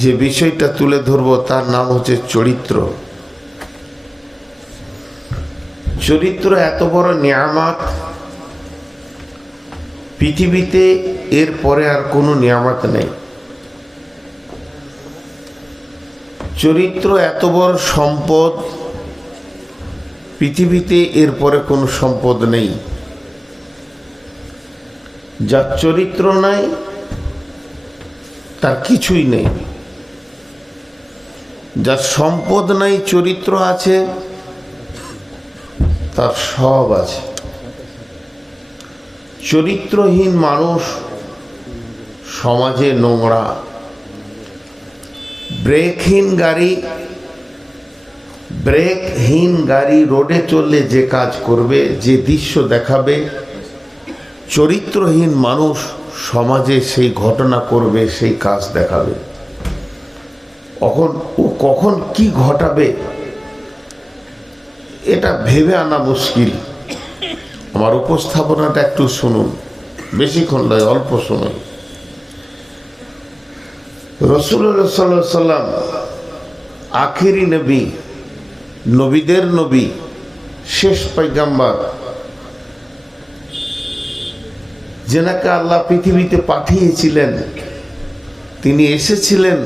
যে বিষয়টা তুলে ধরব তার নাম হচ্ছে চরিত্র। চরিত্র এত বড় নিয়ামত, পৃথিবীতে এর পরে আর কোনো নিয়ামত নেই। চরিত্র এত বড় সম্পদ, পৃথিবীতে এর পরে কোনো সম্পদ নেই। যার চরিত্র নাই তার কিছুই নেই। যার সম্পদ নাই, চরিত্র আছে, তার সব আছে। চরিত্রহীন মানুষ সমাজে নোংরা। ব্রেকহীন গাড়ি রোডে চললে যে কাজ করবে, যে দৃশ্য দেখাবে, চরিত্রহীন মানুষ সমাজে সেই ঘটনা করবে, সেই কাজ দেখাবে। কখন কি ঘটাবে এটা ভেবে আনা মুশকিল। আমার উপস্থাপনাটা একটু শুনুন, বেশিক্ষণ নয়, অল্প সময়। রাসূলুল্লাহ সাল্লাল্লাহু আলাইহি সাল্লাম আখেরি নবী, নবীদের নবী, শেষ পয়গম্বর, যেনাকে আল্লাহ পৃথিবীতে পাঠিয়েছিলেন। তিনি এসেছিলেন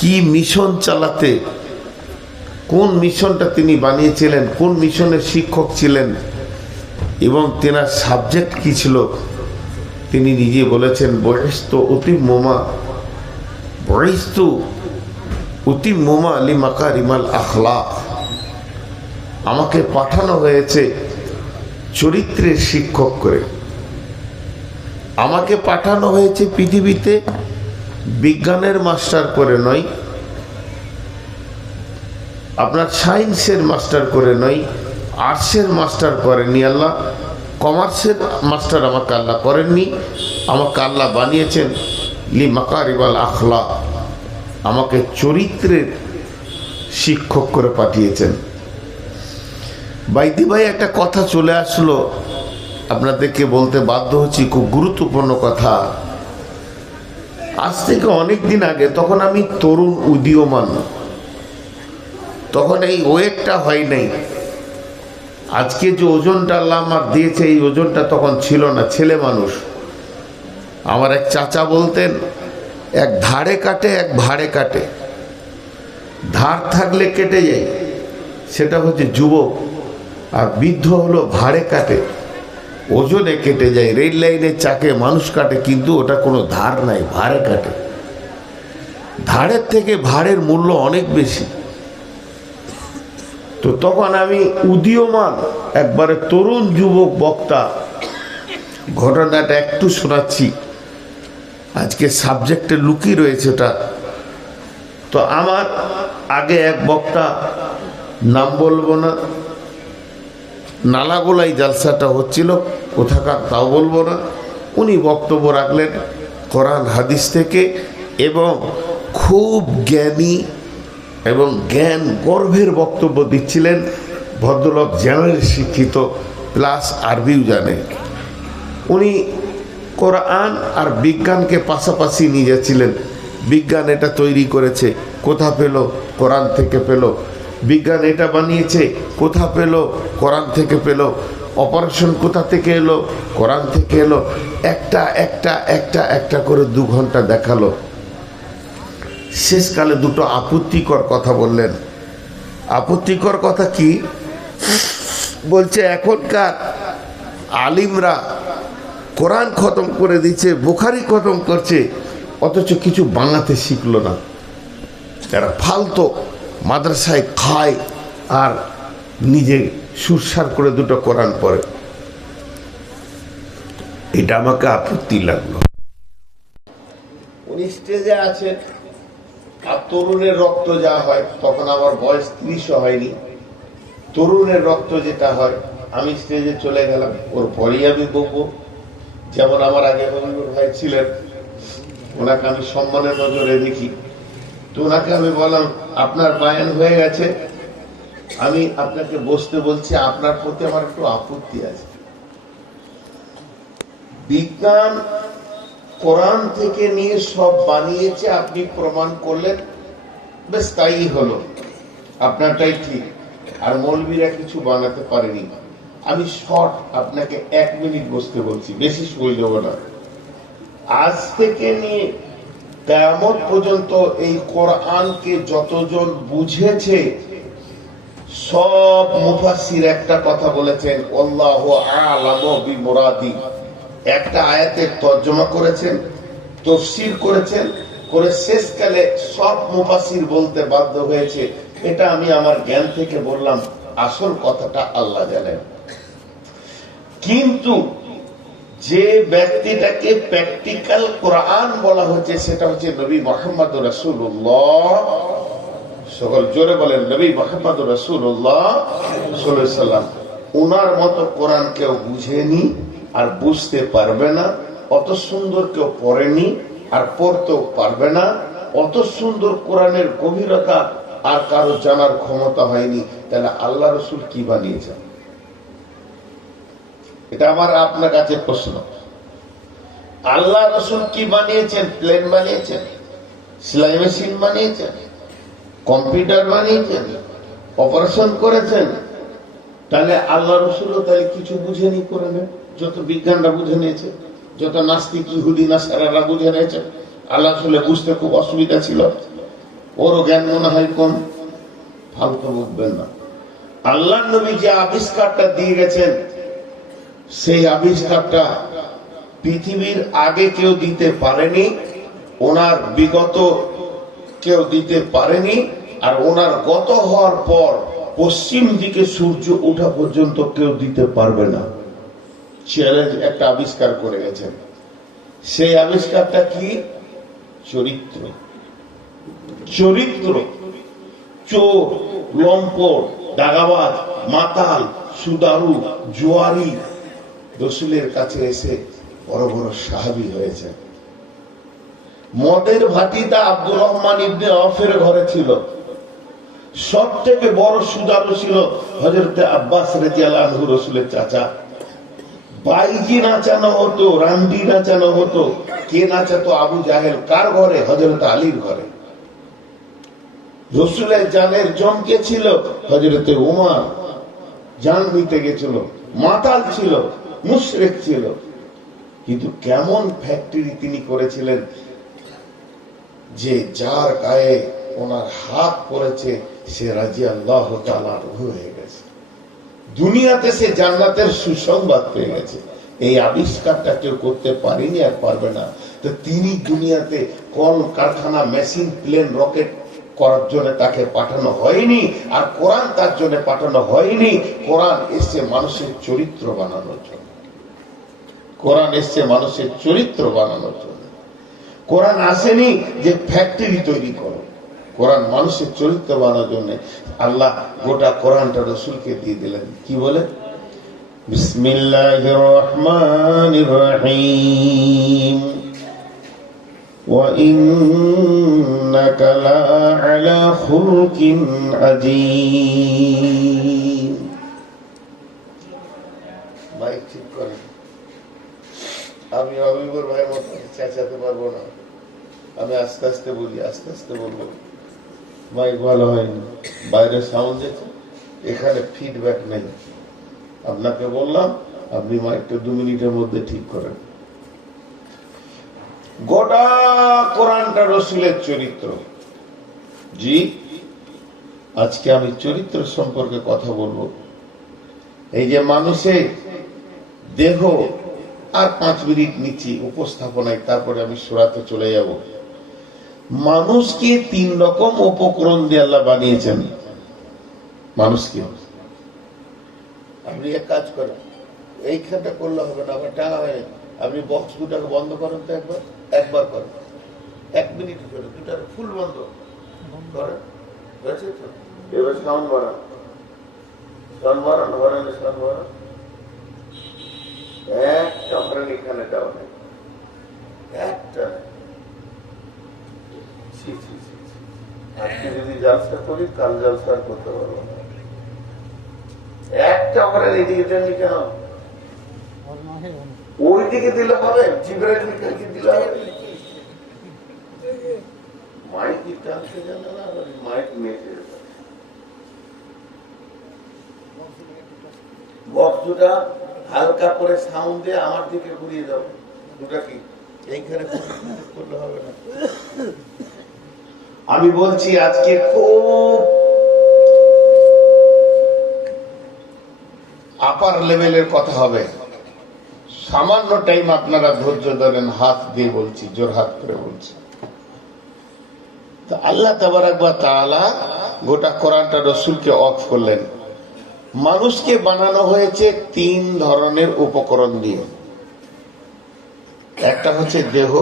কি মিশন চালাতে, কোন মিশনটা তিনি বানিয়েছিলেন, কোন মিশনের শিক্ষক ছিলেন এবং তেনার সাবজেক্ট কি ছিল, তিনি নিজে বলেছেন, বয়স্তু উতিম্মুমা লিমাকারিমাল আখলাক। আমাকে পাঠানো হয়েছে চরিত্রের শিক্ষক করে। আমাকে পাঠানো হয়েছে পৃথিবীতে বিজ্ঞানের মাস্টার করে নয়, আপনার সায়েন্সের মাস্টার করে নয়, আর্টসের মাস্টার করেননি আল্লাহ, কমার্সের মাস্টার আমাকে আল্লাহ করেননি। আমাকে আল্লাহ বানিয়েছেন লিমাকারিমাল আখলাক, আমাকে চরিত্রের শিক্ষক করে পাঠিয়েছেন। বাইদি ভাই, একটা কথা চলে আসলো, আপনাদেরকে বলতে বাধ্য হচ্ছি, খুব গুরুত্বপূর্ণ কথা। আজ থেকে অনেক দিন আগে, তখন আমি তরুণ উদীয়মান, তখন এই ওয়েটটা হয় নাই। আজকে যে ওজনটা আল্লাহ আমার দিয়েছে, এই ওজনটা তখন ছিল না, ছেলে মানুষ। আমার এক চাচা বলতেন, এক ধারে কাটে এক ভাড়ে কাটে। ধার থাকলে কেটে যায়, সেটা হচ্ছে যুবক, আর বৃদ্ধ হলো ভাড়ে কাটে, ওজনে কেটে যায়। রেল লাইনের চাকে মানুষ কাটে, কিন্তু ওটা কোনো ধার নাই, ভাড়ে কাটে। ধারের থেকে ভাড়ের মূল্য অনেক বেশি। তো তখন আমি উদীয়মান একবারে তরুণ যুবক বক্তা, ঘটনাটা একটু শোনাচ্ছি, আজকে সাবজেক্টে লুকিয়ে রয়েছে ওটা। তো আমার আগে এক বক্তা, নাম বলবো না, নালাগোলাই জালসাটা হচ্ছিল, কোথাকার তাও বলবো না, উনি বক্তব্য রাখলেন কোরআন হাদিস থেকে, এবং খুব জ্ঞানী এবং জ্ঞান গর্ভের বক্তব্য দিচ্ছিলেন। ভদ্রলোক জেনারেল শিক্ষিত প্লাস আরবিও জানে। উনি কোরআন আর বিজ্ঞানকে পাশাপাশি নিয়ে যাচ্ছিলেন। বিজ্ঞান এটা তৈরি করেছে, কোথা পেল? কোরআন থেকে পেল। বিজ্ঞান এটা বানিয়েছে, কোথা পেল? কোরআন থেকে পেল। অপারেশন কোথা থেকে এলো? কোরআন থেকে এলো। একটা একটা একটা একটা করে 2 ঘন্টা দেখালো। শেষকালে দুটো আপত্তিকর কথা বললেন। আপত্তিকর কথা কি? বলছে এখনকার আলিমরা কোরআন খতম করে দিচ্ছে, বুখারি খতম করছে, অথচ কিছু বাংলাতে শিখলো না। এরা ফালতু মাদ্রাসায় খায় আর নিজে সুরসার করে দুটো কোরআন পড়ে। এটা আমাকে আপত্তি লাগলো। উনি স্টেজে আছেন, আর তরুণের রক্ত যা হয়, তখন আমার বয়স 30 হয়নি, তরুণের রক্ত যেটা হয়, আমি স্টেজে চলে গেলাম, ওর পরেই আমি বলবো। যেমন আমার আগে মনিরুল ভাই ছিলেন, ওনাকে আমি সম্মানের নজরে দেখি, তো ওনাকে আমি বললাম, আপনার বায়ান হয়ে গেছে, আমি আপনাকে বসতে বলছি, আপনার প্রতি আমার একটু আপত্তি আছে। বিজ্ঞান কোরআন থেকে নিয়ে সব বানিয়েছে, আপনি প্রমাণ করলেন, বেশ তাই হলো, আপনারটাই ঠিক। আর মৌলবীরা কিছু বানাতে পারেনি। আমি শর্ট আপনাকে 1 মিনিট বসতে বলছি, বেশি সময় দেব না। আজ থেকে নিয়ে কিয়ামত পর্যন্ত এই কোরআনকে যতজন বুঝেছে সব মুফাসসির একটা কথা বলেছেন, আল্লাহু আ'লামু বিমুরাদি। একটা আয়াতের তর্জমা করেছেন, তাফসীর করেছেন, করে শেষকালে সব মুফাসসির বলতে বাধ্য হয়েছে, এটা আমি আমার জ্ঞান থেকে বললাম, আসল কথাটা আল্লাহ জানেন। কিন্তু যে ব্যক্তিটাকে প্র্যাকটিক্যাল কোরআন বলা হচ্ছে সেটা হচ্ছে নবী মুহাম্মদ রাসূলুল্লাহ। সকল জোরে বলেন, নবী মুহাম্মদ রাসূলুল্লাহ সাল্লাল্লাহু আলাইহি সাল্লাম। ওনার মতো কোরআন কেউ বুঝেনি আর বুঝতে পারবে না, অত সুন্দর কেউ পড়েনি আর পড়তেও পারবে না। অত সুন্দর কোরআনের গভীরতা আর কারো জানার ক্ষমতা হয়নি। তাহলে আল্লাহ রাসূল কি বানিয়েছেন? এটা আমার আপনার কাছে প্রশ্ন। আল্লাহ রাসূল কি বানিয়েছেন? প্লেন বানিয়েছেন, সেলাই মেশিন বানিয়েছেন, কম্পিউটার বানিয়েছেন, অপারেশন করেছেন? তাহলে আল্লাহ রাসূলও তাহলে কিছু বুঝেনি কোরআনে, যত বিজ্ঞানরা বুঝে নিয়েছে, যত নাস্তিক ইহুদি নাসারারা বুঝে নিয়েছে। আল্লাহ রাসূলের বুঝতে খুব অসুবিধা ছিল, ওরও জ্ঞান মনে হয় কম। ফালতু বুঝবেন না। আল্লাহ নবী যে আবিষ্কারটা দিয়ে গেছেন, সেই আবিষ্কারটা পৃথিবীর আগে কেউ দিতে পারেনি, ওনার বিগত কেউ দিতে পারেনি, আর ওনার গত হওয়ার পর পশ্চিম দিকে সূর্য ওঠা পর্যন্ত কেউ দিতে পারবে না। চ্যালেঞ্জ একটা আবিষ্কার করে গেছেন। সেই আবিষ্কারটা কি? চরিত্র। চরিত্র। চোর, লম্পট, দাগাবাজ, মাতাল, সুদারু, জুয়ারি রাসূলের কাছে এসে বড় বড় সাহাবী হয়েছে। মদের ভাটিটা আব্দুর রহমান ইবনে আওফের ঘরে ছিল। সব থেকে বড় সুদারু ছিল হযরতে আব্বাস রাদিয়াল্লাহু আনহু, রাসূলের চাচা। বাইজি নাচানো হতো, রান্ডি নাচানো হতো। কে নাচাতো? আবু জাহেল। কার ঘরে? হযরত আলীর ঘরে। রাসূলের জানের জমকে ছিল হযরতে উমর, জান দিতে গেছিল। মাতাল ছিল, মুশরিক ছিল, কিন্তু কেমন ফ্যাক্টরি তিনি করেছিলেন যে যার গায়ে ওনার হাত পড়েছে সে রাদিয়াল্লাহু তাআলা হয়ে গেছে। দুনিয়াতে সে জান্নাতের সুসংবাদ পেয়ে গেছে। এই আবিষ্কারটা কেউ করতে পারেনি আর পারবে না। তো তিনি দুনিয়াতে কল কারখানা, মেশিন, প্লেন, রকেট করার জন্য তাকে পাঠানো হয়নি, আর কোরআন তার জন্য পাঠানো হয়নি। কোরআন এসছে মানুষের চরিত্র বানানোর জন্য। কোরআন এসছে মানুষের চরিত্র বানানোর জন্য। কোরআন আসেনি যে ফ্যাক্টরি তৈরি করো। কোরআন মানুষের চরিত্র বানানোর জন্য। আল্লাহ গোটা কোরআনটা রাসূলকে দিয়ে দিলেন। কি বলে? বিসমিল্লাহির রহমানির রহিম। وَإِنَّكَ لَعَلَى خُلُقٍ عَظِيمٍ। মাইক ঠিক করেন। আমি অবিবর ভাইয়ের মতো চেঁচাতে পারবো না। আমি আস্তে আস্তে বলি, আস্তে আস্তে বলবো। মাইক ভালো হয়নি, বাইরে সাউন্ড যেতে, এখানে ফিডব্যাক নেই। আপনাকে বললাম আপনি মাইকটা 2 মিনিটের মধ্যে ঠিক করেন। গোটা কোরআনটা রাসূলের চরিত্র। জি, আজকে আমি চরিত্র সম্পর্কে কথা বলবো। এই যে মানুষের দেহ, আর 5 মিনিট নিচ্ছি উপস্থাপনায়, তারপরে আমি সূরাতে চলে যাব। মানুষকে 3 রকম উপকরণ দিয়ে আল্লাহ বানিয়েছেন। মানুষকে আপনি এক কাজ করেন, এইখানটা করলে হবে না, আবার টাকা হয়। আপনি বক্স দুটাকে বন্ধ করেন তো, একবার করেন, 1 মিনিট করে দুটার ফুল বন্ধ করেন। হয়েছে তো? এবার সাউন্ড বাড়ান, সাউন্ড বাড়ান, বাড়ান, সাউন্ড বাড়ান। একটা আপনার এখানে দেওয়া নেই, একটা। আজকে যদি জালসা করি, কাল জালসা করতে পারবো না। একটা আপনার এদিকে দেননি কেন? ওই দিকে দিলে হবে, জিব্রাইল মিকাইলকে দিলে হবে। মাইক টানতে জানে না, মাইক নিয়ে বক্সটা হালকা করে সাউন্ড দিয়ে আমার দিকে ঘুরিয়ে দাও। দুটা কি এইখানে করলে হবে না। আমি বলছি আজকে খুব আপার লেভেলের কথা হবে। সামান্য টাইম আপনারা ধৈর্য ধরেন, হাত দিয়ে বলছি, জোর হাত করে বলছি। আল্লাহ তাবারাক ওয়া তাআলা গোটা কোরআনটা রাসূলকে অফ করলেন। মানুষকে বানানো হয়েছে তিন ধরনের উপকরণ দিয়ে। একটা হচ্ছে দেহ,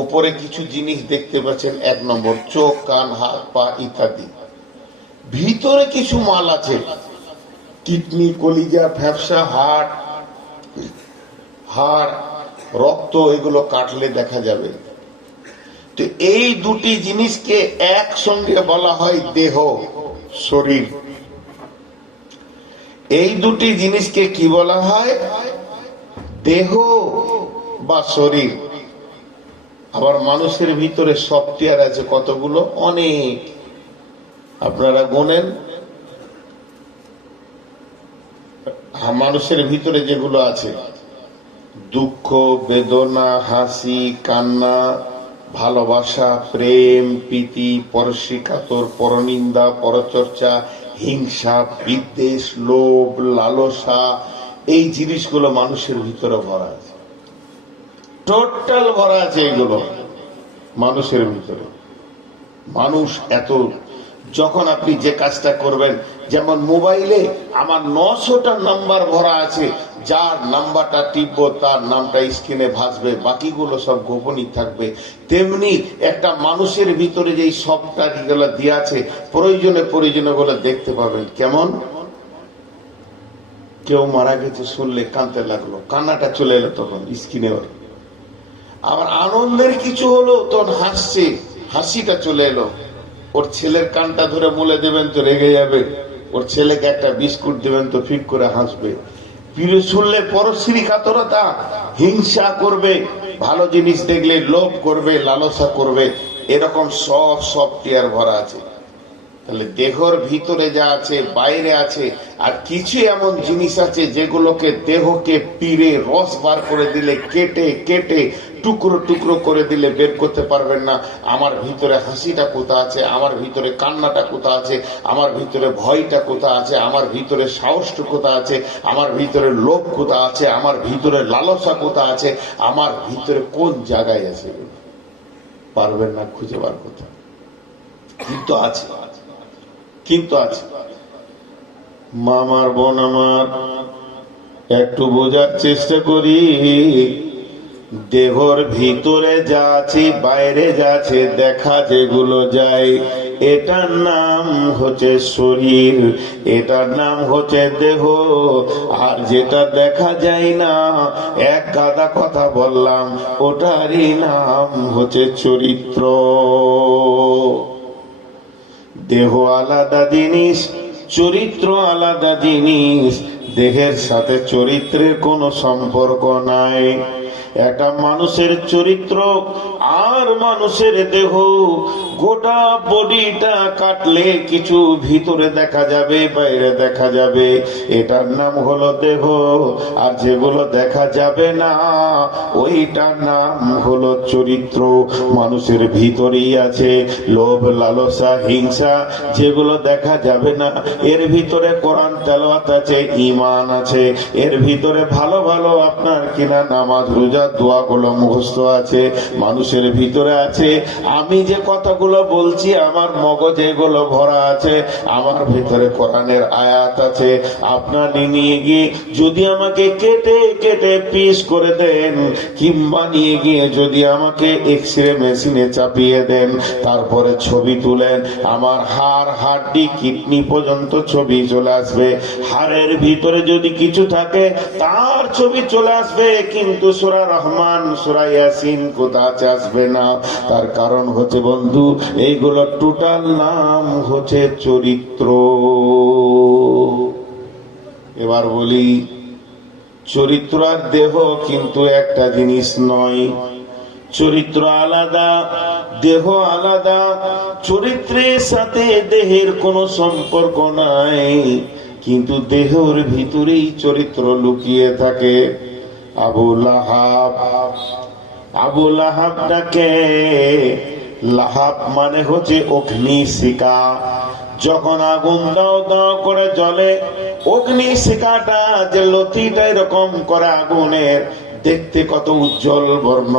উপরে কিছু জিনিস দেখতে পাচ্ছেন, এক নম্বর চোখ, কান, হাত, পা ইত্যাদি। ভিতরে কিছু মাল আছে, কিডনি, কলিজা, ফ্যাপসা, হাড়, রক্ত, এগুলো কাটলে দেখা যাবে। তো এই দুটি জিনিসকে একসঙ্গে বলা হয় দেহ, শরীর। এই দুটি জিনিসকে কি বলা হয়? দেহ বা শরীর। আবার মানুষের ভিতরে সফটওয়্যার আছে কতগুলো, অনেক। আপনারা গোনেন, মানুষের ভিতরে যেগুলো আছে, দুঃখ, বেদনা, হাসি, কান্না, ভালোবাসা, প্রেম, প্রীতি, পরশিকাতর, পরনিন্দা, পরচর্চা, হিংসা, বিদ্বেষ, লোভ, লালসা, এই জিনিসগুলো মানুষের ভিতরে ভরা আছে। টোটাল ভরা আছে এগুলো মানুষের ভিতরে। মানুষ এত, যখন আপনি যে কাজটা করবেন, যেমন মোবাইলে আমার 900টা নাম্বার ভরা আছে, যার নাম্বারটা টিপবো তার নামটা স্ক্রিনে ভাসবে, বাকিগুলো সব গোপনই থাকবে। তেমনি একটা মানুষের ভিতরে যে সফটওয়্যার গুলো দিয়ে আছে, প্রয়োজনে গুলো দেখতে পাবেন। কেমন? কেউ মারা গেছে শুনলে কাঁদতে লাগলো, কান্নাটা চলে এলো তখন স্ক্রিনে। আবার আনন্দের কিছু হলো তখন হাসছে, হাসিটা চলে এলো। ওর ছেলের কানটা ধরে বলে দেবেন তো রেগে যাবে, ওর ছেলেকে একটা বিস্কুট দেবেন তো ফিক করে হাসবে। প্রিয় শুনলে পরশ্রী কাতরতা, হিংসা করবে, ভালো জিনিস দেখলে লোভ করবে, লালসা করবে, এরকম সব সফটওয়্যার ভরা আছে। তাহলে দেহর ভিতরে যা আছে, বাইরে আছে, আর কিছু এমন জিনিস আছে যেগুলোকে দেহকে পিড়ে রস বার করে দিলে, কেটে কেটে টুকরো টুকরো করে দিলে বের করতে পারবেন না। আমার ভিতরে হাসিটা কোথা আছে, আমার ভিতরে কান্নাটা কোথা আছে, আমার ভিতরে ভয়টা কোথা আছে, আমার ভিতরে সাহসটা কোথা আছে, আমার ভিতরে লোভ কোথা আছে, আমার ভিতরে লালসা কোথা আছে, আমার ভিতরে কোন জায়গায় আছে, পারবেন না খুঁজে বার করতে। কিন্তু আছে, কিন্তু আছে। মামার বোন আমার, একটু বোঝার চেষ্টা করি। দেহর ভিতরে যা আছে, বাইরে যা আছে, দেখা যেগুলো যায়, এটার নাম হচ্ছে শরীর, এটার নাম হচ্ছে দেহ। আর যেটা দেখা যায় না, এক গাদা কথা বললাম, ওটারই নাম হচ্ছে চরিত্র। দেহ আলাদা জিনিস, চরিত্র আলাদা জিনিস। দেহের সাথে চরিত্রের কোনো সম্পর্ক নাই। একটা মানুষের চরিত্র আর মানুষের দেহ, গোটা বডিটা কাটলে কিছু ভিতরে দেখা যাবে, বাইরে দেখা যাবে, এটার নাম হলো দেহ। আর যেগুলো দেখা যাবে না, ওইটার নাম হলো চরিত্র। মানুষের ভিতরেই আছে লোভ, লালসা, হিংসা, যেগুলো দেখা যাবে না। এর ভিতরে কোরআন তেলাওয়াত আছে, ঈমান আছে, এর ভিতরে ভালো ভালো আপনার কিনা নামাজ, রোজা, দোয়াগুলো মুখস্থ আছে। মানুষের ভিতরে আছে, আমি যে কথাগুলো বলছি আমার মগজে এগুলো ভরা আছে। আমার ভিতরে কোরআনের আয়াত আছে। আপনার নিয়ে গিয়ে যদি আমাকে কেটে কেটে পিস করে দেন, কিংবা নিয়ে গিয়ে যদি আমাকে এক্সরে মেশিনে চাপিয়ে দেন, তারপরে ছবি তুলেন, আমার হাড়, হাড্ডি, কিডনি পর্যন্ত ছবি চলে আসবে। হাড়ের ভিতরে যদি কিছু থাকে তার ছবি চলে আসবে, কিন্তু সূরা রহমান, সূরা ইয়াসিন কোথা আসবে না। তার কারণ হচ্ছে বন্ধু, এইগুলো টোটাল নাম হচ্ছে চরিত্র। এবার বলি, চরিত্র আর দেহ কিন্তু একটা জিনিস নয়। চরিত্র আলাদা, দেহ আলাদা। চরিত্রের সাথে দেহের কোনো সম্পর্ক নাই, কিন্তু দেহের ভিতরেই চরিত্র লুকিয়ে থাকে। আবু লাহাব, আবু লাহাবটাকে, লাহাব মানে হচ্ছে অগ্নিশিখা। যখন আগুন দাও দাও করে জ্বলে, অগ্নিশিখাটা যে লতিটা এরকম করে আগুনের, দেখতে কত উজ্জ্বল বর্ণ,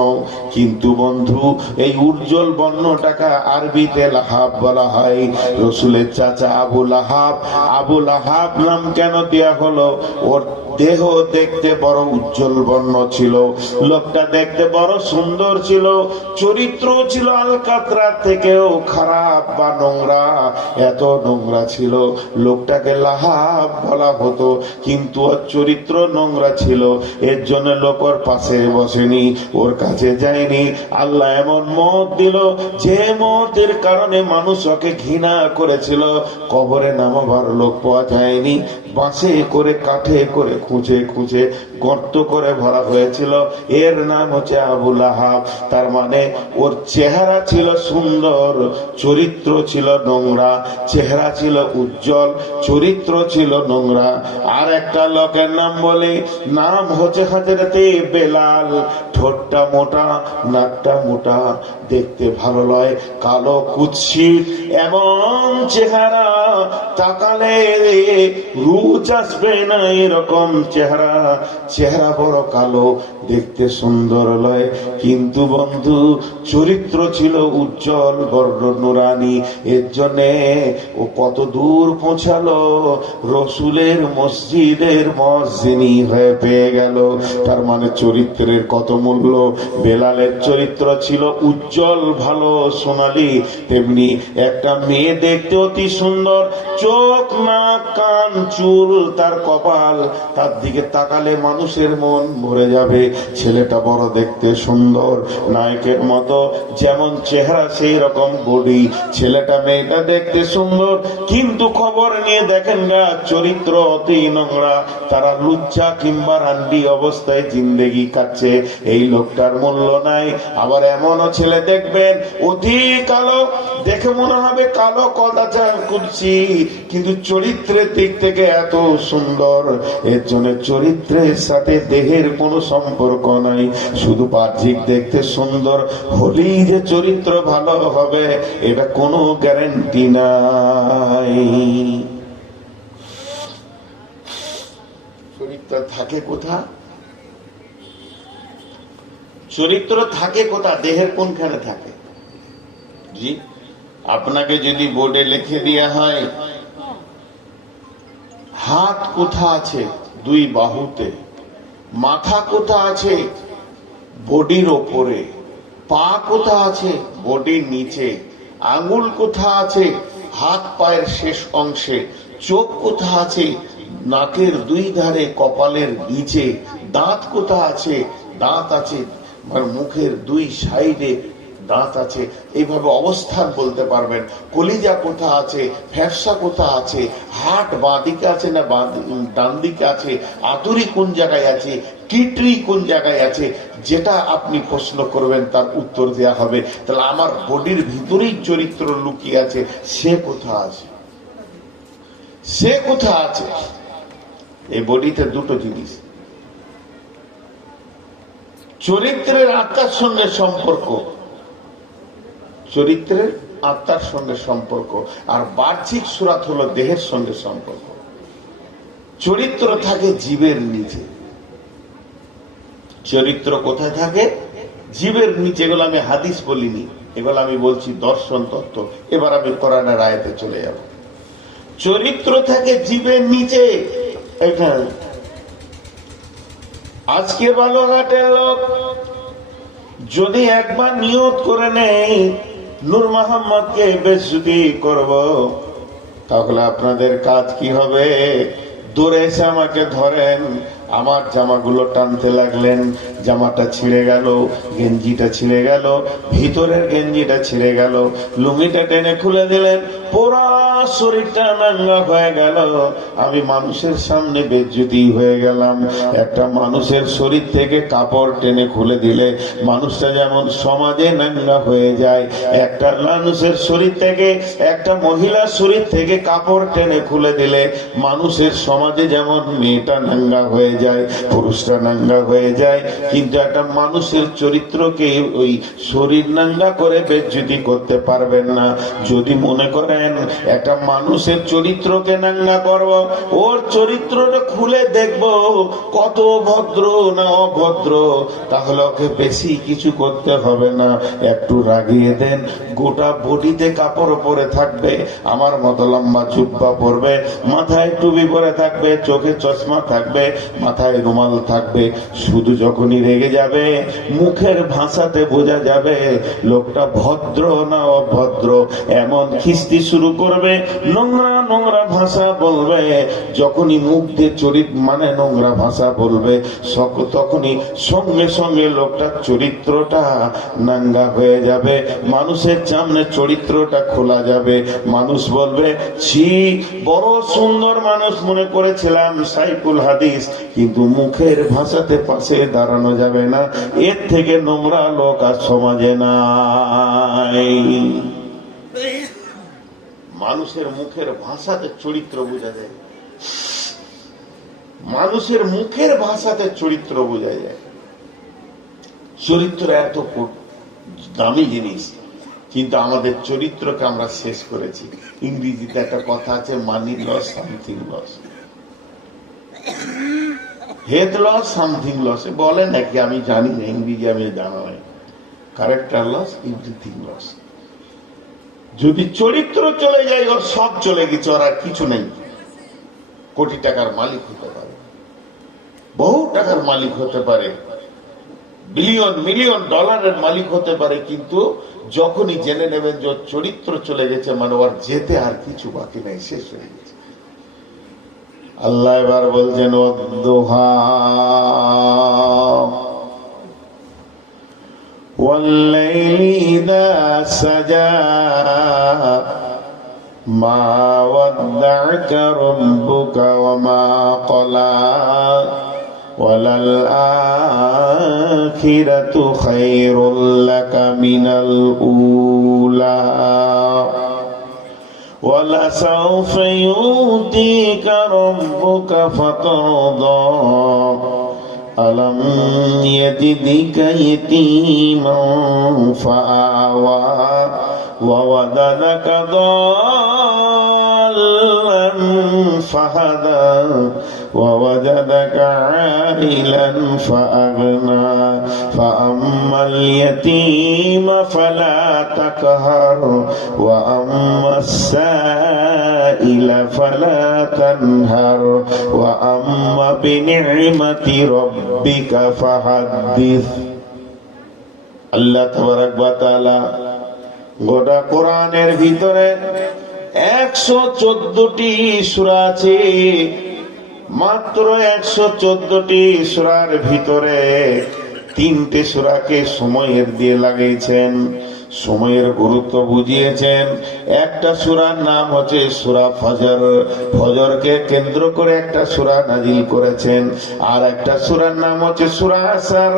কিন্তু বন্ধু এই উজ্জ্বল বর্ণটাকে আরবিতে লাহাব বলা হয়। রসুলের চাচা আবু লাহাব, আবু লাহাব নাম কেন দেয়া হলো? ওর দেহ দেখতে বড় উজ্জ্বল বর্ণ ছিল, লোকটা দেখতে বড় সুন্দর ছিল, চরিত্র ছিল আলকাতরার থেকেও খারাপ বা নোংরা, এত নোংরা ছিল, লোকটাকে লাহাব বলা হতো। কিন্তু ওর চরিত্র নোংরা ছিল, এর জন্য লোক ওর পাশে বসেনি, ওর কাছে যায়নি। আল্লাহ এমন মত দিল, যে মতের কারণে মানুষ ওকে ঘৃণা করেছিল, কবরে নামাবার লোক পাওয়া যায়নি। বাঁশে করে, কাঠে করে, খুঁজে খুঁজে গর্ত করে ভরা হয়েছিল। এর নাম হচ্ছে আবু লাহাব। তার মানে ওর চেহারা ছিল সুন্দর, চরিত্র ছিল নোংরা। চেহারা ছিল উজ্জ্বল, চরিত্র ছিল নোংরা। আর একটা লোকের নাম বলি, নাম হচ্ছে হযরতে বেলাল। ঠোঁটটা মোটা, নাকটা মোটা, দেখতে ভালো লয়, কালো কুৎসিত, এমন চেহারা, তাকালে রুচ আসবে না এরকম চেহারা। চেহারা বড় কালো, দেখতে সুন্দর লয়, কিন্তু বন্ধু চরিত্র ছিল উজ্জ্বল বর্ণ নুরানি। এর জন্যে ও কত দূর পৌঁছালো, রসুলের মসজিদের মুয়াজ্জিনি হয়ে পেয়ে গেল। তার মানে চরিত্রের কত মূল্য। বেলালের চরিত্র ছিল উজ্জ্বল, ভালো, সোনালী। তেমনি একটা মেয়ে দেখতে অতি সুন্দর, চোখ, নাক, কান, চুল, তার কপাল, তার দিকে তাকালে মানুষের মন ভরে যাবে। ছেলেটা বড় দেখতে সুন্দর, নায়কের মতো, যেমন চেহারা সেই রকম বডি। ছেলেটা মেয়েটা দেখতে সুন্দর, কিন্তু খবর নিয়ে দেখেন না চরিত্র অতি নোংরা। তারা লুচ্চা কিংবা রান্ডি অবস্থায় জিন্দেগি কাটছে। এই লোকটার মূল্য নাই। আবার এমনও ছেলে দেখবেন অতি কালো, দেখে মনে হবে কালো কদাচা করছি, কিন্তু চরিত্রের দিক থেকে এত সুন্দর। এর জন্য চরিত্রের সাথে দেহের কোনো সম্পর্ক নাই। শুধু বাহ্যিক দেখতে সুন্দর হলেই যে চরিত্র ভালো হবে, এটা কোনো গ্যারান্টি নাই। চরিত্র থাকে কোথা? চরিত্র থাকে কোথা? দেহের কোনখানে থাকে? জি, আপনাকে যদি বোর্ডে লিখে দেওয়া হয় হাত কোথা আছে? দুই বাহুতে। মাথা কোথা আছে? বডির ওপরে। পা কোথা আছে? বডির নিচে। আঙ্গুল কোথা আছে? হাত পায়ের শেষ অংশে। চোখ কোথা আছে? নাকের দুই ধারে, কপালের নিচে। দাঁত কোথা আছে? দাঁত আছে মুখের দুই সাইডে, দাঁত আছে। এইভাবে অবস্থান বলতে পারবেন। কলিজা কোথা আছে? ফ্যাপসা কোথা আছে? হাট বাঁ দিকে আছে না ডান দিকে আছে? আতুরি কোন জায়গায় আছে? কিটরি কোন জায়গায় আছে? যেটা আপনি প্রশ্ন করবেন তার উত্তর দেয়া হবে। তাহলে আমার বডির ভিতরেই চরিত্র লুকিয়ে আছে। সে কোথা আছে? সে কোথা আছে? এই বডিতে দুটো জিনিস, চরিত্রের আত্মার সঙ্গে সম্পর্ক, চরিত্রের আত্মার সঙ্গে সম্পর্ক, আর বাহ্যিক সুরাত হলো দেহের সঙ্গে সম্পর্ক। চরিত্র থাকে জীবের নিচে। চরিত্র কোথায় থাকে? জীবের নিচে। এগুলো আমি হাদিস বলিনি, এগুলো আমি বলছি দর্শন তত্ত্ব। এবার আমি কোরআনের আয়াতে চলে যাব। চরিত্র থাকে জীবের নিচে। এখানে আজকে বালুরঘাটের লোক যদি একবার নিয়ত করে নেই নূর মোহাম্মদকে বেইজ্জতি করব, তাহলে আপনাদের কাজ কি হবে? দূরে এসে আমাকে ধরেন, আমার জামাগুলো টানতে লাগলেন, জামাটা ছিঁড়ে গেল, গেঞ্জিটা ছিঁড়ে গেল, ভিতরের গেঞ্জিটা ছিঁড়ে গেল, লুঙ্গিটা টেনে খুলে দিলেন, পুরা শরীরটা নাঙ্গা হয়ে গেল। আমি মানুষের সামনে বেজ্জতি হয়ে গেলাম। একটা মানুষের শরীর থেকে কাপড় টেনে খুলে দিলে মানুষটা যেমন সমাজে নাঙ্গা হয়ে যায়, একটা মানুষের শরীর থেকে, একটা মহিলার শরীর থেকে কাপড় টেনে খুলে দিলে মানুষের সমাজে যেমন মেয়েটা নাঙ্গা হয়ে যায়, পুরুষটা নাঙ্গা হয়ে যায়, কিন্তু একটা মানুষের চরিত্রকে ওই শরীর নাঙ্গা করে বেজ্জতি করতে পারবেন না। যদি মনে করেন একটা মানুষের চরিত্রকে নাঙ্গা করব, ওর চরিত্রটা খুলে দেখব কত ভদ্র না অভদ্র, তাহলে ওকে বেশি কিছু করতে হবে না, একটু রাগিয়ে দেন, গোটা বডিতে কাপড় পরে থাকবে, আমার মতো লম্বা জুব্বা পরবে, মাথায় টুপি পরে থাকবে, চোখে চশমা থাকবে, মাথায় রুমাল থাকবে, শুধু যখনই রেগে যাবে মুখের ভাষাতে বোঝা যাবে লোকটা ভদ্র না অভদ্র। এমন খিস্তি শুরু করবে, নোংরা নোংরা ভাষা বলবে, যখনই মুখ দিয়ে মানে নোংরা ভাষা বলবে, তখনই সঙ্গে সঙ্গে লোকটার চরিত্রটা নাঙ্গা হয়ে যাবে, মানুষের সামনে চরিত্রটা খোলা যাবে, মানুষ বলবে ছি, বড় সুন্দর মানুষ মনে করেছিলাম সাইফুল হাদিস, কিন্তু মুখের ভাষাতে পাশে দাঁড়ানো যাবে না, এর থেকে নোংরা লোক আর সমাজে নাই। মানুষের মুখের ভাষাতে চরিত্র বোঝা যায়, মানুষের মুখের ভাষাতে চরিত্র বোঝা যায়। চরিত্র এত দামি জিনিস, কিন্তু আমাদের চরিত্রকে আমরা শেষ করেছি। ইংরেজিতে একটা কথা আছে, money loss something loss, head loss something loss, বলে নাকি আমি জানি না, ইংরেজি আমি জানা নাই, ক্যারেক্টার লস এভরিথিং লস। যদি চরিত্র চলে যায় ওর সব চলে গেছে, ওর আর কিছু নেই। কোটি টাকার মালিক হতে পারে, বহু টাকার মালিক হতে পারে, বিলিয়ন মিলিয়ন ডলারের মালিক হতে পারে, কিন্তু যখনই জেনে নেবেন যে চরিত্র চলে গেছে, মানে ওর যেতে আর কিছু বাকি নাই, শেষ হয়ে গেছে। আল্লাহ এবার বলছেন ওয়াদ-দুহা ওয়াল-লাইলি ইযা সাজা মা ওয়াদ্দা'আকা রাব্বুকা ওয়া মা ক্বালা ওয়ালাল আখিরাতু খায়রুল লাকা মিনাল উলা ولسوف يؤتيك ربك فترضى ألم يجدك يتيما فآوى ووجدك ضالا فهدى ووجدك عائلا فأغنى فأما اليتيم فلا تقهر وأما السائل فلا تنهر وأما بنعمة ربك فحدث। আল্লাহ তাবারাক ওয়া তাআলা গোটা কোরআনের ভিতরে 114টি সূরা আছে, মাত্র 114টি সূরার ভিতরে 3টে সূরাকে সময়ের দিয়ে লাগিয়েছেন, সময়ের গুরুত্ব বুঝিয়েছেন। একটা সূরার নাম হচ্ছে সূরা ফজর, ফজরকে কেন্দ্র করে একটা সূরা নাজিল করেছেন। আর একটা সূরার নাম হচ্ছে সূরা আসর,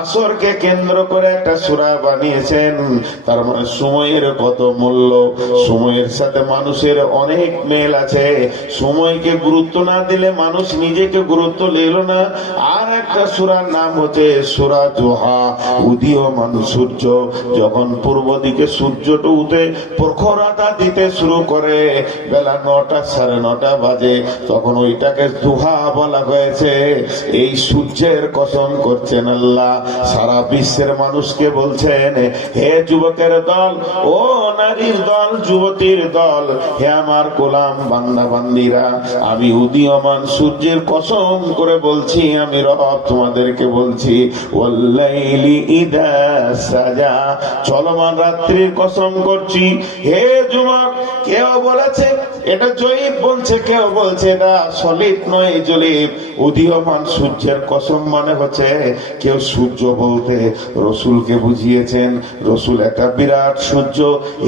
আসরকে কেন্দ্র করে একটা সূরা বানিয়েছেন। তার মানে সময়ের কত মূল্য, সময়ের সাথে মানুষের অনেক মেল আছে। সময়কে গুরুত্ব না দিলে মানুষ নিজেকে গুরুত্ব নিল না। আর একটা সূরার নাম হচ্ছে সূরা দুহা, উদীয়মান সূর্য যখন পূর্ব দিকে সূর্যটা উঠে প্রখরতা দিতে শুরু করে, বেলা 9টা 9:30 বাজে, তখন ওইটাকে দুহা বলা হয়েছে। এই সূর্যের কসম করছেন আল্লাহ, সারা বিশ্বের মানুষকে বলছেন, হে যুবকের দল, ও নারীর দল, যুবতীর দল, হে আমার গোলাম বান্দা বান্দিরা, আমি উদীয়মান সূর্যের কসম করে বলছি, আমি রব তোমাদেরকে বলছি, ওয়াল্লাইলি ইযা সাজা, চলমান রাত্রির কসম করছি, হে হে যুবক, কেউ বলেছে এটা জয়ীব বলছে, কেউ বলছে এটা সলিড নয় জলিব। উদীয়মান সূর্যের কসম মানে হচ্ছে কেউ সূর্য বলতে রসুলকে বুঝিয়েছেন রসুল একটা বিরাট সূর্য,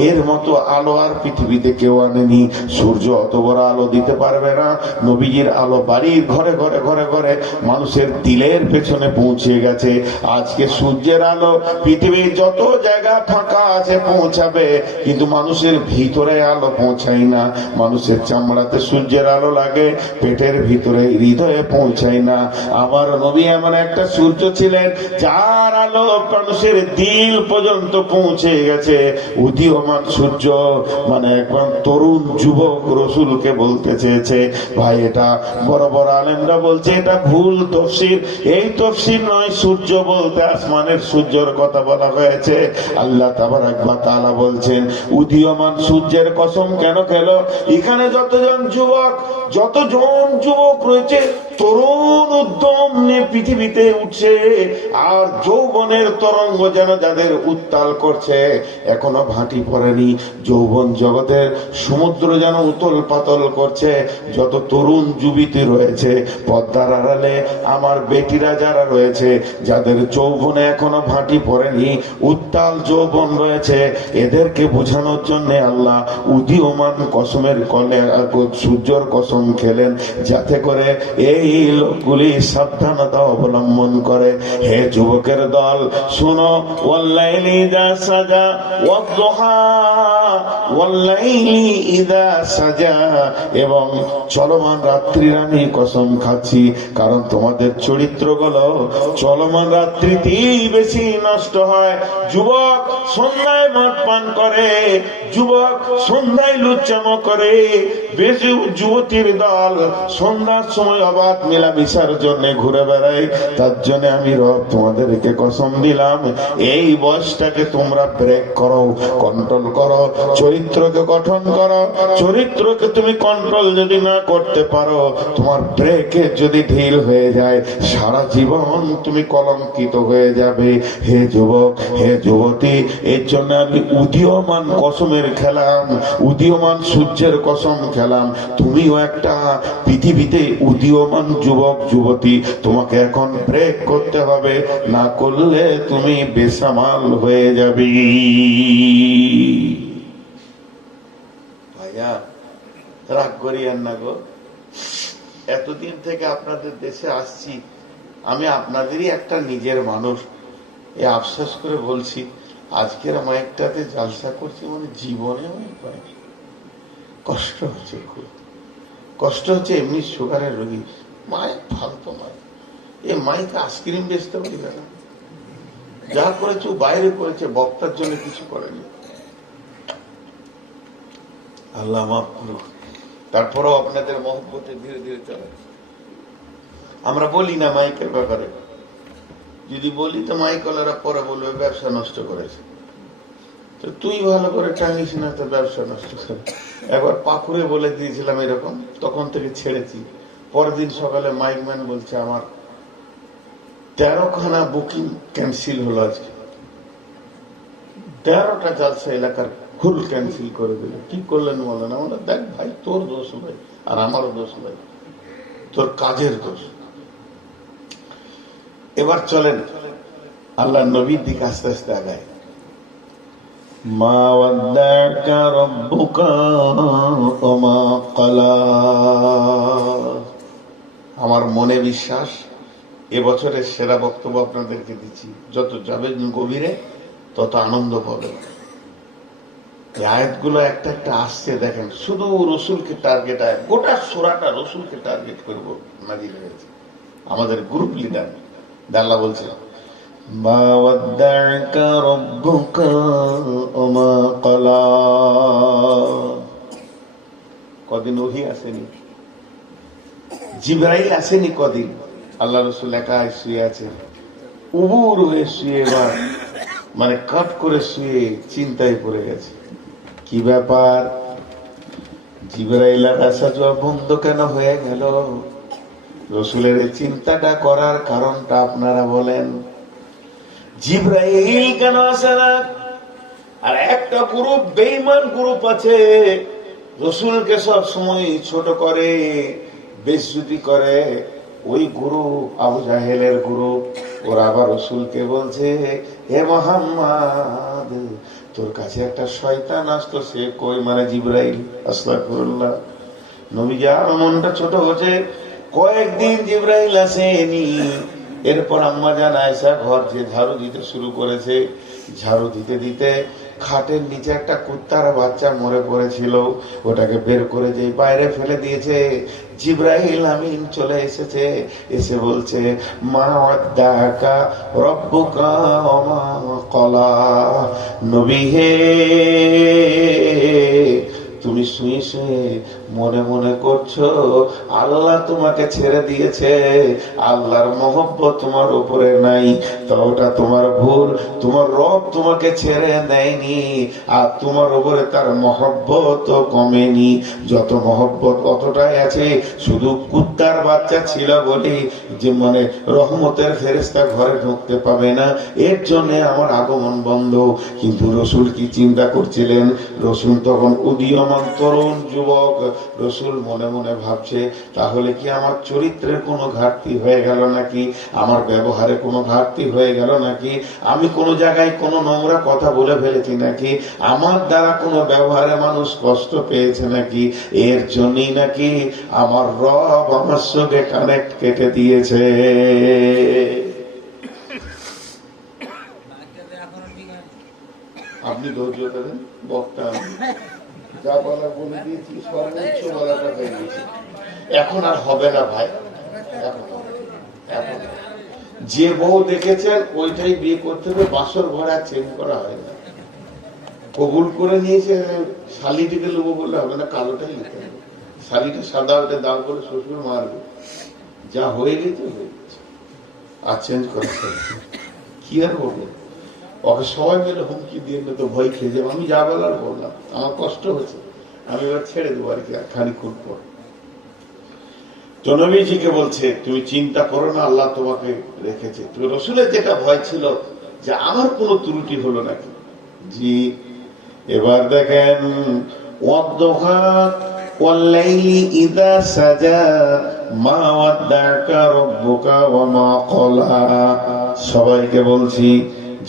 এর মতো আলো আর পৃথিবীতে কেউ আনেনি। সূর্য অত বড় আলো দিতে পারবে না। নবীজির আলো বাড়ির ঘরে ঘরে ঘরে ঘরে মানুষের দিলের পেছনে পৌঁছে গেছে। আজকে সূর্যের আলো পৃথিবীর যত জায়গা ফাঁকা আছে পৌঁছাবে, কিন্তু মানুষের ভিতরে আলো পৌঁছায় না। মানুষের চামড়াতে সূর্যের আলো লাগে, পেটের ভিতরে হৃদয়ে পৌঁছায় না। আমার নবী এমন একটা সূর্য ছিলেন যার আলো মানুষের দিল পর্যন্ত পৌঁছে গেছে। উদীয়মান সূর্য মানে একবার তরুণ যুবক রসুলকে বলতে চেয়েছে। ভাই এটা বড় বড় আলেমরা বলছে এটা ভুল তফসির। এই তফসির নয়, সূর্য বলতে আসমানের সূর্যের কথা বলা হয়েছে। আল্লাহ তাবারক ওয়া তাআলা বলছেন উদীয়মান সূর্যের কসম কেন খেল? এখানে যতজন যুবক রয়েছে তরুণ উদ্যম নিয়ে পৃথিবীতে উঠছে, আর যৌবনের তরঙ্গ যেন যাদের উত্তাল করছে, এখনো ভাটি পড়েনি। যৌবন জগতের সমুদ্র যেন উতল পাতল করছে। যত তরুণ যুবতী রয়েছে পদ্মার আড়ালে আমার বেটিরা যারা রয়েছে, যাদের যৌবনে এখনো ভাটি পড়েনি, উত্তাল যৌবন রয়েছে, এদেরকে বোঝানোর জন্য আল্লাহ উদীয়মান কসমের কলে সূর্যর কসম খেলেন, যাতে করে এই লোকগুলি সাবধানতা অবলম্বন করে। হে যুবকের দল শোনো, ওয়াল্লাইলি ইযা সাজা ওয়াদ-দুহা ওয়াল্লাইলি ইযা সাজা, এবং চলমান রাত্রির আমি কসম খাচ্ছি, কারণ তোমাদের চরিত্রগুলো চলমান রাত্রিতেই বেশি নষ্ট হয়। যুবক সন্ধ্যায় মদ পান করে, যুবক সন্ধ্যায় লুচ্চামো করে, বেশি যুবতীর দল সন্ধ্যার সময় অবাধ মেলামেশার জন্য ঘুরে বেড়ায়। তার জন্য আমি রব তোমাদেরকে কসম দিলাম, এই বয়সটাকে তোমরা ব্রেক করো, কন্ট্রোল করো, চরিত্রকে গঠন করো। চরিত্রকে তুমি কন্ট্রোল যদি না করতে পারো, তোমার ব্রেকে যদি ঢিল হয়ে যায়, সারা জীবন তুমি কলঙ্কিত হয়ে যাবে। হে যুবক, হে যুবতী, এর জন্য আমি উদীয়মান কসমের খেলাম, উদীয়মান সূর্যের কসম খেলাম। তুমিও একটা পৃথিবীতে উদীয়মান যুবক যুবতী, তোমাকে এখন ব্রেক করতে হবে, না করলে তুমি বেসামাল হয়ে যাবে। ভাইয়া রাগ করিয়েন না গো, এতদিন থেকে আপনাদের দেশে আসছি, আমি আপনাদেরই একটা নিজের মানুষ। এ আফসোস করে বলছি, আজকের আমার একটাতে জালসা করছি, মানে জীবনে আমি পাইনি। কষ্ট হচ্ছে, খুব কষ্ট হচ্ছে। এমনি সুগারের রোগী, মায়ের ফালতো মায়, এ মাইকে আইসক্রিম বেচতে পারি না, যা করেছে বাইরে করেছে, বক্তার জন্য কিছু করেনি। আল্লাহ মাফ করুক। তারপরেও আপনাদের মহব্বতে ধীরে ধীরে চলে। আমরা বলি না মাইকের ব্যাপারে, যদি বলি তো মাইকলারা পরে বলবে ব্যবসা নষ্ট করেছে। তো তুই ভালো করে টাঙিস না তো ব্যবসা নষ্ট করে। একবার পাকুড়ে বলে দিয়েছিলাম এরকম, তখন থেকে ছেড়েছি। পরের দিন সকালে মাইকম্যান বলছে আমার 13খানা বুকিং ক্যান্সেল হলো আজকে, 13টা জালসা এলাকার ফুল ক্যান্সেল করে দিল। কি করলেন বলেন? আমরা দেখ ভাই, তোর দোষ ভাই, আর আমারও দোষ ভাই, তোর কাজের দোষ। এবার চলেন আল্লাহ নবীর দিকে আস্তে আস্তে আগায়। মা ওয়াদ্দাকা রাব্বুকা ওয়া মা ক্বালা। আমার মনে বিশ্বাস এবছরের সেরা বক্তব্য আপনাদেরকে দিচ্ছি। যত যাবেন গভীরে তত আনন্দ পাবেন। এই আয়াতগুলো একটা একটা আসছে, দেখেন শুধু রসুলকে টার্গেট, গোটা সূরাটা রসুলকে টার্গেট করবো নাজিল হয়েছে। আমাদের গ্রুপ লিডার আল্লাহ বলছে মা ওয়াদ্দাকা রাব্বুকা ওয়া মা ক্বালা। কদিন ওহী আসেনি, জিবরাইল আসেনি কদিন। আল্লাহ রসুল একা শুয়ে আছে, উবুর হয়ে শুয়ে, এবার মানে কাট করে শুয়ে চিন্তায় পড়ে গেছে। কি ব্যাপার, জিবরাইল আসা যাওয়া বন্ধ কেন হয়ে গেল? রসুলের চিন্তাটা করার কারণটা আপনারা বলেন। জিবরাইল কেন আসে না? আর একটা গ্রুপ বেঈমান গ্রুপ আছে, রসুলকে সব সময় ছোট করে, বেইজ্জতি করে। ওই গ্রুপ আবু জাহেলের গ্রুপ, ওরা আবার রসুলকে বলছে, হে মুহাম্মদ, তোর কাছে একটা শয়তান আসতো, সে কই? মানে জিবরাইল। আস্তাগফিরুল্লাহ। নবীজি আর মনটা ছোট হচ্ছে। কয়েকদিন জিবরাইল আসেনি। এরপর আম্মা জান আয়েশা ঘর যে ঝাড়ু দিতে শুরু করেছে। ঝাড়ু দিতে দিতে খাটের নিচে একটা কুত্তার বাচ্চা মরে পড়েছিল, ওটাকে বের করে যে বাইরে ফেলে দিয়েছে। জিবরাইল আমিন চলে এসেছে, এসে বলছে, মা ওয়াদ্দাকা রব্বুকা ওয়া মা ক্বালা। নবী হে, তুমি শুয়ে শুয়ে মনে মনে করছো আল্লাহ তোমাকে ছেড়ে দিয়েছে, আল্লাহর মহব্বত তোমার উপরে নাই। তো ওটা তোমার ভুল, তোমার রব তোমাকে ছেড়ে দেয়নি, আর তোমার উপরে তার মহব্বত কমেনি। যত মহব্বত অতটাই আছে, শুধু কুত্তার বাচ্চা ছিল বলে যে মানে রহমতের ফেরেশতা ঘরে ঢুকতে পাবে না, এর জন্য আমার আগমন বন্ধ। কিন্তু রসুল কি চিন্তা করছিলেন? রসুল তখন উদীয়মান তরুণ যুবক। রসুল মনে মনে ভাবছে, তাহলে কি আমার চরিত্রের কোনো ঘাটতি হয়ে গেল নাকি, আমার ব্যবহারে কোনো ঘাটতি হয়ে গেল নাকি, আমি কোনো জায়গায় কোনো নোংরা কথা বলে ফেলেছি নাকি, আমার দ্বারা কোনো ব্যবহারে মানুষ কষ্ট পেয়েছে নাকি, এর জন্যই নাকি আমার রব আমার সঙ্গে কানেক্ট কেটে দিয়েছে। আপনি ধৈর্য ধরেন, বক্তা যা বলা বলে দিয়েছি, সর্বোচ্চ বলাটা হয়ে গেছে। এখন আর হবে না ভাই, এখন যে বউ দেখেছেন ওইটাই বিয়ে করতে হবে, বাসর ঘর আর চেঞ্জ করা হয় না। কবুল করে নিয়েছে, শালিটিকে নেবো বললে হবে না, কালোটাই নিতে হবে। শালিটা সাদা, ওটা দাম করে শ্বশুর মারবে, যা হয়ে গেছে হয়ে গেছে, আর চেঞ্জ করতে হবে। কি আর বলবো, ওকে সবাই মিলে হুমকি দিয়ে তো ভয় খেয়ে যাবো। আমি যা বলার বললাম, আমার কষ্ট হচ্ছে, আমি এবার ছেড়ে দেবো আর কি, আর খানিক্ষণ পর। তো নবীজিকে বলছে, তুমি চিন্তা করো না, আল্লাহ তোমাকে রেখেছে। তুমি রসুলের যেটা ভয় ছিল যে আমার কোনো ত্রুটি হলো নাকি। জি, এবার দেখেন, ওয়াদ্দুহা ওয়াল-লাইলি ইযা সাজা মা ওয়াদ্দাকা রাব্বুকা ওয়া মা ক্বালা। সবাইকে বলছি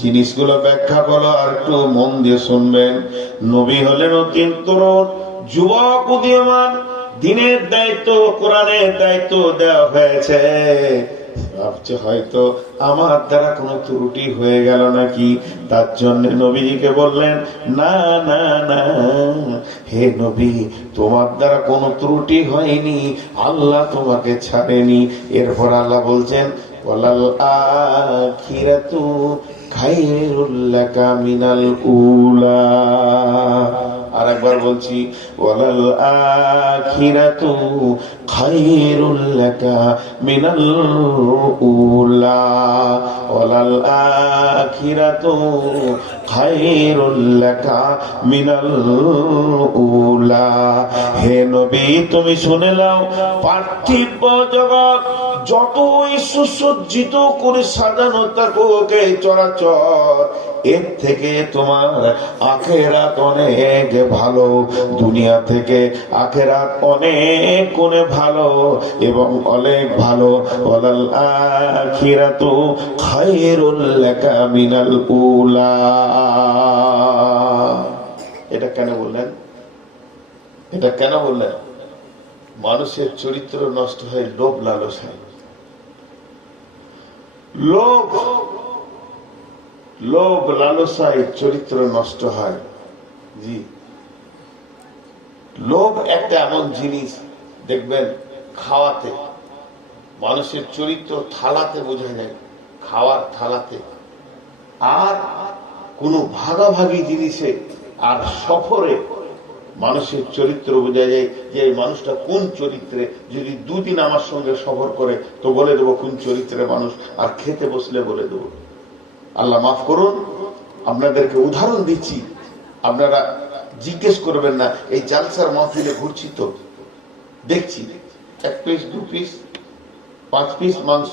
জিনিসগুলো ব্যাখ্যা করো, আর একটু মন দিয়ে শুনবেন। নবী হলেন অতীন তরুণ যুবক, উদীয়মান, দিনের দায়িত্ব, কোরআনের দায়িত্ব দেওয়া হয়েছে। ভাবছে হয়তো আমার দ্বারা কোনো ত্রুটি হয়ে গেল নাকি, তার জন্য নবীজিকে বললেন, না না না, হে নবী, তোমার দ্বারা কোনো ত্রুটি হয়নি, আল্লাহ তোমাকে ছাড়েনি। এরপর আল্লাহ বলছেন, ওয়ালাল আখিরাতু খায়রুল লাকা মিনাল উলা। আর একবার বলছি, ওয়ালাল আখিরাতু খায়রুল লাকা মিনাল উলা, ওয়ালাল আখিরাতু খায়রুল লাকা মিনাল উলা। হে নবী, তুমি শুনে নাও, পার্থিব জগৎ যতই সুসজ্জিত করে সাজানো থাকুক এই চরাচর, এর থেকে তোমার আখিরাত অনেক ভালো, দুনিয়া থেকে আখিরাত অনেক গুণে ভালো এবং অনেক ভালো। ওয়ালাল আখিরাতু খায়রুল লাকা মিনাল উলা। এটা কেন বললেন? এটা কেন বললেন? মানুষের চরিত্র নষ্ট হয় লোভ লালসায়। লোভ লালসায় চরিত্র নষ্ট হয়। জি, লোভ একটা এমন জিনিস, দেখবেন খাওয়াতে মানুষের চরিত্র থালাতে বোঝা যায়, খাওয়ার থালাতে, আর কোনো ভাগাভাগি জিনিসে আর সফরে মানুষের চরিত্র বোঝা যায় যে এই মানুষটা কোন চরিত্রে। যদি দুদিন আমার সঙ্গে সফর করে তো বলে দেবো কোন চরিত্রের মানুষ, আর খেতে বসলে বলে দেবো। আল্লাহ মাফ করুন, আপনাদেরকে উদাহরণ দিচ্ছি, আপনারা জিজ্ঞেস করবেন না। এই জালসার মাহফিলে ঘুরছি তো দেখছি 1 পিস 2 পিস 5 পিস মাংস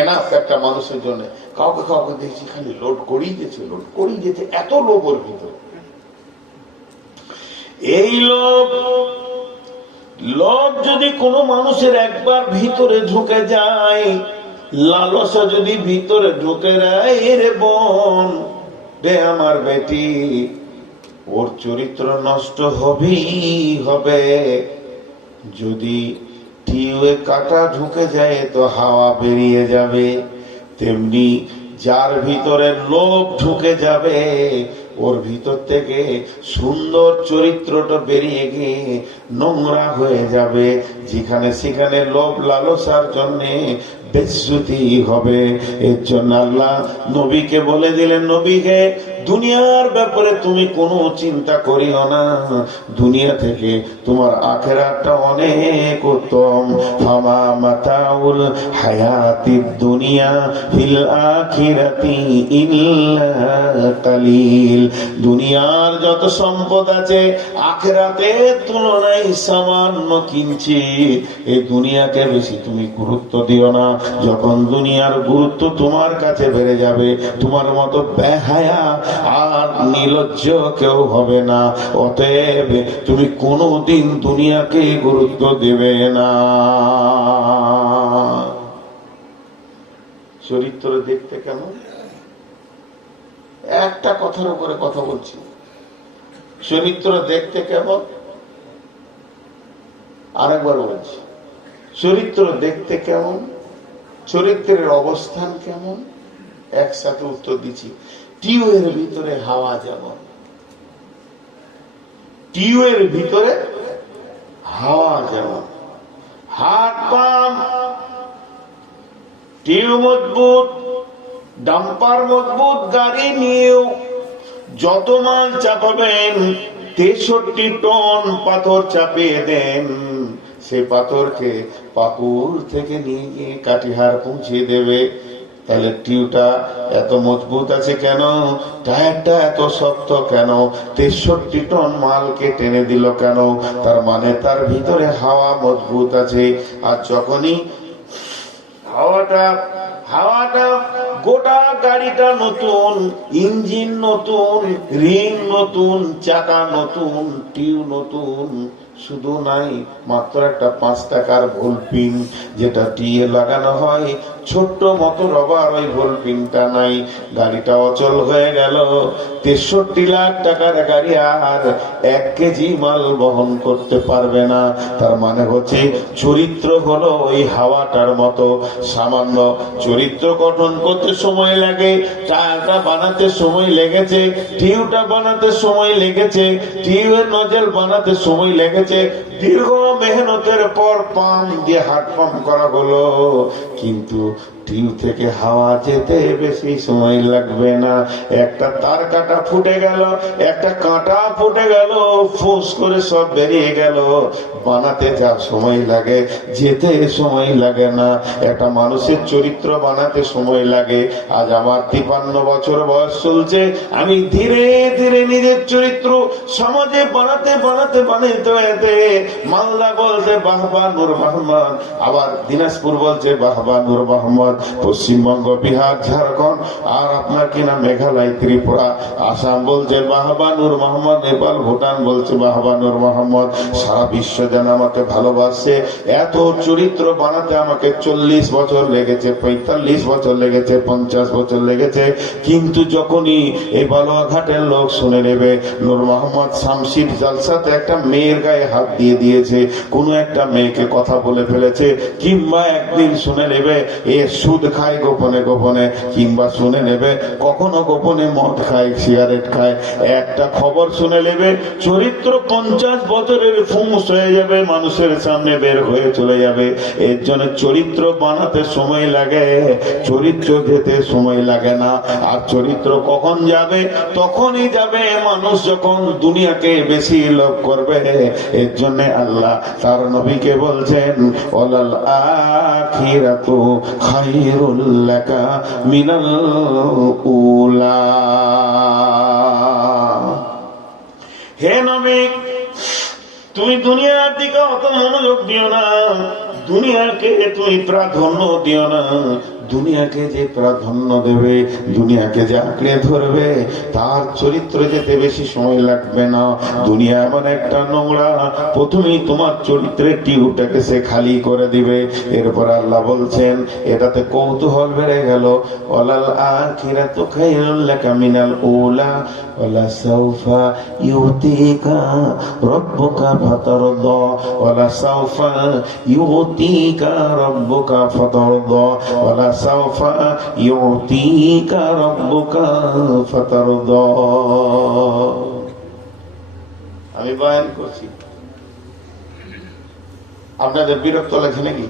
এনাফ একটা মানুষের জন্য। কাউকে কাউকে দেখছি খালি লোড করেই গেছে, লোড করেই গেছে, এত লোভ ওর ভিতর। এই লোভ যদি কোনো মানুষের একবার ভিতরে ঢুকে যায়, লালসা যদি ভিতরে ঢুকে যায়, রে বোন রে আমার বেটি, ওর চরিত্র নষ্ট হবেই হবে। যদি টিউবে কাটা ঢুকে যায় তো হাওয়া বেরিয়ে যাবে, তেমনি যার ভিতরে লোভ ঢুকে যাবে ওর ভিতর থেকে সুন্দর চরিত্রটা বেরিয়ে গিয়ে নোংরা হয়ে যাবে। যেখানে সেখানে লোভ লালসার জন্য বেজ্জতি হবে। এর জন্য আল্লাহ নবীকে বলে দিলেন, নবীকে দুনিয়ার ব্যাপারে তুমি কোনো চিন্তা করিও না, দুনিয়া থেকে তোমার আখিরাতটা অনেক উত্তম। ফামা মাতাউল হায়াতিদ দুনিয়া ফিল আখিরাতি ইল্লা কালিল। দুনিয়ার যত সম্পদ আছে আখিরাতের তুলনায় সামান্য কিঞ্চিৎ। এই দুনিয়াকে বেশি তুমি গুরুত্ব দিও না। যখন দুনিয়ার গুরুত্ব তোমার কাছে বেড়ে যাবে, তোমার মতো বেহায়া আর নির্লজ্জ কেউ হবে না। অতএব তুমি কোনোদিন দুনিয়াকে গুরুত্ব দেবে না। চরিত্র দেখতে কেমন? একটা কথার উপরে কথা বলছি, চরিত্র দেখতে কেমন? আরেকবার বলছি, চরিত্র দেখতে কেমন, চরিত্রের অবস্থান কেমন? একসাথে উত্তর দিচ্ছি। টিউবের ভিতরে হাওয়া যেমন, টিউবের ভিতরে হাওয়া যেমন, হাত পাম্প টিউ মজবুত, ডাম্পার মজবুত গাড়ি নিয়েও যত মাল চাপাবেন, 63 টন পাথর চাপিয়ে দেন, সে পাথরকে পাকুর থেকে নিয়ে গিয়ে কাটিহার পৌঁছে দেবে। তাহলে টিউটা এত মজবুত আছে কেন? টায়ারটা এত শক্ত কেন? 63 টন মালকে টেনে দিল কেন? তার মানে তার ভিতরে হাওয়া মজবুত আছে। আর যখনই হাওয়াটা গোটা গাড়িটা নতুন, ইঞ্জিন নতুন, রিং নতুন, চাকা নতুন, টিউ নতুন, শুধু নাই মাত্র একটা 5 টাকার ভোল্টপিন যেটা টিয়ে লাগানো হয়, ছোট্ট মতো রবার ওই ভোল্টপিনটা নাই, গাড়িটা অচল হয়ে গেল। 63 লাখ টাকার গাড়ি আর 1 কেজি মাল বহন করতে পারবে না। তার মানে হচ্ছে চরিত্র হলো ওই হাওয়াটার মতো সামান্য। চরিত্র গঠন করতে সময় লাগে, টায়ারটা বানাতে সময় লেগেছে, টিউটা বানাতে সময় লেগেছে, টিউবের নজল বানাতে সময় লেগেছে, দীর্ঘ মেহনতের পর পাম্প দিয়ে হাত পাম্প করা হলো। কিন্তু টিউ থেকে হাওয়া যেতে বেশি সময় লাগবে না। একটা তার কাটা ফুটে গেল, একটা কাঁটা ফুটে গেল, ফুস করে সব বেরিয়ে গেল। বানাতে যা সময় লাগে যেতে সময় লাগে না। একটা মানুষের চরিত্র বানাতে সময় লাগে। আজ আমার 53 বছর বয়স চলছে, আমি ধীরে ধীরে নিজের চরিত্র সমাজে বানাতে মালদা বলছে বাহবা নূর মোহাম্মদ, আবার দিনাজপুর বলছে বাহবা নূর মোহাম্মদ, পশ্চিমবঙ্গ, বিহার, ঝাড়খণ্ড, আর আপনার কিনা মেঘালয়, ত্রিপুরা, আসাম বলছে বাহবা নূর মোহাম্মদ, নেপাল, ভুটান বলছে বাহবা নূর মোহাম্মদ। সারা বিশ্ব যেন আমাকে ভালোবাসে। এত চরিত্র বানাতে আমাকে 40 বছর লেগেছে, 45 বছর লেগেছে, 50 বছর লেগেছে। কিন্তু যখনই এই বালুয়াঘাটের লোক শুনে নেবে নূর মোহাম্মদ শামসির জলসাতে একটা মেয়ের গায়ে হাত দিয়ে দিয়েছে, কোনো একটা মেয়েকে কথা বলে ফেলেছে, কিংবা একদিন শুনে নেবে এ সুদ খায় গোপনে গোপনে, কিংবা শুনে নেবে কখনো গোপনে মদ খায়, সিগারেট খায়, একটা খবর শুনে নেবে চরিত্র 50 বছরের ফুঁস হয়ে যাবে, মানুষের সামনে বের হয়ে চলে যাবে। এর জন্য চরিত্র বানাতে সময় লাগে, চরিত্র যেতে সময় লাগে না। আর চরিত্র কখন যাবে? তখনই যাবে মানুষ যখন দুনিয়াকে বেশি লোভ করবে। এর জন্য আল্লাহ তার নবীকে বলছেন, ওয়ালাল আখিরাতু খায়রুল লাকা মিনাল উলা। হে নবী, তুমি দুনিয়ার দিকে অত মনোযোগ দিও না, দুনিয়াকে তুমি প্রাধান্য দিও না। দুনিয়াকে যে প্রাধান্য দেবে, দুনিয়াকে যে আঁকড়ে ধরবে, তার চরিত্র যেতে বেশি সময় লাগবে না। দুনিয়া এমন একটা নোংরা, প্রথমেই তোমার চরিত্রের টিউবটাকে সে খালি করে দিবে। এরপর আল্লাহ বলছেন এটাতে কৌতূহল বেড়ে গেল। ওয়ালাল আখিরাতু খায়রুল লাকা মিনাল উলা ওয়ালা সাউফা ইউতিকা রাব্বুকা ফাতারদা ওয়ালা সাউফা ইউতিকা রাব্বুকা ফাতারদা ওয়ালা সাউফা ইউতিকা রাব্বুকা ফাতারদা। আমি বয়ান করছি, আপনাদের বিরক্ত লাগছে নাকি?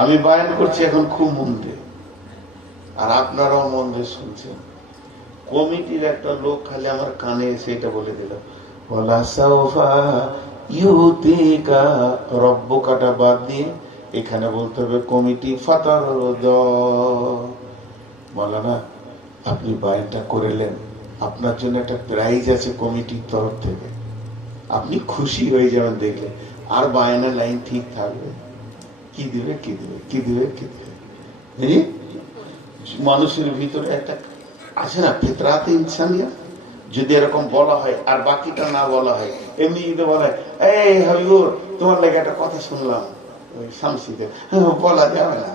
আমি বয়ান করছি এখন খুব মন দিয়ে, আর আপনারাও মন দিয়ে শুনছেন। কমিটির একটা লোক খালি আমার কানে এসে এটা বলে দিল, ওয়ালা সাউফা ইউতিকা রাব্বুকাটা বাদ দিয়ে এখানে বলতে হবে কমিটি ফাতারদা। মাওলানা আপনি বয়ানটা করেলেন, আপনার জন্য একটা প্রাইজ আছে কমিটির তরফ থেকে, আপনি খুশি হয়ে যাবেন দেখলে। আর বায়ানের লাইন ঠিক থাকবে, কি দিবে কি দিবে কি দিবে কি দিবে। মানুষের ভিতরে একটা আছে না ফিতরাতে ইনসানিয়া, যদি এরকম বলা হয় আর বাকিটা না বলা হয়, এমনি যদি বলা হয় এই হাবিবুর তোমার লাগে একটা কথা শুনলাম ওই শামসিদের, বলা যাবে না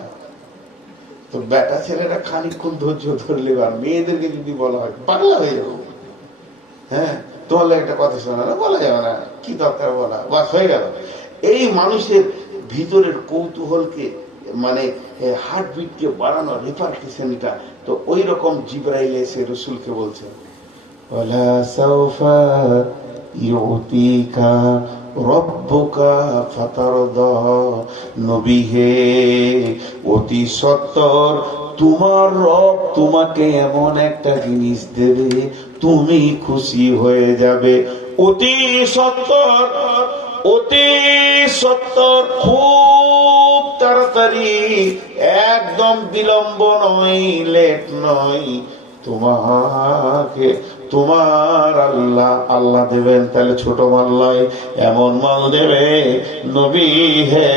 তো। বেটা ছেলেরা খানিকক্ষণ ধৈর্য ধরলে, আর মেয়েদেরকে যদি বলা হয় পাগলা হয়ে যাবো। হ্যাঁ, তোমার লাগে একটা কথা শোনা, বলা যাবে না, কি দরকার বলা, বাস হয়ে গেল। এই মানুষের ভিতরের কৌতূহলকে মানে হার্টবিটকে বাড়ানো রিপার্কেশনটা, তো ওই রকম জিবরাইল এসে রসুলকে বলছে ওয়ালা সাউফা ইউতিকা রব্বুকা ফাতারদা। নবী হে, অতি সত্বর তোমার রব তোমাকে এমন একটা জিনিস দেবে তুমি খুশি হয়ে যাবে। অতি সত্বর, অতি সত্বর, খুব তাড়াতাড়ি, একদম বিলম্ব নয়, লেট নয়, তোমাকে তোমার আল্লাহ দেবেন। তাহলে ছোট মাল নয়, এমন মাল দেবে নবী হে,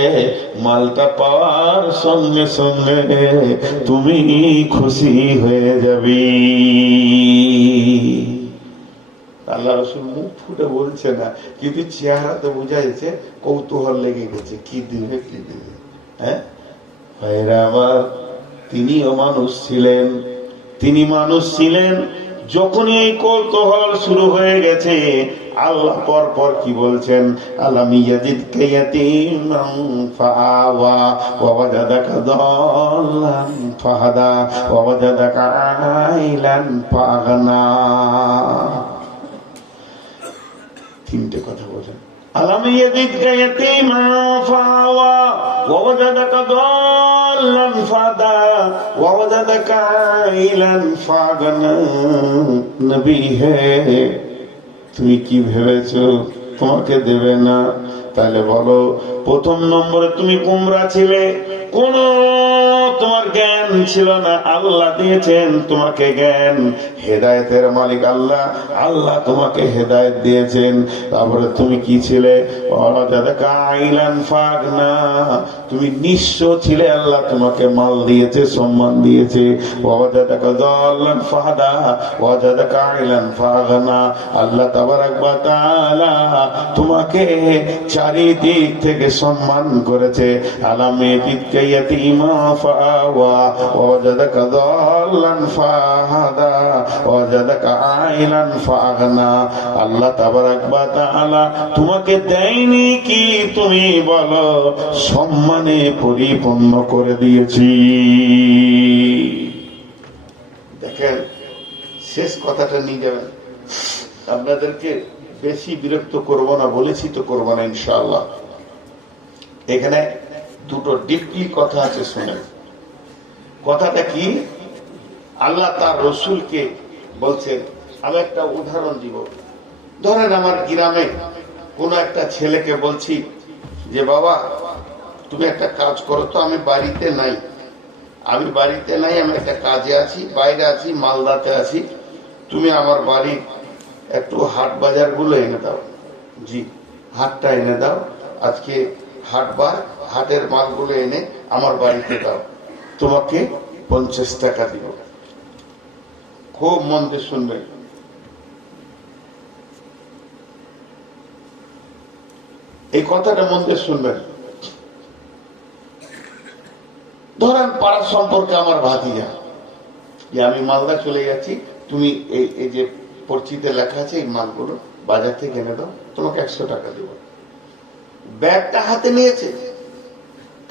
মালটা পাওয়ার সঙ্গে সঙ্গে তুমি খুশি হয়ে যাবি। আল্লাহ রসুল মুখ ফুটে বলছে না, কিন্তু চেহারাতে বোঝা যাচ্ছে কৌতূহল লেগে গেছে, কি দিবে কি দিবে। হ্যাঁ ভাইরা আমার, তিনিও মানুষ ছিলেন, তিনি মানুষ ছিলেন। যখনই এই কৌতূহল শুরু হয়ে গেছে, আল্লাহ পর পর কি বলছেন, আলাম ইয়াজিদকা ইয়াতীমান ফাআওয়া ওয়া ওয়াজাদাকা দাল্লান ফাহাদা ওয়া ওয়াজাদাকা আইলান ফাআগনা। তিনটে কথা বলেন, আলাম ইয়াজিদকা ইয়াতীমান ফাআওয়া ওয়া ওয়াজাদাকা দাল্লান ফাহাদা ওয়া ওয়াজাদাকা আইলান ফাআগনা। নবী হে, তুমি কি ভেবেছো তোমাকে দেবে না? তাহলে বলো, প্রথম নম্বরে তুমি গোমরা ছিলে, কোন তোমার জ্ঞান ছিল না, আল্লাহ দিয়েছেন তোমাকে জ্ঞান, হেদায়েতের মালিক আল্লাহ, আল্লাহ তোমাকে হেদায়েত দিয়েছেন। তারপরে তুমি কি ছিলে? আইলান ফাগনা, তুমি নিঃস্ব ছিলে, আল্লাহ তোমাকে মাল দিয়েছে, সম্মান দিয়েছে। ফাহাদা আইলান ফাগনা, আল্লাহ তাবারাক ওয়া তাআলা তোমাকে চারিদিক থেকে সম্মান করেছে। আলাম ইয়াজিদকা ইয়াতীমা ফাআওয়া ওয়াজাদাকা দাল্লান ফাহাদা ওয়াজাদাকা আইলান ফাগনা। আল্লাহ তাবারাক ওয়া তাআলা তোমাকে দেয়নি কি তুমি বলো, সম্মানে পরিপূর্ণ করে দিয়েছি। দেখেন, শেষ কথাটা নিয়ে যাবেন, আপনাদেরকে বেশি বিরক্ত করব না, বলেছি তো করবো না ইনশাআল্লাহ। এখানে দুটো ডিপলি কথা আছে, শুনেন। কথাটা কি? আল্লাহ তার রসুলকে বলছেন, আমি একটা উদাহরণ দিব। ধরেন আমার গ্রামে কোন একটা ছেলেকে বলছি যে বাবা তুমি একটা কাজ করো তো, আমি বাড়িতে নাই, আমি একটা কাজে আছি, বাইরে আছি, মালদাতে আছি, তুমি আমার বাড়ির একটু হাট বাজার গুলো এনে দাও। জি, হাটটা এনে দাও, আজকে হাটবার, হাটের মালগুলো এনে আমার বাড়িতে দাও, তোমাকে 50 টাকা দিব। খুব মন দিয়ে শুনবেন, এই কথাটা মন দিয়ে শুনবেন। ধরেন পাড়ার সম্পর্কে আমার ভাতিজা, যে আমি মালদা চলে যাচ্ছি, তুমি এই যে পরিচিতে লেখা আছে এই মালগুলো বাজার থেকে এনে দাও, তোমাকে 100 টাকা দেব। ব্যাগটা হাতে নিয়েছে,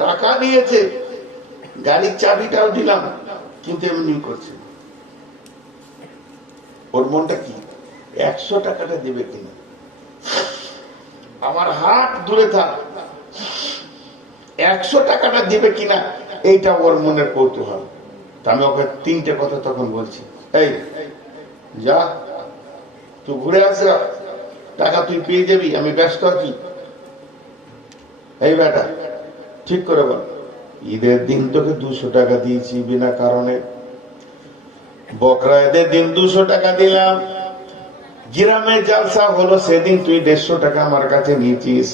টাকা নিয়েছে, গাড়ির চাবিটাও দিলাম, কিন্তু এমনি করছে। ওর মনটা কি 100 টাকাটা দেবে কিনা? আমার হাত দূরে থাক, 100 টাকাটা দিবে কিনা এইটা ওর মনের কৌতূহল। আমি ওকে 3টে কথা তখন বলছি, এই যা তুই ঘুরে আসে, টাকা তুই পেয়ে যাবি, আমি ব্যস্ত আছি। এই বেটা ঠিক করে বল, ঈদের দিন তোকে 200 টাকা দিয়েছি বিনা কারণে, বকরা ঈদের দিন 200 টাকা দিলাম, গ্রামে জালসা হলো সেদিন তুই 150 টাকা আমার কাছে নিয়েছিস,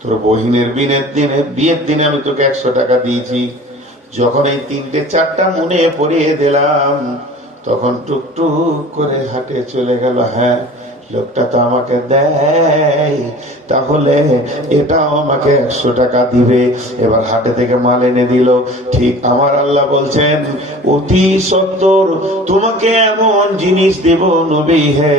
তোর বহিনের বিয়ের দিনে আমি তোকে 100 টাকা দিয়েছি। যখন এই 3টে 4টা মনে পড়িয়ে দিলাম, তখন টুকটুক করে হাটে চলে গেল। হ্যাঁ, লোকটা তো আমাকে দেয়, তাহলে এটাও আমাকে 100 টাকা দিবে। এবার হাটে থেকে মাল এনে দিল। ঠিক আমার আল্লাহ বলছেন, অতি সত্বর তোমাকে এমন জিনিস দেব নবী হে,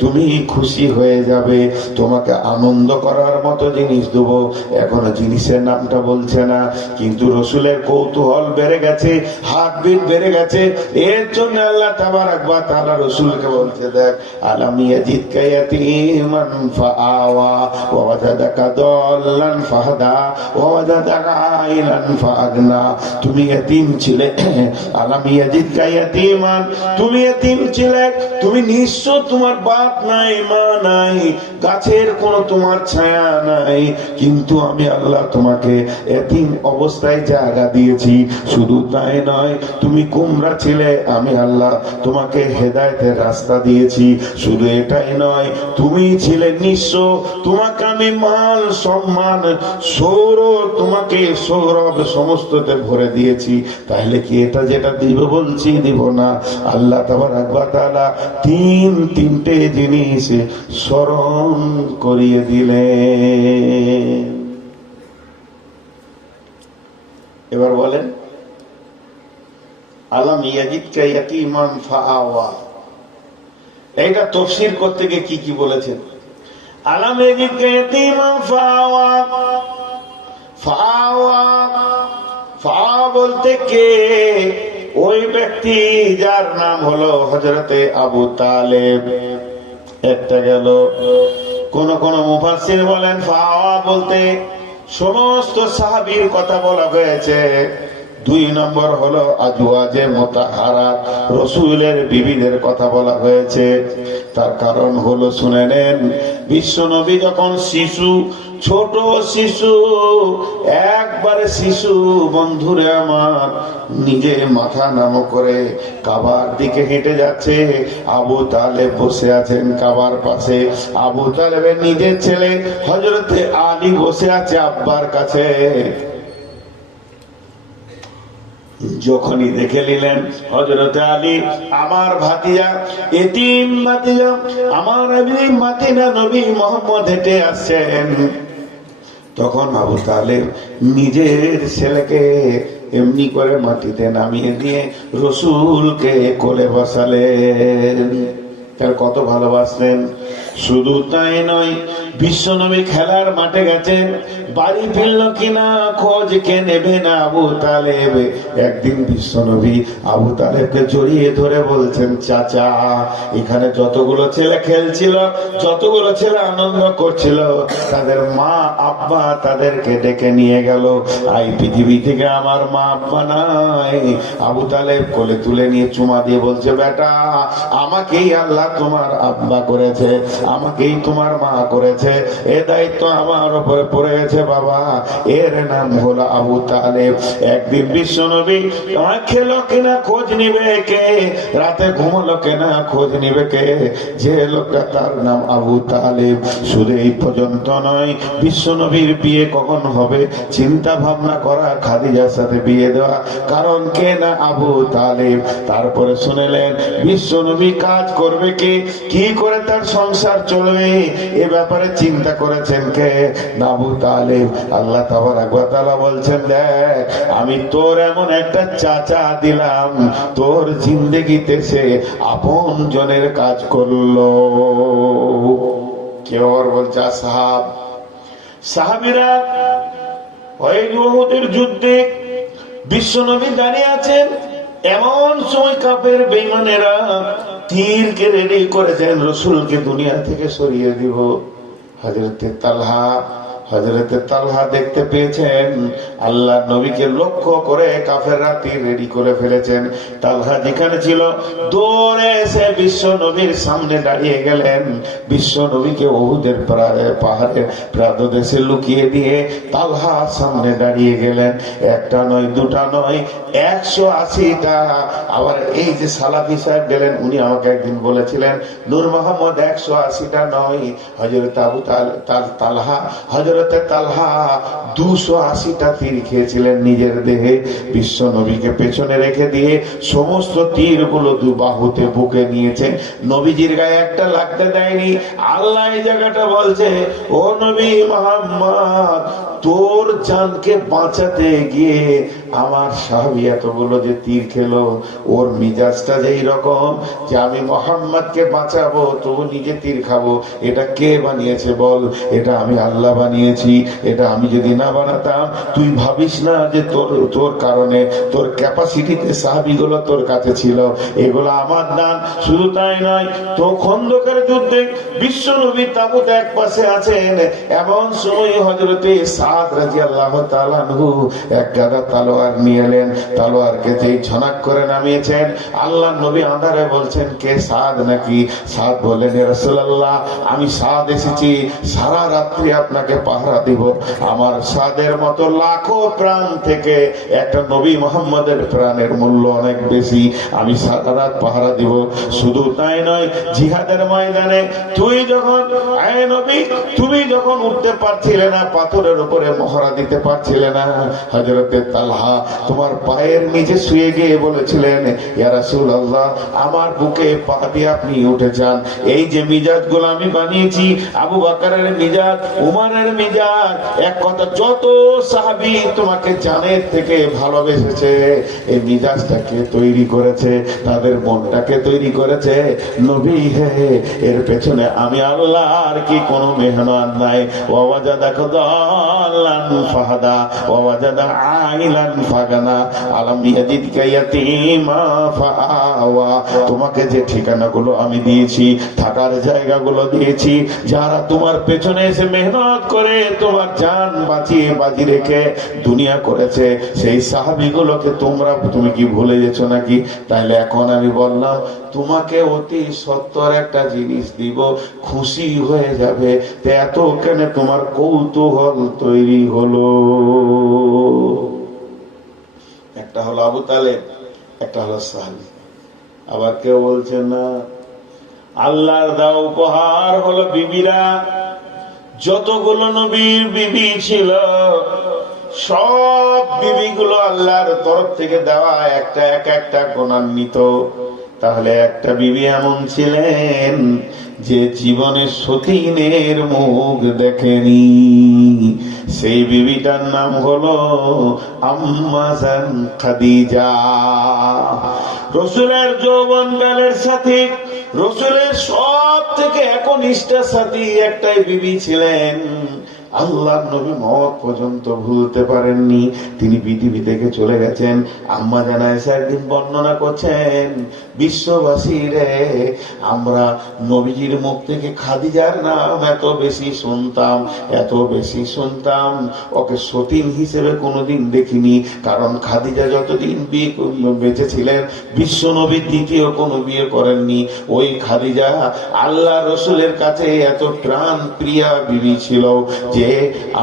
তুমি খুশি হয়ে যাবে, তোমাকে আনন্দ করার মতো জিনিস দেবো। এখনো জিনিসের নামটা বলছে না, কিন্তু রসুলের কৌতূহল বেড়ে গেছে, হার্টবিট বেড়ে গেছে। এর জন্য আল্লাহ তাবারাক ওয়া তাআলা রসুলকে বলছে, দেখ, আলাম ইয়াজিদকা ইয়াতীমান ফাআওয়া ওয়া ওয়াজাদাকা দাল্লান ফাহাদা ওয়া ওয়াজাদাকা আইলান ফাআগনা। তুমি ইয়াতীম ছিলে, আলাম ইয়াজিদকা ইয়াতীমান, তুমি ইয়াতীম ছিলে, তুমি নিঃস্ব, তোমার বাপ নাই, মা নাই, গাছের কোনো তোমার ছায়া নাই, কিন্তু আমি আল্লাহ তোমাকে ইয়াতীম অবস্থায় জায়গা দিয়েছি। শুধু তাই নয়, তুমি গোমরা ছিলে, আমি আল্লাহ তোমাকে হেদায়েতের রাস্তা দিয়েছি। শুধু এটাই নয়, তুমি ছিলে নিঃস্ব, তোমাকে আমি মাল সম্মান তোমাকে সৌরভ সমস্ততে ভরে দিয়েছি। তাহলে কি এটা যেটা দিব বলছি দিব না? আল্লাহ তাবারাক ওয়া তাআলা 3টে জিনিস স্মরণ করিয়ে দিলেন। এবার বলেন, আলাম ইয়াজিদকা ইয়াতীমান ফাআওয়া, এইটা তাফসীর করতে গিয়ে কি বলেছেন? আলাম ইয়াজিদকা ইয়াতীমান ফাআওয়া, ফাআওয়া ফাআওয়া বলতে কে? ওই ব্যক্তি যার নাম হলো হযরতে আবু তালেব। একটা গেল। কোন মুফাসসির বলেন ফাআওয়া বলতে সমস্ত সাহাবীর কথা বলা হয়েছে। 2 নম্বর হলো আজওয়াজে মুতাহহারাত, রাসূলের বিবিদের কথা বলা হয়েছে। তার কারণ হলো, শুনে নেন, বিশ্ব নবী যখন শিশু, ছোট শিশু, একবারে শিশু, বন্ধুরে আমার, নিজে মাথা নামো করে কাবার দিকে হেঁটে যাচ্ছে, আবু তালেব বসে আছেন কাবার পাশে। আবু তালেবের নিজের ছেলে হযরতে আলী বসে আছে আব্বার কাছে। যখনই দেখে নিলেন হযরতে আলী, আমার ভাতিজা, এতিম ভাতিজা, আমার মাদিনা নবী মুহাম্মদ হেঁটে আসছেন, তখন আবু তালেব নিজের ছেলেকে এমনি করে মাটিতে নামিয়ে দিয়ে রসুলকে কোলে বসালেন। তার কত ভালোবাসলেন। শুধু তাই নয়, বিশ্বনবী খেলার মাঠে গেছেন, বাড়ি ফিরল কিনা খোঁজ কে নেবে না আবু তালেব। একদিন বিশ্বনবী আবু তালেবকে জড়িয়ে ধরে বলছেন, চাচা, এখানে যতগুলো ছেলে খেলছিল, যতগুলো ছেলে আনন্দ করছিল, তাদের মা আব্বা তাদেরকে ডেকে নিয়ে গেল। এই পৃথিবী থেকে আমার মা আব্বা নাই। আবু তালেব কোলে তুলে নিয়ে চুমা দিয়ে বলছে, বেটা, আমাকেই আল্লাহ তোমার আব্বা করেছে, আমাকেই তোমার মা করেছে, এ দায়িত্ব আমার উপরে পড়ে গেছে। বলছে বাবা এর নাম হলো আবু তালেব। একদিন বিশ্ব নবী খেলো কিনা খোঁজ নিবে কে, রাতে ঘুমলো কিনা খোঁজ নিবে কে, যে লোকটা তার নাম আবু তালেব। শুধু এই পর্যন্ত নয়, বিশ্ব নবীর বিয়ে কখন হবে চিন্তা ভাবনা করা, খাদিজার সাথে বিয়ে দেওয়া, কারণ কে না আবু তালেব। তারপরে শুনেলেন বিশ্ব নবী কাজ করবে কে, কি করে তার সংসার চলবে, এ ব্যাপারে চিন্তা করেছেন কে, আবু তালেব। আল্লাহ তাবারক ওয়া তাআলা বলছেন দেখ আমি তোর এমন একটা চাচা দিলাম, তোর জিন্দেগিতে সে আপন জনের কাজ করলো। কেউ বলছে সাহাব সাহাবীরা ওই উহুদের যুদ্ধে বিশ্বনবী দাঁড়িয়ে আছেন, এমন সময় কাফের বেঈমানেরা তীরকে রেডি করেছেন রাসূলকে দুনিয়া থেকে সরিয়ে দিব। হযরতে তালহা দেখতে পেয়েছেন আল্লাহ নবীকে লক্ষ্য করে কাফেররা তীর রেডি করে ফেলেছেন। তালহা যেখানে ছিল দৌড়ে এসে বিশ্ব নবীর সামনে দাঁড়িয়ে গেলেন। বিশ্ব নবীকে উহুদের পাহাড়ের প্রান্তদেশে লুকিয়ে দিয়ে তালহা সামনে দাঁড়িয়ে গেলেন। একটা নয় দুটা নয় 180টা। আবার এই যে সালাফি সাহেব গেলেন, উনি আমাকে একদিন বলেছিলেন নূর মোহাম্মদ 180টা নয়, হযরত আবু তালহা হযরতে তালহা 280টা তীর খেয়েছিলেন নিজের দেহে। বিশ্ব নবীকে পেছনে রেখে দিয়ে সমস্ত তীরগুলো দুবাহুতে বুকে নিয়েছে, নবীজির গায়ে একটা লাগতে দেয়নি। আল্লাহ এই জায়গাটা বলছে ও নবী মুহাম্মদ তোর জানকে বাঁচাতে গিয়ে আমার সাহাবী এতগুলো যে তীর খেলো, ওর মিজাজটা যেই রকম যে আমি মুহাম্মদকে বাঁচাবো তবু নিজে তীর খাবো, এটা কে বানিয়েছে বল? এটা আমি আল্লাহ বানিয়েছি। এটা আমি যদি না বানাতাম তুই ভাবিস না যে তোর কারণে তোর ক্যাপাসিটিতে সাহাবীগুলো তোর কাছে ছিল, এগুলো আমার দান। শুধু তাই নয়, তো খন্দকের যুদ্ধে বিশ্ব নবী তাবুতে এক পাশে আছেন, এমন সময় হযরতে সাদ রাদিয়াল্লাহু তাআলা আনহু এক গাদা তলোয়ার নিয়ে এলেন। তলোয়ারকে যেই ঝনক করে নামিয়েছেন, আল্লাহ নবী আঁধারে বলছেন কে সাদ নাকি? সাদ বললেন ইয়া রাসূলুল্লাহ আমি সাদ এসেছি সারা রাত্রি আপনাকে পাহারা দিব। আমার সাদের মতো লাখো প্রাণ থেকে একটা নবী মুহাম্মদের প্রাণের মূল্য অনেক বেশি, আমি সারা রাত পাহারা দিব। শুধু তাই নয়, জিহাদের ময়দানে তুমি যখন উঠতে পারছিলে না, পাথরের উপরে মহড়া দিতে পারছিলে না, হযরতে তালহা তোমার পায়ের নিচে শুয়ে গিয়ে বলেছিলেন ইয়া রাসূলুল্লাহ আমার বুকে পা দিয়ে আপনি উঠে যান। এই যে মিজাজ গুলো আমি বানিয়েছি, আবু বকরের মিজাজ, উমরের মিজাজ, এক কথা যত সাহাবী তোমাকে জানের থেকে ভালোবেসেছে, এই মিজাজটাকে তৈরি করেছে, তাদের মনটাকে তৈরি করেছে নবী হে, এর পেছনে আমি আল্লাহর কি কোনো মেহনত নাই। ওয়াজাদাকা দাল্লান ফাহাদা ওয়াজাদা আইলান ফাগানা আলাম ইয়াজিদকা ইয়াতীমা ফাআওয়া। তোমাকে যে ঠিকানাগুলো আমি দিয়েছি, থাকার জায়গাগুলো দিয়েছি, যারা তোমার পেছনে এসে মেহনত করে তোমার জান বাঁচিয়ে বাজি রেখে দুনিয়া করেছে, সেই সাহাবীগুলোকে তুমি কি ভুলে গেছো নাকি? তাইলে এখন আমি বললাম তোমাকে অতি সত্তর একটা জিনিস দিব, খুশি হয়ে যাবে, এত কেন তোমার কৌতূহল তৈরি হলো? একটা হলো আবু তালেব, একটা হলো সাহাবী। আবার কেউ বলছে না, আল্লাহর দেওয়া উপহার হলো বিবিরা। যতগুলো নবীর বিবি ছিল সব বিবিগুলো আল্লাহর তরফ থেকে দেওয়া, একটা গুণান্বিত। তাহলে একটা বিবি এমন ছিলেন যে জীবনে সতীনের মুখ দেখেনি, সেই বিবিটার নাম হলো আম্মা জান খাদিজা। রাসূলের যৌবনকালের সাথী, রাসূলের সব থেকে একনিষ্ঠ সাথী একটাই বিবি ছিলেন। আল্লাহ নবী মওত পর্যন্ত ভুলতে পারেননি, তিনি পৃথিবী থেকে চলে গেছেন। আম্মা জান আয়েশা একদিন বর্ণনা করছেন, বিশ্ববাসী রে, আমরা নবীজির মুখ থেকে খাদিজার নাম এত বেশি শুনতাম, ওকে সতীন হিসেবে কোনোদিন দেখিনি। কারণ খাদিজা যতদিন বেঁচে ছিলেন বিশ্ব নবী দ্বিতীয় কোনো বিয়ে করেননি। ওই খাদিজা আল্লাহ রসুলের কাছে এত প্রাণ প্রিয়া বিবি ছিল যে যে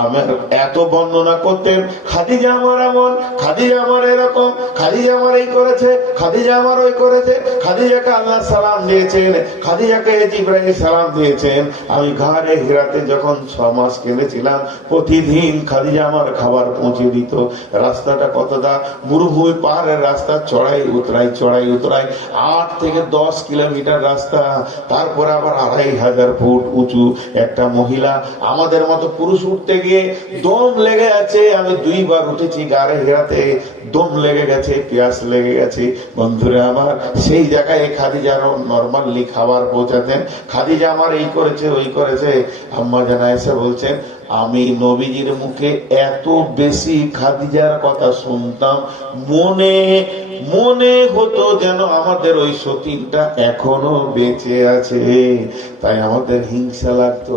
আমার এত বর্ণনা করতেন, খাদিজা আমার এমন, খাদিজা আমার এরকম, খাদিজা আমার এই করেছে, খাদিজা আমার ওই করেছে, খাদিজাকে আল্লাহ সালাম দিয়েছেন, খাদিজাকে জিবরাইল সালাম দিয়েছেন। আমি ঘরে হিরাতে যখন 6 মাস কেঁদেছিলাম, প্রতিদিন খাদিজা আমার খাবার পৌঁছে দিত। রাস্তাটা কতটা, মরুভূমি পাহাড়ের রাস্তা, চড়াই উতরাই চড়াই উতরাই 8 থেকে 10 কিলোমিটার রাস্তা, তারপরে আবার 2500 ফুট উঁচু। একটা মহিলা, আমাদের মতো পুরুষ উঠতে গিয়ে দম লেগে আছে। আমি 2 বার উঠেছি গাড়ে হিরাতে, দম লেগে গেছে, পিয়াস লেগে গেছে। বন্ধুরা আমার, সেই জায়গায় খাদিজা নরমালি খাবার পৌঁছাতেন। খাদিজা আমার এই করেছে ওই করেছে। আম্মা জানা এসে বলছেন, আমি নবীজির মুখে এত বেশি খাদিজার কথা শুনতাম, মনে মনে হতো যেন আমাদের ওই সতীনটা এখনো বেঁচে আছে। তাই আমাদের হিংসা লাগতো।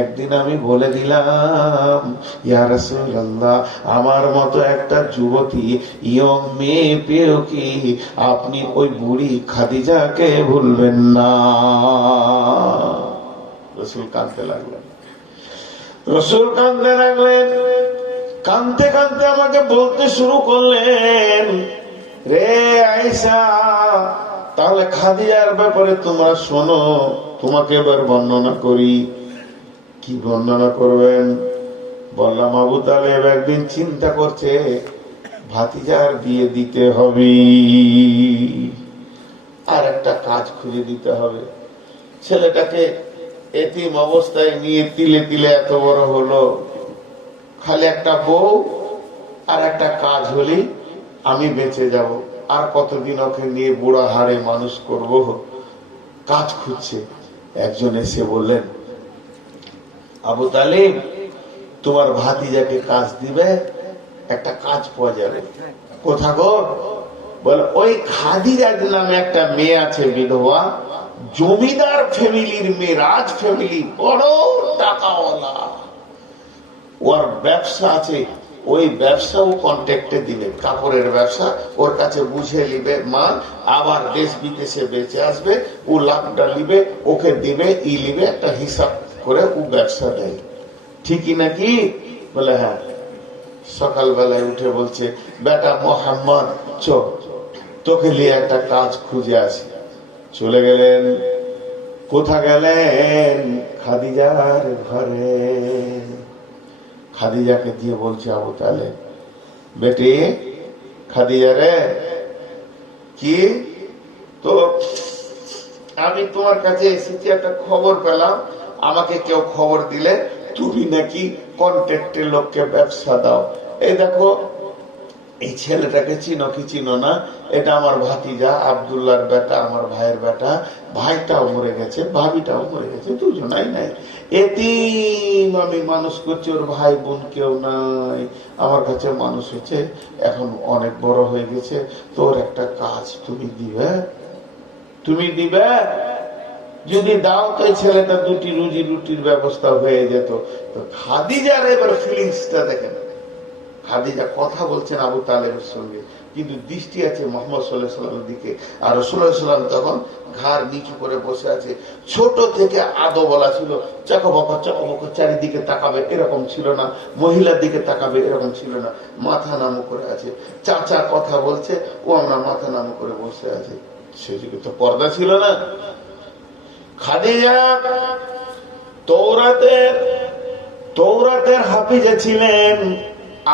একদিন আমি বলে দিলাম, ইয়া রাসূলুল্লাহ, আমার মতো একটা যুবতী ইয়ং মেয়ে পেয়েও কি আপনি ওই বুড়ি খাদিজাকে ভুলবেন না? রাসূল কাঁদতে লাগলেন, রাসূল কাঁদতে লাগলেন। কাঁদতে কাঁদতে আমাকে বলতে শুরু করলেন, রে আয়েশা, তাহলে খাদিজার ব্যাপারে তোমরা শোনো, তোমাকে এবার বর্ণনা করি। কি বর্ণনা করবেন? বললাম, আবু তালেব একদিন চিন্তা করছে ভাতিজার বিয়ে দিতে হবে, আর একটা কাজ খুঁজে দিতে হবে। ছেলেটাকে এতিম অবস্থায় নিয়ে তিলে তিলে এত বড় হলো, খালি একটা বউ আর একটা কাজ হলি আমি বেঁচে যাব। আর কতদিন ওকে নিয়ে বুড়া হাড়ে মানুষ করব? কাজ খুঁজছে। একজন এসে বললেন, আবু তালিব, তোমার ভাতিজাকে কাজ দিবে, একটা কাজ পাওয়া যাবে। কোথা গো? বলে, ওই খাদিজা নামে একটা মেয়ে আছে, বিধবা, জমিদার ফ্যামিলির মেয়ে, রাজ ফ্যামিলি, বড় টাকাওয়ালা, ওর ব্যবসা আছে। ওই ব্যবসাও কন্ট্রাক্টে দিবে, কাপড়ের ব্যবসা, ওর কাছে বুঝে নিবে মাল, আবার দেশ বিদেশে বেঁচে আসবে, ও লাভটা নিবে, ওকে দিবে, ই নিবে, একটা হিসাব করে ও ব্যবসা দেয়। ঠিকই নাকি? বলে হ্যাঁ। সকালবেলায় উঠে বলছে, বেটা মোহাম্মদ, চল তোকে নিয়ে একটা কাজ খুঁজে আসি। চলে গেলেন। কোথা গেলেন? খাদিজার ঘরে। খাদিজাকে দিয়ে বলছে, আবু তালেব, বেটি খাদিজা রে, কি তো আমি তোমার কাছে এসেছি, একটা খবর পেলাম, আমাকে কেউ খবর দিলে তুমি নাকি কন্ট্রাক্টের লোককে ব্যবসা দাও। এই দেখো, এই ছেলেটাকে চিনো কি চিনো না? এটা আমার ভাতিজা, আব্দুল্লাহর বেটা, আমার ভাইয়ের বেটা। ভাইটাও মরে গেছে, ভাবিটাও মরে গেছে, দুজনাই নাই। এতিম আমি মানুষ করছি, ওর ভাই বোন কেউ নাই, আমার কাছে মানুষ হচ্ছে, এখন অনেক বড় হয়ে গেছে। তোর একটা কাজ তুমি দিবে, তুমি দিবে। যদি দাও তো ছেলেটা দুটি রুজি রুটির ব্যবস্থা হয়ে যেত। তো খাদিজার এবার ফিলিংসটা দেখেন। খাদিজা কথা বলছেন আবু তালেবের সঙ্গে, কিন্তু দৃষ্টি আছে মুহাম্মদ সাল্লাল্লাহু আলাইহি ওয়াসাল্লামের দিকে। আর রাসূলুল্লাহ সাল্লাল্লাহু আলাইহি ওয়াসাল্লাম তখন ঘাড় নিচু করে বসে আছে। ছোট থেকে আদো বলা ছিল, চকবক চকবক চারিদিকে তাকাবে এরকম ছিল না, মহিলার দিকে তাকাবে এরকম ছিল না, মাথা নামু করে আছে। চাচা কথা বলছে, ও আমরা মাথা নামু করে বসে আছে। সেদিকে তো পর্দা ছিল না। খাদিজা তৌরাতের হাফিজা ছিলেন,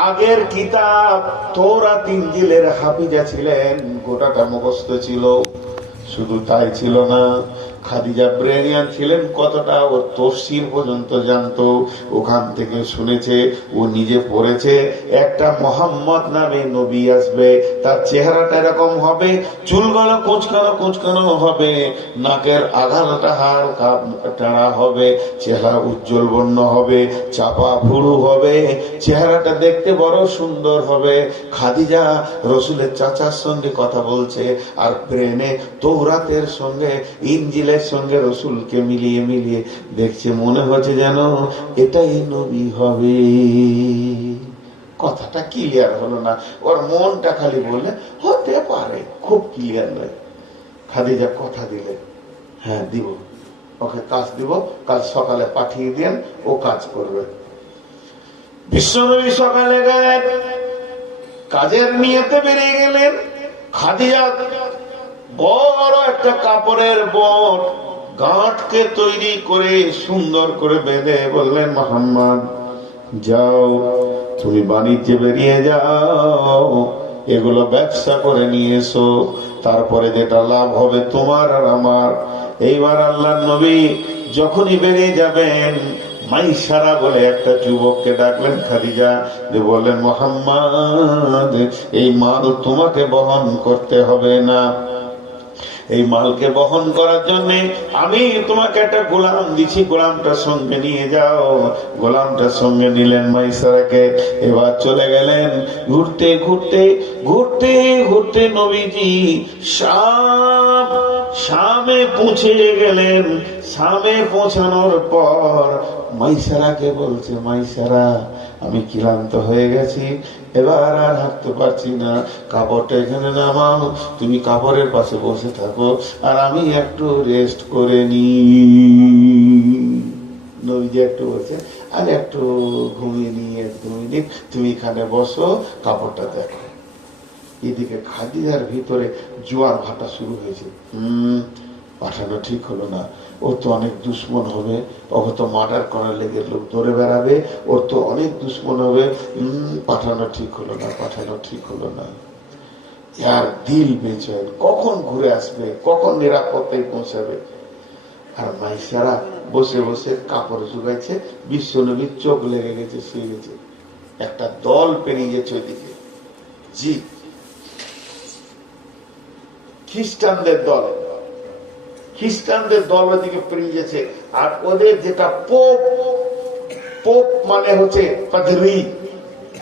আগের কিতাব তৌরাত ইনজিলের হাফিজা ছিলেন, গোটাটা মুখস্থ ছিল। শুধু তাই ছিল না, খাদিজা ব্রেনিয়ান ছিলেন, কতটা ও তফসির পর্যন্ত জানতো। ওখান থেকে শুনেছে, ও নিজে পড়েছে, একটা মোহাম্মদ নামে নবী আসবে, তার চেহারাটা এরকম হবে, চুলগুলো কুঁচকানো কুঁচকানো হবে, নাকের আঘালটা হালকা টানা হবে, চেহারা উজ্জ্বল বর্ণ হবে, চাপা ভুরু হবে, চেহারাটা দেখতে বড় সুন্দর হবে। খাদিজা রসুলের চাচার সঙ্গে কথা বলছে, আর ব্রেনে তৌরাতের সঙ্গে ইনজিলের সঙ্গে রসুলকে মিলিয়ে মিলিয়ে দেখছে, মনে হচ্ছে যেন এটাই নবী হবে। কথাটা ক্লিয়ার হলো না, ওর মনটা খালি বললে হতে পারে, খুব ক্লিয়ার নয়। খাদিজা কথা দিলেন, হ্যাঁ দিব, ওকে কাজ দিব, কাল সকালে পাঠিয়ে দেন, ও কাজ করবে। বিশ্বনবী সকালে গেলেন, কাজের নিয়তে বেরিয়ে গেলেন। খাদিজা বড় একটা কাপড়ের বট গাঁটকে তৈরি করে সুন্দর করে বেঁধে বললেন, মুহাম্মদ যাও, তুমি বাণিজ্যে বেরিয়ে যাও, এগুলো ব্যবসা করে নিয়ে এসো, তারপরে যেটা লাভ হবে তোমার আর আমার। এইবার আল্লাহর নবী যখনই বেরিয়ে যাবেন, মাইসারা বলে একটা যুবককে ডাকলেন খাদিজা, যে বললেন, মুহাম্মদ এই মাল তোমাকে বহন করতে হবে না, এই মালকে বহন করার জন্য আমি তোমাকে একটা গোলাম দিচ্ছি, গোলামটার সঙ্গে নিয়ে যাও। গোলামটার সঙ্গে নিলেন মাইসারাকে। এবার চলে গেলেন ঘুরতে ঘুরতে ঘুরতে ঘুরতে নবীজি শামে পৌঁছে গেলেন। শামে পৌঁছানোর পর মাইসারাকে বলছে, মাইসারা আমি ক্লান্ত হয়ে গেছি, এবার আর হাঁটতে পারছি না, কাপড়টা এখানে নামাও, তুমি কাপড়ের পাশে বসে থাকো, আর আমি একটু রেস্ট করে নি। নবীজি একটু বলছে, আর একটু ঘুমিয়ে নি, এক 2 মিনিট তুমি এখানে বসো, কাপড়টা দেখো। এদিকে খাদিজার ভিতরে জোয়ার ভাটা শুরু হয়েছে। পাঠানো ঠিক হলো না, ওর তো অনেক দুশ্মন হবে, ওকে তো মার্ডার করার লেগে লোক ধরে বেড়াবে, ওর তো অনেক দুশ্মন হবে, পাঠানো ঠিক হলো না, পাঠানো ঠিক হলো না। ইয়ার দিল বেচেন, কখন ঘুরে আসবে, কখন নিরাপত্তায় পৌঁছাবে। আর মাইসারা বসে বসে কাপড় জুগাইছে। বিশ্বনবীর চোখ লেগে গেছে, শুয়ে গেছে। একটা দল পেরিয়ে গেছে ওইদিকে, জি খ্রিস্টানদের দল, খ্রিস্টানদের দল ওদিকে পেরিয়ে গেছে। আর ওদের যেটা পোপ, পোপ মানে হচ্ছে পাদ্রী,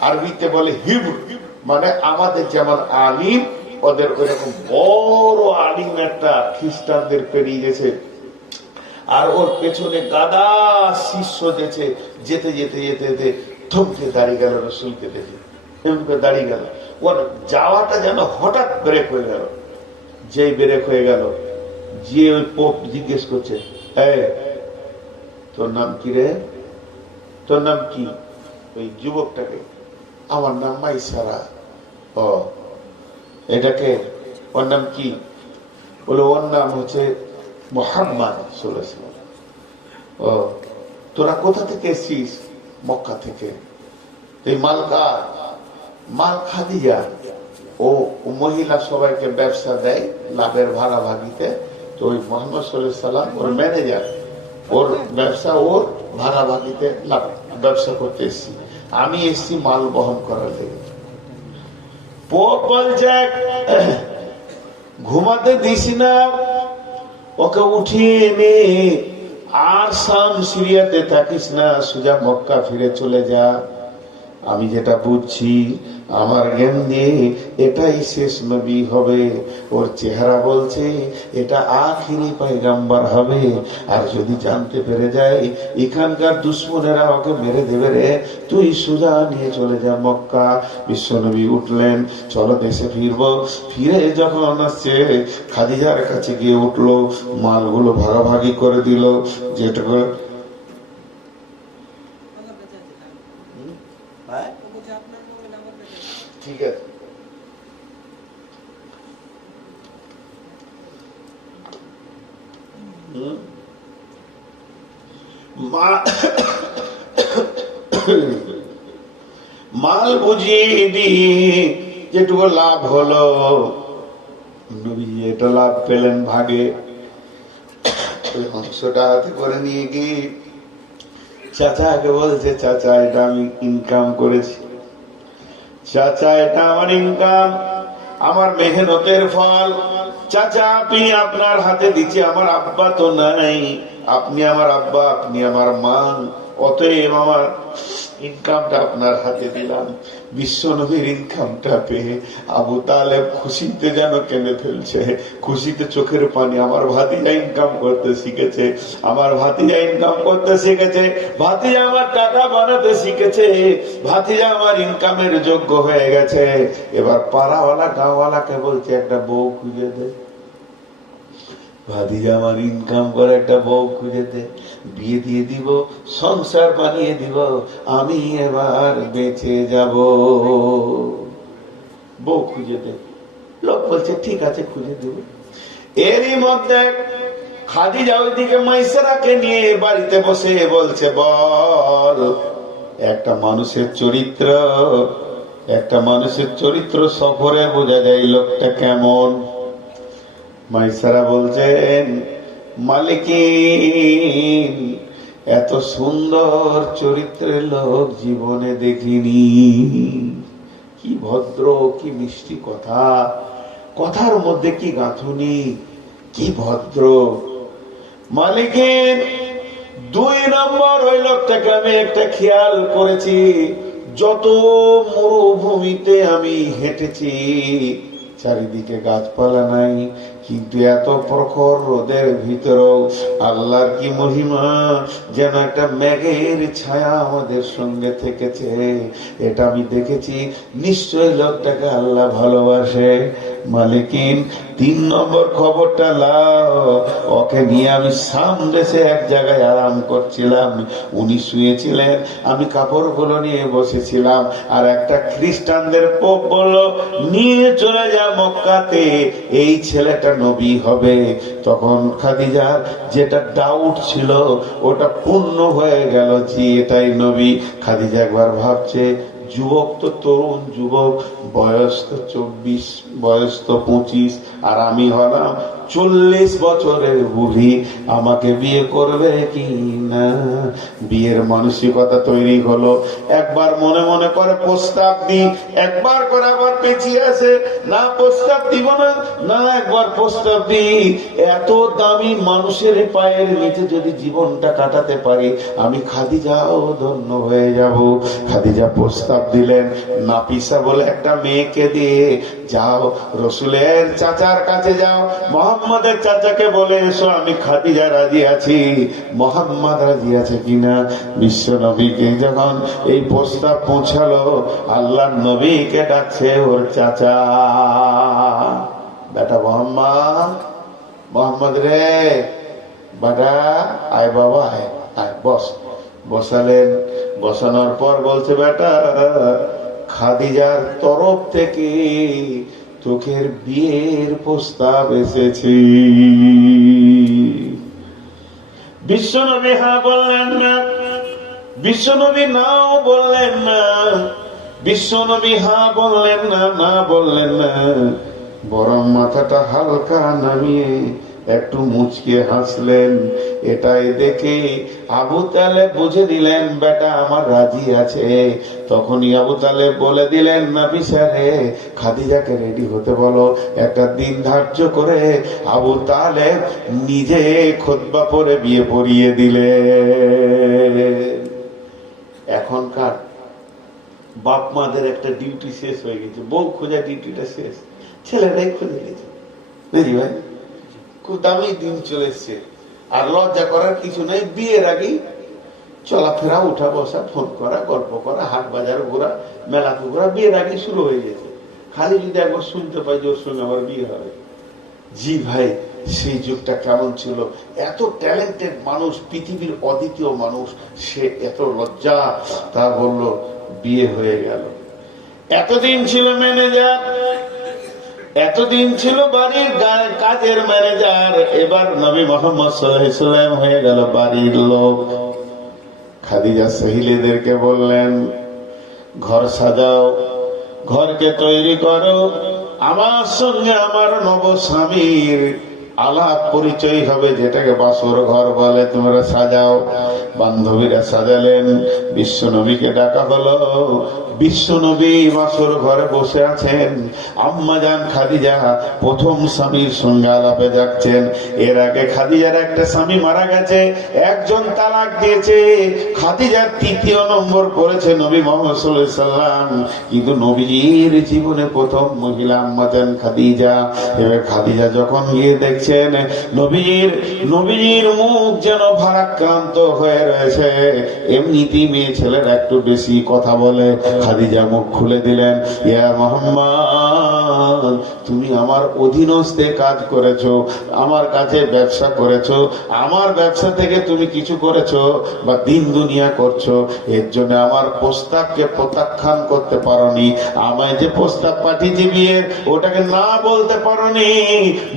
আরবিতে বলে হিব্রু, মানে আমাদের যেমন আলিম, ওদের ওইরকম বড় আলিম একটা খ্রিস্টানদের পেরিয়ে গেছে। আর ওর পেছনে গাদা শিষ্য যেছে, যেতে যেতে যেতে যেতে থমকে দাঁড়িয়ে গেল রসুলকে দেখে, এমনকি দাঁড়িয়ে গেল। ওর যাওয়াটা যেন হঠাৎ ব্রেক হয়ে গেল। যেই ব্রেক হয়ে গেল, যে ওই পোপ জিজ্ঞেস করছে, তোর নাম কি রে, তোর নাম কি? ওই যুবকটাকে, আমার নাম মাইসারা। ও এটাকে, ওর নাম কি? বলে ওর নাম হচ্ছে মুহাম্মদ সাল্লাল্লাহু আলাইহি ওয়াসাল্লাম। ও তোরা কোথা থেকে এসেছিস? মক্কা থেকে। এই মালকা, মাল খাদিজা, ও মহিলা সবাইকে ব্যবসা দেয় লাভের ভাগাভাগিতে। তো ওই মোহাম্মদ সাল্লাল্লাহু আলাইহি সাল্লাম ওর ম্যানেজার, ওর ব্যবসা, ওর ভাগাভাগিতে ব্যবসা করতে এসেছি, আমি এসেছি মাল বহন করার লেগে। পোপ বলছে, ঘুমাতে দিস না, ওকে উঠিয়ে এনে আর শাম সিরিয়াতে থাকিস না, সোজা মক্কা ফিরে চলে যা। আমি যেটা বুঝছি, আমার জ্ঞান দিয়ে এটাই শেষ নবী হবে। ওর চেহারা বলছে এটা আখিরি পয়গাম্বার হবে। আর যদি জানতে পেরে যায় এখানকার দুশ্মনেরা ওকে মেরে দেবে রে, তুই সোজা নিয়ে চলে যা মক্কা। বিশ্বনবী উঠলেন, চলো দেশে ফিরবো। ফিরে যখন আসছে, খাদিজার কাছে গিয়ে উঠলো, মালগুলো ভাগাভাগি করে দিল। যেটা ঠিক আছে, মাল বুঝিয়ে দিয়ে যেটুকু লাভ হলো, নবীজি এটা লাভ পেলেন ভাগে। ওই অংশটা হাতে করে নিয়ে গিয়ে চাচাকে বলছে, চাচা এটা আমি ইনকাম করেছি, চাচা এটা আমার ইনকাম, আমার মেহনতের ফল। চাচা আপনি আপনার হাতে দিচ্ছি, আমার আব্বা তো নাই, আপনি আমার আব্বা, আপনি আমার মা, অতএব আমার ইনকামটা আপনার হাতে দিলাম। বিশ্বনবীর ইনকামটা পেয়ে আবু তালেব খুশিতে যেন কেঁদে ফেলছে, খুশিতে চোখের পানি। আমার ভাতিজা ইনকাম করতে শিখেছে, আমার ভাতিজা ইনকাম করতে শিখেছে, ভাতিজা আমার টাকা বানাতে শিখেছে, ভাতিজা আমার ইনকামের যোগ্য হয়ে গেছে। এবার পাড়াওয়ালা গাঁওয়ালাকে বলছে একটা বউ খুঁজে দে। ভাতিজা আমার ইনকাম করে একটা বউ খুঁজে দে, বিয়ে দিয়ে দিব, সংসার বানিয়ে দিব, আমি এবার বেঁচে যাব, বউ খুঁজে দে। লোক বলছে ঠিক আছে খুঁজে দেব। এরই মধ্যে খাদিজা ওইদিকে মাইসারাকে নিয়ে বাড়িতে বসে বলছে, বল একটা মানুষের চরিত্র সফরে বোঝা যায় লোকটা কেমন। মাইসারা বলছেন, মালিকিন এত সুন্দর চরিত্রের লোক জীবনে দেখিনি, কি ভদ্র, কি মিষ্টি কথা, কথার মধ্যে কি গাঁথুনি, কি ভদ্র। মালিকিন 2 নম্বর ওই লোকটাকে আমি একটা খেয়াল করেছি, যত মরুভূমিতে আমি হেঁটেছি চারিদিকে গাছপালা নাই, কিন্তু এত প্রখর রোদের ভিতরেও আল্লাহর কি মহিমা, যেন একটা মেঘের ছায়া আমাদের সঙ্গে থেকেছে, এটা আমি দেখেছি। নিশ্চয় লোকটাকে আল্লাহ ভালোবাসে। মালিকিন 3 নম্বর খবরটা লাও, ওকে নিয়ে আমি সামদেশে এক জায়গায় আরাম করছিলাম, উনি শুয়েছিলেন, আমি কাপড়গুলো নিয়ে বসেছিলাম, আর একটা খ্রিস্টানদের পোপ বলল, নিয়ে চলে যা মক্কাতে, এই ছেলেটা নবী হবে। তখন খাদিজার যেটা ডাউট ছিল ওটা পূর্ণ হয়ে গেল, যে এটাই নবী। খাদিজা একবার ভাবছে, যুবক তো তরুণ যুবক, বয়স তো 24, বয়স তো 25, আর আমি হলাম 40 বছরের বুড়ি, আমাকে বিয়ে করবে কি না? বিয়ের মানসিকতা তৈরি হলো। একবার মনে মনে করে প্রস্তাব দিই, একবার করে আবার পেছিয়ে আসে, না প্রস্তাব দিব না, না একবার প্রস্তাব দিই। এত দামি মানুষের পায়ের নিচে যদি জীবনটা কাটাতে পারি, আমি খাদিজাও ধন্য হয়ে যাব। খাদিজা প্রস্তাব দিলেন, নাফিসা বলে একটা মেয়েকে দিয়ে, যাও রসুলের চাচার কাছে যাও, মোহাম্মদের চাচাকে বলে এসো আমি খাদিজা রাজি আছি, মোহাম্মদ রাজি আছে কিনা। বিশ্ব নবীকে যখন এই প্রস্তাব পৌঁছালো, আল্লাহর নবীকে ডাকছে ওর চাচা, বেটা মোহাম্মদ রে, বেটা আয় বাবা আয়, আয় বস। বসালেন, বসানোর পর বলছে, বেটা খাদিজার তরফ থেকে তোকের বিয়ের প্রস্তাব এসেছে। বিশ্বনবী হ্যাঁ বললেন না, বিশ্বনবী নাও বললেন না, বিশ্বনবী হ্যাঁ বললেন না, না বললেন না, বরং মাথাটা হালকা নামিয়ে একটু মুচকে হাসলেন। এটাই দেখে আবু তালেব বুঝে দিলেন বেটা আমার রাজি আছে। তখনই আবু তালেব বলে দিলেন, নাফিসা রে, খাদিজাকে রেডি হতে বলো। একটা দিন ধার্য করে আবু তালেব নিজে খুতবা পড়ে বিয়ে পড়িয়ে দিলে। এখনকার বাপ মাদের একটা ডিউটি শেষ হয়ে গেছে, বউ খোঁজা ডিউটিটা শেষ, ছেলেরাই খুঁজে গেছে। বুঝলি ভাই, খুব দামি দিন চলে এসছে, আর লজ্জা করার কিছু নেই। বিয়ের আগে চলাফেরা, উঠা বসা, ফোন করা, গল্প করা, হাট বাজার ঘোরা, মেলাতে ঘোরা বিয়ের আগে শুরু হয়ে গেছে। খালি যদি একবার শুনতে পাই যে ওর সঙ্গে আমার বিয়ে হবে। জি ভাই, সেই যুগটা কেমন ছিল! এত ট্যালেন্টেড মানুষ, পৃথিবীর অদ্বিতীয় মানুষ, সে এত লজ্জা, তা বলল বিয়ে হয়ে গেল। এতদিন ছিল ম্যানেজার, এতদিন ছিল বাড়ির কাজের ম্যানেজার, এবার নবী মুহাম্মদ সাল্লাল্লাহু আলাইহি ওয়াসাল্লাম হয়ে গেল বাড়ির লোক। খাদিজা সহিলেদেরকে বললেন, ঘর সাজাও, ঘরকে তৈরি করো, আমার সঙ্গে আমার নব স্বামীর আলাপ পরিচয় হবে, যেটাকে বাসর ঘর বলে, তোমরা সাজাও। বান্ধবীরা সাজালেন, বিশ্ব নবীকে ডাকা হলো। বিশ্ব নবী বাসর ঘরে বসে আছেন, আম্মা জান খাদিজা প্রথম স্বামীর সঙ্গে আলাপে যাচ্ছেন। এর আগে খাদিজার একটা স্বামী মারা গেছে, একজন তালাক দিয়েছে, খাদিজার 3য় নম্বর করেছে নবী মুহাম্মদ সাল্লাল্লাহু আলাইহি ওয়াসাল্লাম। কিন্তু নবীর জীবনে প্রথম মহিলা আম্মা জান খাদিজা। এবার খাদিজা যখন গিয়ে দেখছেন নবীর মুখ যেন ভারাক্রান্ত হয়ে রয়েছে, এমনিতেই মেয়ে ছেলেরা একটু বেশি কথা বলে। খাদিজা মুখ খুলে দিলেন, ইয়া মুহাম্মদ, তুমি আমার অধীনস্থে কাজ করেছো, আমার কাছে ব্যবসা করেছো, আমার ব্যবসা থেকে তুমি কিছু করেছো বা দিন দুনিয়া করছো, এর জন্য আমার প্রস্তাবকে প্রত্যাখ্যান করতে পারোনি। আমায় যে প্রস্তাব পাঠিয়েছি বিয়ের, ওটাকে না বলতে পারোনি।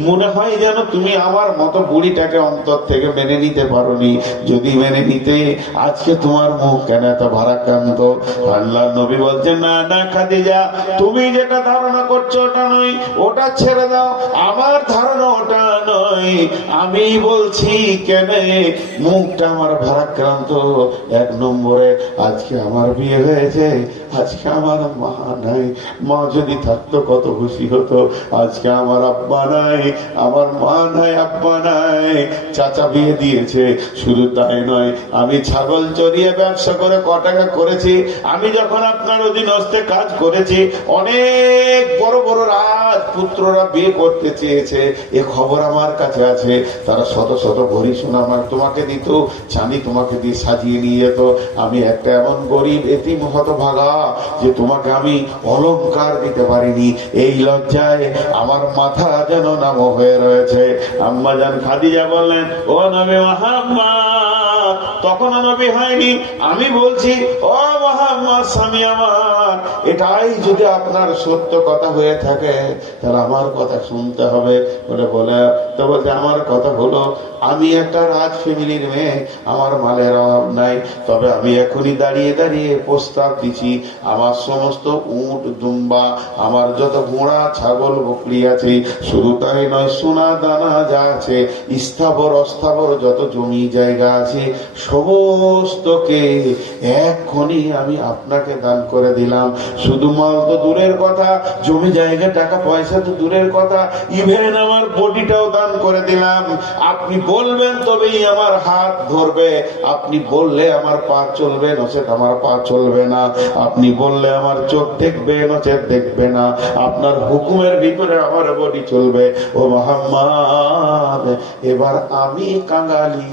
মনে হয় যেন তুমি আমার মতো বুড়িটাকে অন্তর থেকে মেনে নিতে পারোনি। যদি মেনে নিতে, আজকে তোমার মুখ কেন এত ভারাক্রান্ত? আল্লাহ নবী বলছেন, না না খাদিজা, তুমি যেটা ধারণা করছো ওটা নয়, ওটা ছেড়ে দাও। আমার ধারণা ওটা নয়। আমি বলছি কেন মুখটা আমার ভারাক্রান্ত। এক নম্বরে, আজকে আমার বিয়ে হয়েছে, আজকে আমার মা নাই। মা যদি থাকতো কত খুশি হতো। আজকে আমার আব্বা নাই, আমার মা নাই, আব্বা নাই। চাচা বিয়ে দিয়েছে। শুধু তাই নয়, আমি ছাগল চড়িয়ে ব্যবসা করে টাকা করেছি। আমি যখন আপনার অধীনস্থে কাজ করেছি, অনেক বড় বড় রাজপুত্ররা বিয়ে করতে চেয়েছে, এ খবর আমার কাছে আছে। তারা শত শত ভরি সোনা আমার তোমাকে দিত, চাঁদি তোমাকে দিয়ে সাজিয়ে নিয়ে যেত। আমি একটা এমন গরিব এতিম হতভাগা যে তোমাকে আমি অলংকার দিতে পারিনি। এই লজ্জায় আমার মাথা যেন নাম হয়ে রয়েছে। আম্মা জান খাদিজা বললেন, ও নবী মুহাম্মদ, তখনও নবী হয়নি। আমি বলছি, ও মুহাম্মদ স্বামী আমার, এটাই যদি আপনার সত্য কথা হয়ে থাকে, তাহলে আমার কথা শুনতে হবে। বলে তো বলছে, আমার কথা হলো, আমি একটা রাজ ফ্যামিলির মেয়ে, আমার মালের অভাব নাই। তবে আমি এখনই দাঁড়িয়ে দাঁড়িয়ে প্রস্তাব দিচ্ছি, আমার সমস্ত উট দুম্বা, আমার যত ঘোড়া ছাগল বকরি আছে, শুধু তাই নয়, সোনা দানা যা আছে, স্থাবর অস্থাবর যত জমি জায়গা আছে, সমস্তকে এক্ষুনি আমি আপনাকে দান করে দিলাম। শুধু মাল তো দূরের কথা, জমি জায়গা টাকা পয়সা তো দূরের কথা, ইভেন আমার বডিটাও দান করে দিলাম। আপনি বলবেন তবেই আমার হাত ধরবে, আপনি বললে আমার পা চলবে, নচেত আমার পা চলবে না। আপনি বললে আমার চোখ দেখবে, নচেত দেখবে না। আপনার হুকুমের ভিতরে আমার বডি চলবে। ও মুহাম্মদ, এবার আমি কাঙালি,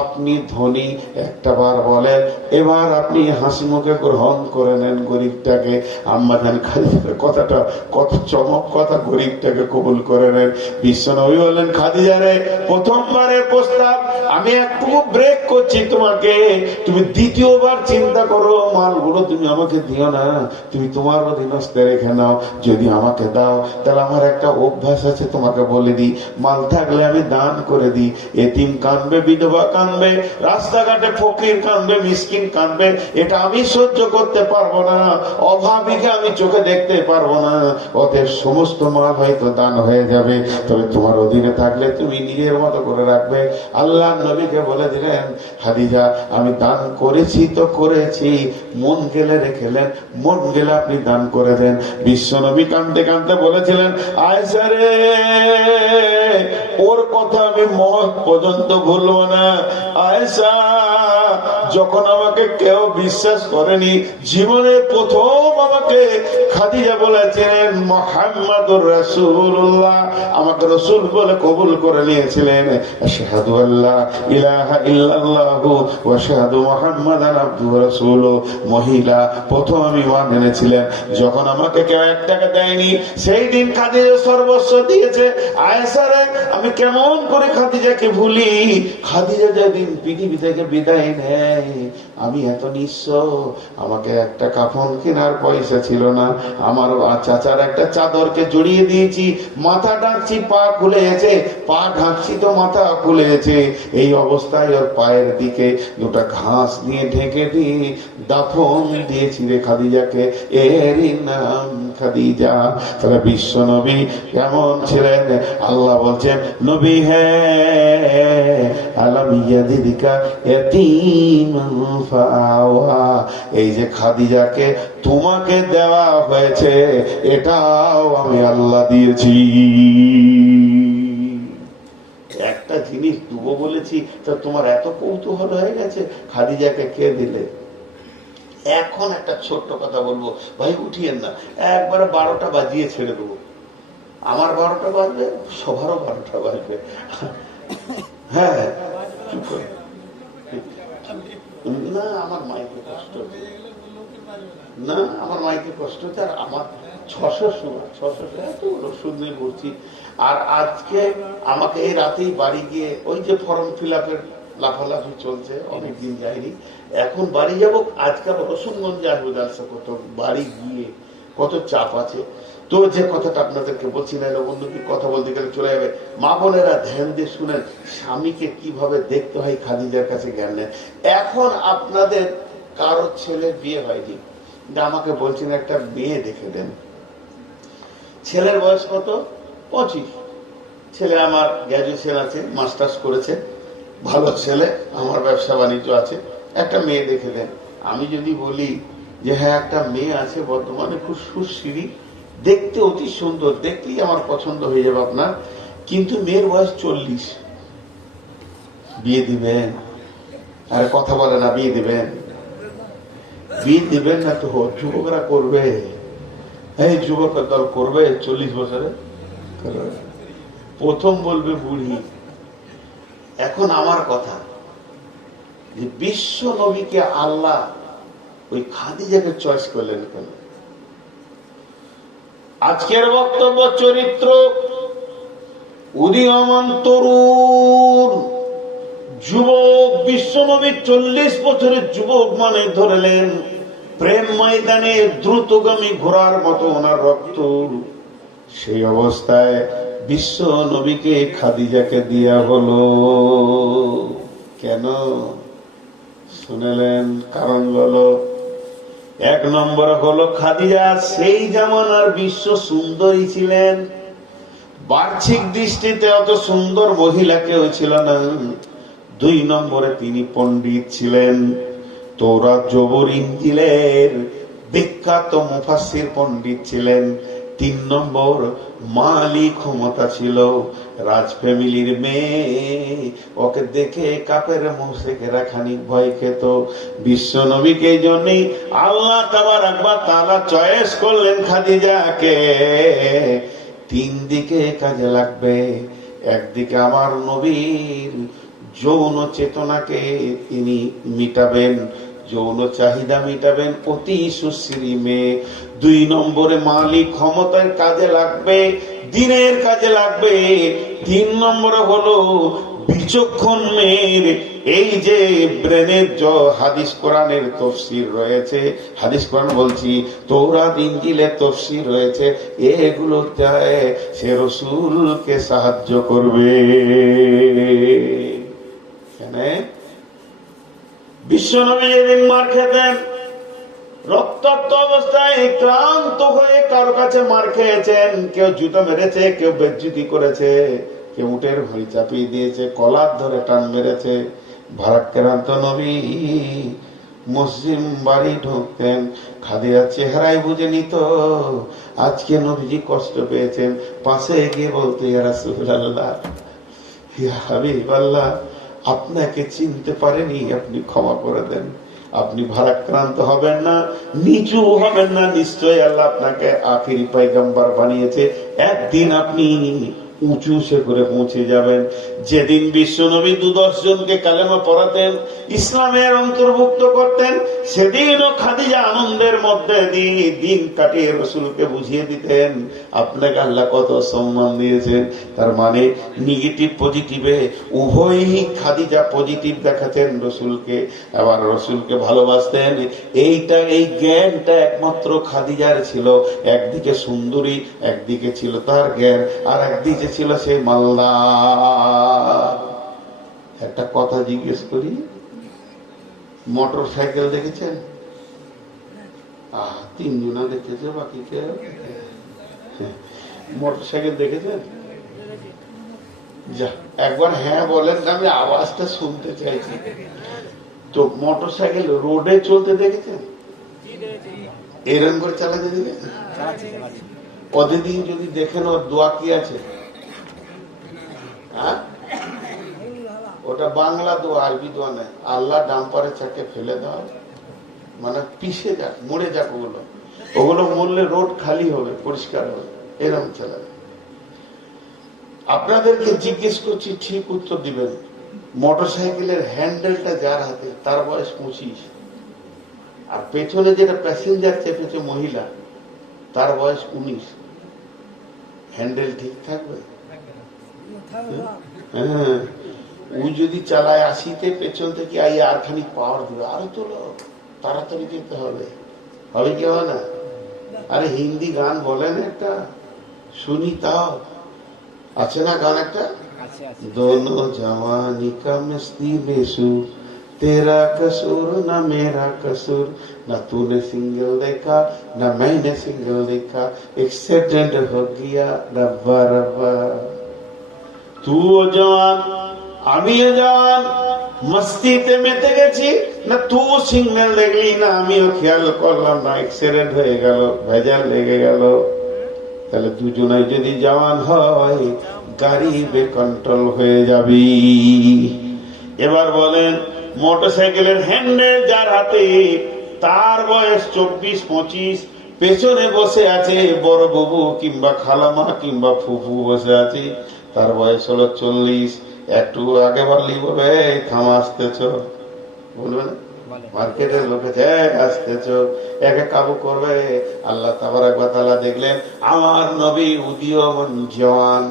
আপনি ধনী, একটা বার বলেন, এবার আপনি হাসি মুখে গ্রহণ করে নেন গরিবটাকে। আম্মা জান খাদিজার কথাটা কত চমক কথা, গরিবটাকে কবুল করে নেন। বিশ্বনবী বললেন, খাদিজা রে, প্রথমবারের প্রস্তাব, আমি একটু ব্রেক করছি তোমাকে, তুমি দ্বিতীয়বার চিন্তা করো, মালগুলো তুমি আমাকে দিও না, তুমি তোমার অধীনস্থে রেখে নাও। যদি আমাকে দাও, তাহলে আমার একটা অভ্যাস আছে, তোমাকে বলে দিই, মাল থাকলে আমি দান করে দিই। এতিম কাঁদবে, বিধবা কাঁদবে, রাস্তাঘাটে ফকির কাঁদবে, মিসকিন কাঁদবে, এটা আমি সহ্য করতে পারবো না। অভাবীকে আমি চোখে দেখতে পারবো না। ওদের সমস্ত মাল হয়তো দান হয়ে যাবে, তবে তোমার অধীনে থাকলে তুমি নিজের মতো করে রাখবে। আল্লাহ নবীকে বলে দিলেন, খাদিজা, আমি দান করেছি তো করেছি, মন গেলে রেখেলেন, মন গেলে আপনি দান করে দেন। বিশ্ব নবী কাঁদতে কাঁদতে বলেছিলেন, আয়েশা রে, ওর কথা আমি মত পর্যন্ত ভুলবো না। আয়েশা, যখন আমাকে কেউ বিশ্বাস করেনি, জীবনে প্রথম আমাকে খাদিজা বলেছেন মুহাম্মাদুর রাসূলুল্লাহ, আমাকে রাসূল বলে কবুল করে নিয়েছিলেন। আশহাদু আল্লা ইলাহা ইল্লাল্লাহু ওয়া আশহাদু মুহাম্মাদান আবদুহু ওয়া রাসূলুহু, মহিলা প্রথম ইমান এনেছিলেন। যখন আমাকে কেউ 1 টাকা দেয়নি, সেই দিন খাদিজা সর্বস্ব দিয়েছে। আয়েশা রে, আমি কেমন করে খাদিজাকে ভুলি? খাদিজা যেদিন পৃথিবী থেকে বিদায় নেয়, আমি এত নিঃস্ব, আমাকে একটা কাফন কেনার পয়সা ছিল না। আমার চাচার একটা চাদরকে জড়িয়ে দিয়েছি, মাথা ঢাকছি, পা খুলেছে, পা ঢাকছি তো মাথা খুলেছে। এই অবস্থায় ওর পায়ের দিকে দুটা ঘাস দিয়ে ঢেকে দিয়ে দাফন দিয়েছি রে খাদিজাকে, এরই নাম খাদিজা। তাহলে বিশ্ব নবী কেমন ছিলেন? আল্লাহ বলছেন, নবী হ্যাঁ, আলাম ইয়াদিকা ইয়াতীমান ফাআওয়া, এই যে খাদিজাকে তোমাকে দেওয়া হয়েছে, এটাও আমি আল্লাহ দিয়েছি। একটা জিনিস দেবো বলেছি, তা তোমার এত কৌতূহল হয়ে গেছে, খাদিজাকে কে দিলে? এখন একটা ছোট্ট কথা বলবো, ভাই উঠিয়েন না, একবারে 12টা বাজিয়ে ছেড়ে দেবো। আমার 12টা বাজবে, সবারও 12টা বাজবে। হ্যাঁ, চুপ করে না, আমার মাইকে কষ্ট। না, আমার মাইকে কষ্ট হচ্ছে, আর আমার 600 এত ওষুধ নিয়ে ঘুরছি। আর আজকে আমাকে এই রাতেই বাড়ি গিয়ে ওই যে ফর্ম ফিল আপের লাফালাফি চলছে, অনেকদিন যায়নি, এখন বাড়ি যাবো। আজকে আবার রসুনগঞ্জে আসবো জালসা করতে, বাড়ি গিয়ে কত চাপ আছে। তো যে কথাটা আপনাদেরকে বলছি না, অন্য কি কথা বলতে গেলে চলে যাবে। মা বোনেরা ধ্যান দিয়ে শুনেন, স্বামীকে কিভাবে দেখতে হয় খাদিজার কাছে জ্ঞান নেন। এখন আপনাদের কারো ছেলে বিয়ে হয়নি, আমাকে বলছেন একটা মেয়ে দেখে দেন। ছেলের বয়স কত? 25। ছেলে আমার গ্র্যাজুয়েশন আছে, মাস্টার্স করেছে, ভালো ছেলে, আমার ব্যবসা বাণিজ্য আছে, একটা মেয়ে দেখে দেন। আমি যদি বলি যে হ্যাঁ একটা মেয়ে আছে বর্তমানে খুব সুশ্রী, দেখতে অতি সুন্দর, দেখলেই আমার পছন্দ হয়ে যাবে আপনার, কিন্তু মেয়ের বয়স 40, বিয়ে দিবেন? আরে কথা বলে না, বিয়ে দিবেন? বিয়ে দিবেন না তো যুবকরা করবে, এই যুবকের দল করবে 40 বছরে, প্রথম বলবে বুড়ি। এখন আমার কথা, যে বিশ্ব নবীকে আল্লাহ ওই খাদিজাকে চয়েস করলেন কেন? আজকের বক্তব্য চরিত্র, উদীয়মান তরুণ যুবক, বিশ্বনবী 40 বছরের যুবক মানে ধরলেন প্রেম ময়দানে দ্রুতগামী ঘোড়ার মতো ওনার রক্ত। সেই অবস্থায় বিশ্ব নবীকে খাদিজাকে দেয়া হলো কেন? শুনলেন কারণ হলো, 1 নম্বর হলো খাদিজা সেই জামানার বিশ্ব সুন্দরী ছিলেন, বাহ্যিক দৃষ্টিতে অত সুন্দর মহিলা কেউ ছিল না। 2 নম্বরে তিনি পণ্ডিত ছিলেন, তৌরাত জবুর ইনজিলের বিখ্যাত মুফাসসির পণ্ডিত ছিলেন। 3 নম্বর মালি ক্ষমতা ছিল, রাজ ফ্যামিলির মেয়ে, ওকে দেখে কাপের মুশরিকরা খানিক ভয় খেত। বিশ্ব নবীকে এই জন্যই আল্লাহ তাবারাক ওয়া তাআলা চয়েস করলেন খাদিজাকে। 3 দিকে কাজে লাগবে। একদিকে আমার নবীর যৌন চেতনাকে তিনি মিটাবেন, যৌন চাহিদা মিটাবেন, অতি সুশ্রী মেয়ে। 2 নম্বরে মালিক ক্ষমতার কাজে লাগবে, দিনের কাজে লাগবে। 3 নম্বরে হলো বিচক্ষণ মেয়ের, এই যে ব্রেনের হাদিস কোরআনের তফসির রয়েছে, হাদিস কোরআন বলছি, তৌরাত ইনজিলের তফসির রয়েছে, এগুলো চায় সে রাসূলকে সাহায্য করবে। বিশ্বনবী যেদিন মার খেতেন, রক্তাক্ত অবস্থায় ক্লান্ত হয়ে কারো কাছে মার খেয়েছেন, কেউ জুতো মেরেছে, কেউ বেজ্জতি করেছে, কেউ উটের ভুঁড়ি চাপিয়ে দিয়েছে, কলার ধরে টান মেরেছে। ভারাক্রান্ত নবী মুসলিম বাড়ি ঢুকতেন, খাদিজা চেহারায় বুঝে নিত আজকে নবীজি কষ্ট পেয়েছেন। পাশে গিয়ে বলতে, ইয়া রাসূলুল্লাহ, ইয়া হাবিবাল্লাহ, আপনাকে চিনতে পারেনি, আপনি ক্ষমা করে দেন। আপনি ভারাক্রান্ত হবেন না, নিচু হবেন না, নিশ্চয়ই আল্লাহ আপনাকে আখিরি পয়গম্বর বানিয়েছে, একদিন আপনি উঁচু সে করে পৌঁছে যাবেন। যেদিন বিশ্বনবী 10 জনকে কালেমা পড়াতেন, ইসলামের অন্তর্ভুক্ত করতেন, সেদিনও খাদিজা আনন্দের মধ্যে দিয়ে দিন কাটিয়ে রসুলকে বুঝিয়ে দিতেন আপনাকে আল্লাহ কত সম্মান দিয়েছেন। তার মানে নেগেটিভ পজিটিভে উভয়ই খাদিজা পজিটিভ দেখাতেন রসুলকে, আবার রসুলকে ভালোবাসতেন। এইটা, এই জ্ঞানটা একমাত্র খাদিজার ছিল। একদিকে সুন্দরী, একদিকে ছিল তার জ্ঞান, আর একদিকে ছিল সে মাল্লা। একটা কথা জিজ্ঞেস করি, মোটর সাইকেল দেখেছেন? 3 জনা দেখেছে, বাকি কেউ? মোটর সাইকেল দেখেছেন? যা, একবার হ্যাঁ বলেন, আমি আওয়াজটা শুনতে চাইছি। তো মোটর সাইকেল রোডে চলতে দেখেছেন? এরকম করে চালাতে দেখেছেন? প্রতিদিন যদি দেখেন ওর দোয়া কি আছে? ওটা বাংলা দোয়া, আরবি দোয়া নেই। আল্লাহ ডাম্পারে চাকে ফেলে দাও, মানে পিষে যাক, মরে যাক, ওগুলো মরলে রোড খালি হবে, পরিষ্কার হবে, এরকম চালাবে। আপনাদেরকে জিজ্ঞেস করছি, ঠিক উত্তর দিবেন। মোটর সাইকেলের হ্যান্ডেলটা যার হাতে, তার বয়স 25, আর পেছনে যেটা প্যাসেঞ্জার চেপেছে মহিলা, তার বয়স 19, হ্যান্ডেল ঠিক থাকবে? হ্যাঁ, ও যদি চালায় 80-তে, পেছন থেকে আই আর খানিক পাওয়ার দিবে, আরো তোলো, তাড়াতাড়ি যেতে হবে, হবে কি হয় না? আরে হিন্দি গান বলেন একটা, শুনি তাও। আছে না গান একটা, দোনো জওয়ানি কা মস্তি বেসুর, तेरा कसूर ना मेरा कसूर, ना तूने सिंगल देखा ना मैंने सिंगल देखा, एक्सीडेंट हो गया रब्बा रब्बा। तू जवान আমিও জওয়ান, মস্তিতে মেতে গেছি, না তুই সিগন্যাল দেখলি না আমিও খেয়াল করলাম না, অ্যাক্সিডেন্ট হয়ে গেল, ভেজাল লেগে গেল। তাহলে দুজনে যদি জওয়ান হয়, গাড়ি বেকন্ট্রোল হয়ে যাবি। এবার বলেন, মোটরসাইকেলের হ্যান্ডেল যার হাতে, তার বয়স 24-25, পেছনে বসে আছে বড় বাবু কিংবা খালামা কিংবা ফুফু বসে আছে, তার বয়স হলো 40। একটু আগে বললি বলবে থামা, আসতেছ, বলবে না? মার্কেটের লোকে আসতেছ, একে কাবু করবে। আল্লাহ তাবারাক ওয়া তাআলা দেখলেন আমার নবী উদীয়মান জওয়ান,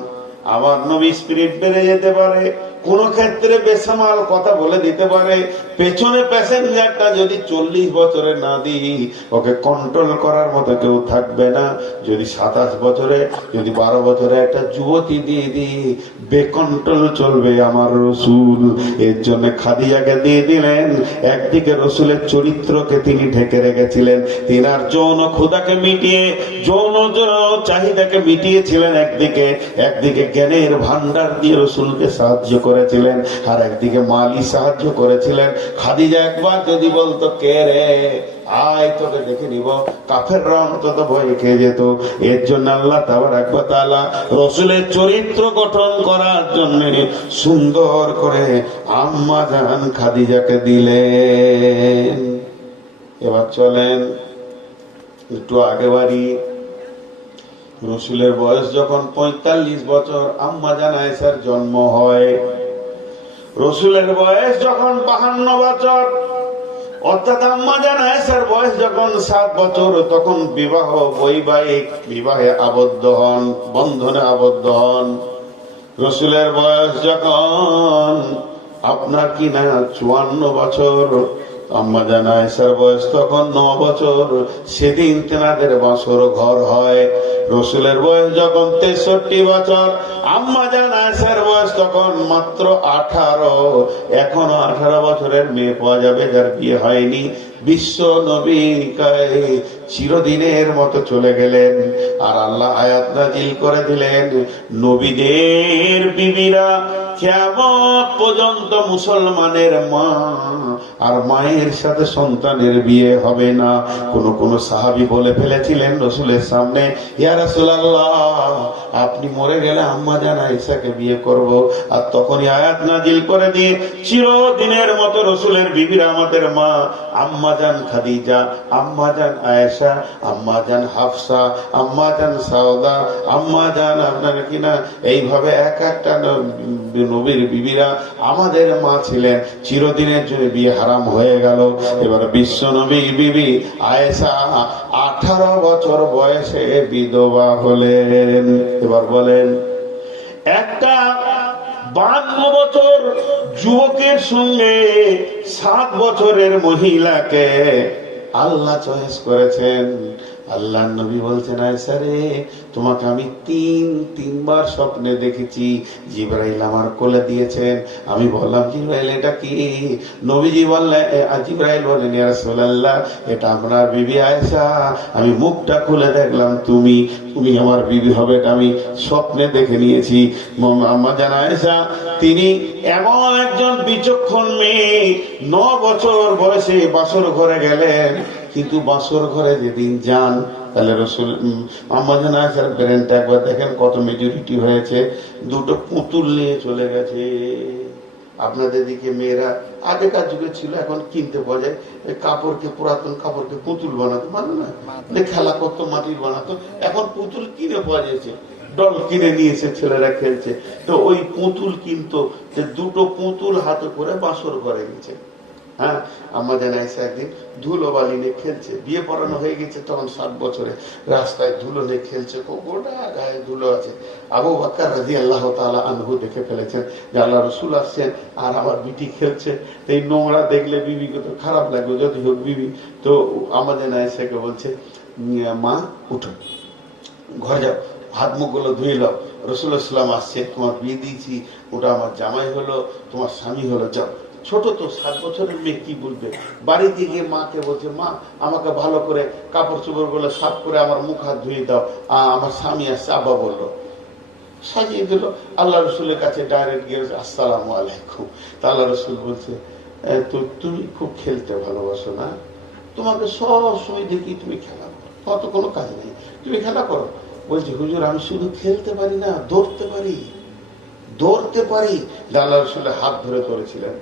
আমার নবী স্পিরিট বেড়ে যেতে পারে, কোন ক্ষেত্রে বেসামাল কথা বলে দিতে পারে। পেছনে প্যাসেঞ্জারটা যদি 40 বছরে না দিই, ওকে কন্ট্রোল করার মতো কেউ থাকবে না। যদি 27 বছরে, যদি 12 বছরে একটা যুবতী দিয়ে দিই, বেকন্ট্রোল চলবে আমার রসুল। এর জন্য খাদিজাকে দিয়ে দিলেন। একদিকে রসুলের চরিত্রকে তিনি ঢেকে রেখেছিলেন, তিনার যৌন ক্ষুধাকে মিটিয়ে, যৌন চাহিদাকে মিটিয়েছিলেন একদিকে জ্ঞানের ভান্ডার দিয়ে রসুলকে সাহায্য করেছিলেন, আর একদিকে মালি সাহায্য করেছিলেন। খাদিজা একবার যদি বলতো কে রে, আয় তোকে দেখে নিব, কাফেররা অন্তত ভয় খেয়ে যেত। এর জন্য আল্লাহ তাবারাক ওয়া তাআলা রসুলের চরিত্র গঠন করার জন্য সুন্দর করে আম্মা জান খাদিজাকে দিলেন। এবার চলেন একটু আগে বাড়ি। রসুলের বয়স যখন 45 বছর, আম্মা জান আয়েশার জন্ম হয়। রসুলের বয়স যখন 52 বছর, অর্থাৎ আম্মা জান আয়েশার বয়স যখন 7 বছর, তখন বিবাহ, বৈবাহিক বিবাহে আবদ্ধ হন, বন্ধনে আবদ্ধ হন। রসুলের বয়স যখন আপনার কিনা 54 বছর, আম্মা জান আয়েশার বয়স তখন 9 বছর, সেদিন তেনাদের বাসর ঘর হয়। রসুলের বয়স যখন 63 বছর, আম্মা জান আয়েশার বয়স তখন মাত্র 18। এখনো 18 বছরের মেয়ে পাওয়া যাবে যার বিয়ে হয়নি। বিশ্ব নবী চিরদিনের মতো চলে গেলেন, আর আল্লাহ আয়াত নাযিল করে দিলেন, নবীদের বিবিরা কিয়ামত পর্যন্ত মুসলমানের মা আর মায়ের সাথে সন্তানের বিয়ে হবে না। কোন সাহাবী বলে ফেলেছিলেন রসুলের সামনে, ইয়া রাসূলুল্লাহ, আপনি মরে গেলে আম্মা জান আয়েশাকে বিয়ে করব। আর তখনই আয়াত নাযিল করে দিয়ে চিরদিনের মতো রসুলের বিবিরা, আমাদের মা আম্মা জান খাদিজা, আম্মা জান আয়েশা, আম্মা জান হাফসা, আম্মা জান সাউদা, আম্মা জান আপনার কিনা এইভাবে এক একটা নবীর বিবিরা আমাদের মা ছিলেন। চিরদিনের জন্য বিয়ে হারাম হয়ে গেল। এবার বিশ্ব নবীর বিবি আয়েশা 18 বছর বয়সে বিধবা হলেন। এবার বলেন, একটা 52 বছর যুবকের সঙ্গে 7 বছরের মহিলাকে আল্লাহ চয়েস করেছেন। আল্লাহ নবী বলছেন, আয়েশা রে, তোমাকে আমি তিনবার স্বপ্নে দেখেছি। জিবরাইল আমার কোলে দিয়েছেন। আমি বললাম, জিবরাইল এটা কি? নবীজি বললেন, জিবরাইল বললেন, ইয়া রাসূলুল্লাহ, এটা আপনার বিবি আয়েশা। আমি মুখটা খুলে দেখলাম তুমি আমার বিবি হবে, এটা আমি স্বপ্নে দেখে নিয়েছি। আম্মা জান আয়েশা, তিনি এমন একজন বিচক্ষণ মেয়ে, 9 বছর বয়সে বাসর ঘরে গেলেন। কিন্তু বাসর ঘরে যেদিন যান, তাহলে রসুল আম্মা জান আয়েশার ব্রেনটা একবার দেখেন কত মেচুরিটি হয়েছে। 2টো পুতুল নিয়ে চলে গেছে। আপনাদের দিকে মেয়েরা আগেকার যুগে ছিল, এখন কিনতে পাওয়া যায়, কাপড়কে, পুরাতন কাপড়কে পুতুল বানাতো, মানে না খেলা করতো, মাটির বানাতো। এখন পুতুল কিনে পাওয়া যাচ্ছে, ডল কিনে নিয়েছে, ছেলেরা খেলছে। তো ওই পুতুল কিনতো, যে 2টো পুতুল হাতে করে বাসর ঘরে গেছে। হ্যাঁ, আমাদের আয়েশা একদিন ধুলো বালি নিয়ে খেলছে, বিয়ে পড়ানো হয়ে গেছে তখন 7 বছরে, রাস্তায় ধুলো নিয়ে খেলছে, গোটা গায়ে ধুলো আছে। আবু বকর রাদিয়াল্লাহু তাআলা আনহু দেখে ফেলেছেন যে আল্লাহ রাসূল আসছেন আর আমার বিটি খেলছে, এই নোংরা দেখলে বিবিকে তো খারাপ লাগবে, যদি হোক বিবি। তো আমাদের আয়েশাকে বলছে, মা উঠো, ঘরে যাও, হাত মুখগুলো ধুয়ে নাও, রাসূলুল্লাহ সাল্লাল্লাহু আলাইহি ওয়াসাল্লাম আসছে, তোমার বিয়ে দিয়েছি, ওটা আমার জামাই হলো, তোমার স্বামী হলো, যাও। ছোট তো, 7 বছরের মেয়ে কি বলবে। বাড়িতে গিয়ে মাকে বলছে, মা আমাকে ভালো করে কাপড় চোপড় গুলো সাফ করে আমার মুখ হাত ধুয়ে দাও, আমার স্বামী আসছে। আব্বা বললো, সাজিয়ে দিল। আল্লাহ রসুলের কাছে ডাইরেক্ট গিয়ে আসসালামু আলাইকুম। তা আল্লাহ রসুল বলছে, তো তুমি খুব খেলতে ভালোবাসো না, তোমাকে সব সময় দেখি তুমি খেলা করো, অত কোনো কাজ নেই, তুমি খেলা করো। বলছি, হুজুর আমি শুধু খেলতে পারি না, দৌড়তে পারি, দৌড়তে পারি। আল্লাহ রসুলের হাত ধরে ধরেছিলেন,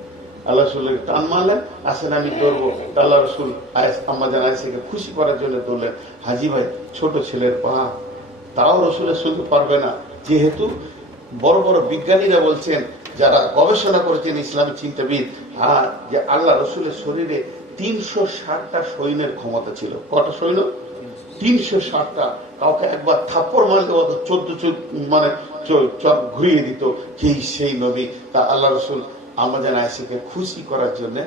আল্লাহ রসুলের টান মারলেন, আসেন আমি দৌড়বো। আল্লাহ রসুল আমাদের আয়েশাকে খুশি করার জন্য দৌড়লেন। হাজি ভাই, ছোট ছেলের পা, তাও রসুলের সঙ্গে পারবে না, যেহেতু বড় বড় বিজ্ঞানীরা বলছেন, যারা গবেষণা করেছেন ইসলামী চিন্তাবিদ, যে আল্লাহ রসুলের শরীরে 360টা সৈন্যের ক্ষমতা ছিল। কটা সৈন্য? 360টা। কাউকে একবার থাপ্পড় মারলে 14 মানে চক ঘুরিয়ে দিত, সেই নবী। তা আল্লাহ রসুল আমাদের আয়েশাকে খুশি করার জন্য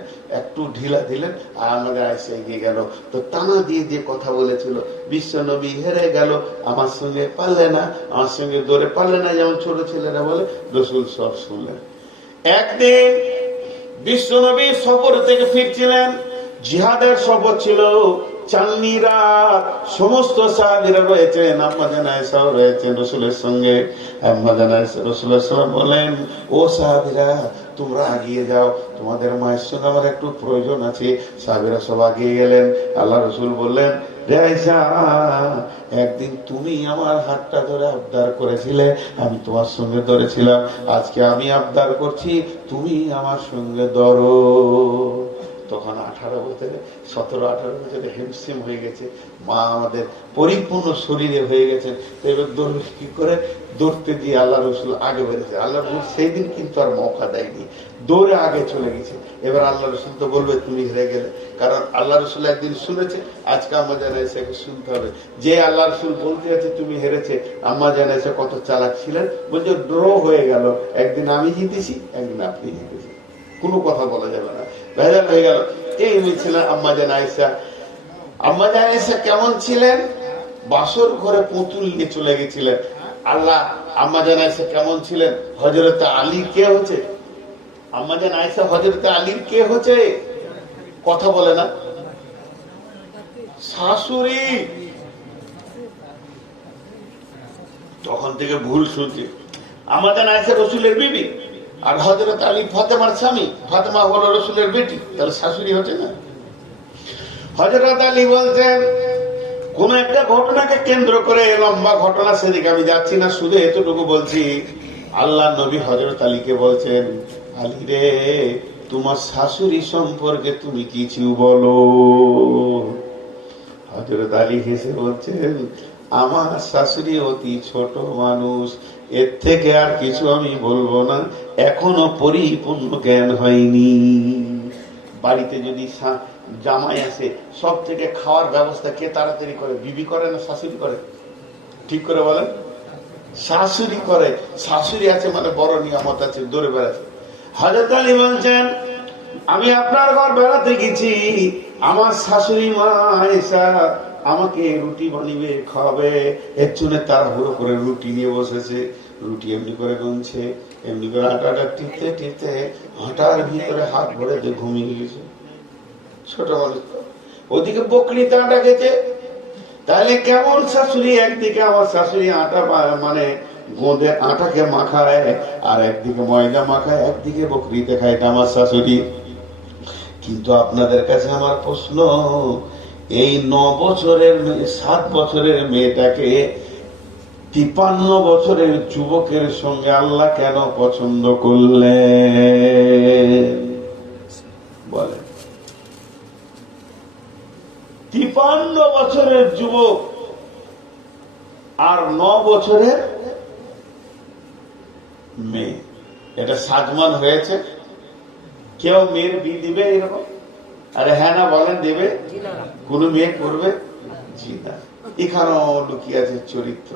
একটু ঢিলা দিলেন, আর আমাদের আয়েশা এগিয়ে গেল। তো টানা দিয়ে যে কথা বলেছিল, বিশ্ব নবী হেরে গেল, আমার সঙ্গে পারলে না, আমার সঙ্গে দৌড়ে পারলে না, যেমন ছোট ছেলেরা বলে, রসুল সব শুনলেন। একদিন বিশ্ব নবী সফর থেকে ফিরছিলেন, জিহাদের সফর ছিল, চাঁদনি রাত, সমস্ত সাহাবীরা রয়েছেন, আম্মাজান আয়েশাও রয়েছেন রসুলের সঙ্গে। আম্মাজান আয়েশা রাসূলুল্লাহ সাল্লাল্লাহু আলাইহি ওয়াসাল্লাম বলেন, ও সাহাবীরা তোমরা আগিয়ে যাও, তোমাদের মায়ের সঙ্গে আমার একটু প্রয়োজন আছে। সাহাবীরা সব আগিয়ে গেলেন। আল্লাহ রসুল বললেন, রে আয়েশা, একদিন তুমি আমার হাতটা ধরে আবদার করেছিলে, আমি তোমার সঙ্গে ধরেছিলাম, আজকে আমি আবদার করছি, তুমি আমার সঙ্গে ধরো। তখন 18 বছরে 17-18 বছরে হেমসেম হয়ে গেছে, মা আমাদের পরিপূর্ণ শরীরে হয়ে গেছে। তো এবার দৌড় কি করে, দৌড়তে দিয়ে আল্লাহ রসুল আগে বেড়েছে। আল্লাহ রসুল সেই দিন কিন্তু আর মৌকা দেয়নি, দৌড়ে আগে চলে গেছে। এবার আল্লাহ রসুল তো বলবে তুমি হেরে গেলে, কারণ আল্লাহ রসুল একদিন শুনেছে, আজকে আমাদের এসে শুনতে হবে। যে আল্লাহ রসুল বলতে আছে তুমি হেরেছে, আম্মা জান এসে কত চালাক ছিলেন, বলছে ড্র হয়ে গেল, একদিন আমি জিতেছি, একদিন আপনি জিতেছি, কোনো কথা বলা যাবে না, ভেজাল হয়ে গেল। এই ছিলেন আম্মাজান আয়েশা। আম্মাজান আয়েশা কেমন ছিলেন? বাসর ঘরে পুতুল নিয়ে চলে গেছিলেন। আল্লাহ আম্মাজান আয়েশা কেমন ছিলেন? হযরত আলী কে হচ্ছে? আম্মাজান আয়েশা হযরত আলীর কে হচ্ছে? কথা বলে না, শাশুড়ি। তখন থেকে ভুল শুনছি। আম্মাজান আয়েশা রাসূলের বিবি, আর হযরত আলী ফাতেমার স্বামী, ফাতেমা হলো রসুলের বেটি, তাহলে শাশুড়ি হচ্ছে না। হযরত আলী বলছেন, কোন একটা ঘটনাকে কেন্দ্র করে, লম্বা ঘটনা, সেদিকে আমি যাচ্ছি না, শুধু এতটুকু বলছি। আল্লাহ নবী হযরত আলীকে বলছেন, আলী রে, তোমার শাশুড়ি সম্পর্কে তুমি কিছু বলো। হযরত আলী হেসে বলছেন, আমার শাশুড়ি অতি ছোট মানুষ, এর থেকে আর কিছু আমি বলবো না, এখনো পরিপূর্ণ জ্ঞান হয়নি। বাড়িতে যদি জামাই আসে, সব থেকে খাওয়ার ব্যবস্থা কে তাড়াতাড়ি করে, বিবি করে না শাশুড়ি করে? ঠিক করে বলেন, শাশুড়ি করে। শাশুড়ি আছে মানে বড় নিয়ামত আছে, দৌড়ে বেড়াচ্ছে। হযরত আলী বলছেন, আমি আপনার ঘর বেড়াতে গেছি, আমার শাশুড়ি মা আয়েশা আমাকে রুটি বানিয়ে খাওয়াবে, এর জন্য তাড়াহুড়ো করে রুটি নিয়ে বসেছে। রুটি এমনি করে গুনছে, এমনি করে আটাটা টিপতে টিপতে হাঁটার ভিতরে হাত ভরে ঘুমিয়ে গেছে। ছোট মানুষ, ওদিকে বকরিতে আটা খেতে। তাহলে কেমন শাশুড়ি? একদিকে আমার শাশুড়ি আটা মানে গোঁদে আটাকে মাখায়, আর একদিকে ময়দা মাখায়, একদিকে বকরিতে খায়, এটা আমার শাশুড়ি। কিন্তু আপনাদের কাছে আমার প্রশ্ন, এই 9 বছরের 7 বছরের মেয়েটাকে 53 বছরের যুবকের সঙ্গে আল্লাহ কেন পছন্দ করলেন? বলেন, 53 বছরের যুবক আর 9 বছরের মেয়ে, এটা সাজমান হয়েছে? কেউ মেয়ের বিয়ে দিবে এরকম? আরে হ্যাঁ না বলেন, দেবে? কোন মেয়ে করবে? জি না। এখানেও লুকিয়ে আছে চরিত্র।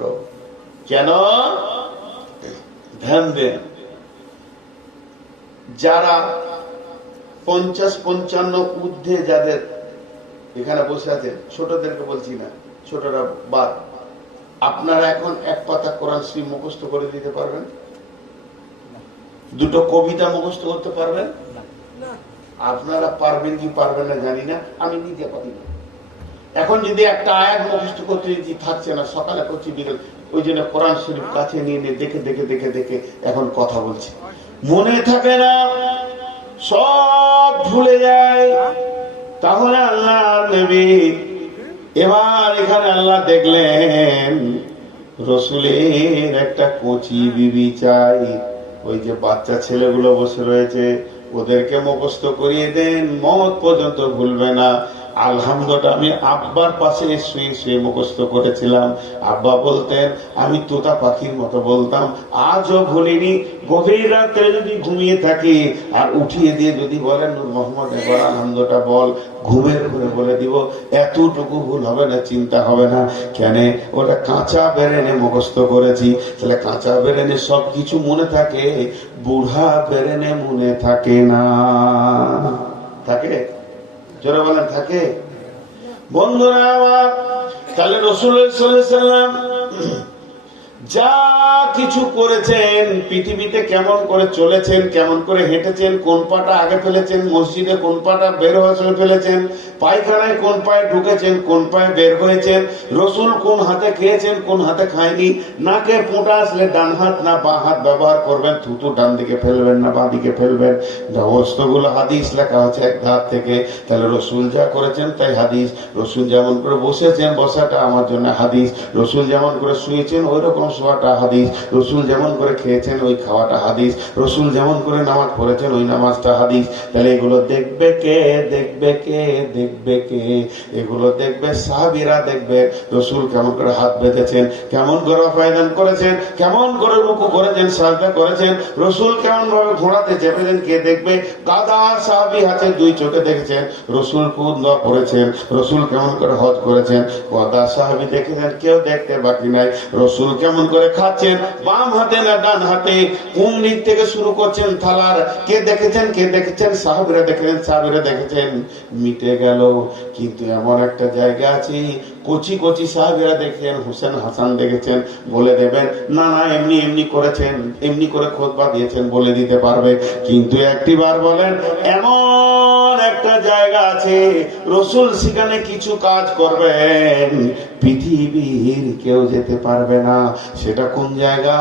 কেন? ধ্যান দেন, যারা 50-55 ঊর্ধ্বে যাদের এখানে বসে আছেন, ছোটদেরকে বলছি না, ছোটরা বাদ, আপনারা এখন এক পাতা কোরআন শরীফ মুখস্থ করে দিতে পারবেন? দুটো কবিতা মুখস্থ করতে পারবেন? আপনারা পারবেন কি পারবেন না জানি না, আমি নিজে পারি না। এখন যদি একটা আয়াত মুখস্থ করতে যদি থাকছে না, সকালে করছি বিকেল, ওই জন্য কোরআন শরীফ কাছে নিয়ে নিয়ে দেখে দেখে দেখে দেখে এখন কথা বলছি, মনে থাকে না, সব ভুলে যায়। তাহলে আল্লাহ নবী, এবার এখানে আল্লাহ দেখলেন রসুলের একটা কচি বিবি চাই। ওই যে বাচ্চা ছেলেগুলো বসে রয়েছে, ওদেরকে মুখস্থ করিয়ে দেন, মত পর্যন্ত ভুলবে না। আলহামদুলিল্লাহ, আমি আব্বার পাশে শুয়ে শুয়ে মুখস্থ করেছিলাম। আব্বা বলতেন, আমি তোতা পাখির মতো বলতাম, আজও ভুলিনি। গভীর রাতে যদি ঘুমিয়ে থাকি আর উঠিয়ে দিয়ে যদি বলেন নূর মোহাম্মদ এবার আনন্দটা বল, ঘুমের ঘুরে বলে দিব, এতটুকু ভুল হবে না, চিন্তা হবে না। কেন? ওটা কাঁচা বেরেনে মুখস্থ করেছি। তাহলে কাঁচা বেরেনে সবকিছু মনে থাকে, বুড়া বেরেনে মনে থাকে না। থাকে? জোরে বলেন, থাকে? বন্ধুরা আমার, তাহলে রাসূলুল্লাহ সাল্লাল্লাহু আলাইহি ওয়াসাল্লাম যা কিছু করেছেন, পৃথিবীতে কেমন করে চলেছেন, কেমন করে হেঁটেছেন, কোন পাটা আগে ফেলেছেন, মসজিদে কোন পাটা বের হয়ে ফেলেছেন, পায়খানায় কোন পায়ে ঢুকেছেন, কোন পায়ে বের হয়েছেন, রসুল কোন হাতে খেয়েছেন, কোন হাতে খায়নি, নাকে ফোঁটা আসলে ডান হাত না বাঁ হাত ব্যবহার করবেন, থুতু ডান দিকে ফেলবেন না বাঁ দিকে ফেলবেন, সমস্তগুলো হাদিস লেখা আছে এক ধার থেকে। তাহলে রসুল যা করেছেন তাই হাদিস। রসুল যেমন করে বসেছেন, বসাটা আমার জন্য হাদিস। রসুল যেমন করে শুয়েছেন ওই রকম শোয়াটা হাদিস। রসুল যেমন করে খেয়েছেন ওই খাওয়াটা হাদিস। রসুল যেমন করে নামাজ পড়েছেন ওই নামাজটা হাদিস। তাহলে এগুলো দেখবে কে? দেখবে কে? দেখবে কে? এগুলো দেখবে সাহাবীরা দেখবে। রসুল কেমন করে হাত বেঁধেছেন, কেমন করে পায়দান করেছেন, কেমন করে রুকু করেছেন, সাজদা করেছেন, রসুল কেমন ভাবে ঘোড়াতে চেপেছেন, কে দেখবে? গাদা সাহাবী হাতে দুই চোখে দেখেছেন। রসুল কোন দোয়া করেছেন, রসুল কেমন করে হজ করেছেন, গাদা সাহাবী দেখেছেন, কেউ দেখতে বাকি নাই। রসুল কেমন করে খাচ্ছেন, বাম হাতে না ডান হাতে, কোন দিক থেকে শুরু করছেন থালার, কে দেখেছেন? কে দেখেছেন? সাহাবীরা দেখেছেন, সাহাবীরা দেখেছেন। মিটে গেল। কিন্তু এমন একটা জায়গা আছে, কচি কচি সাহাবীরা দেখেন, হোসেন হাসান দেখেছেন, বলে দেবেন না না এমনি এমনি করেছেন, এমনি করে খুতবা দিয়েছেন, বলে দিতে পারবে। কিন্তু একটিবার বলেন, এমন একটা জায়গা আছে রসুল সেখানে কিছু কাজ করবেন, পৃথিবীর কেউ যেতে পারবে না। সেটা কোন জায়গা?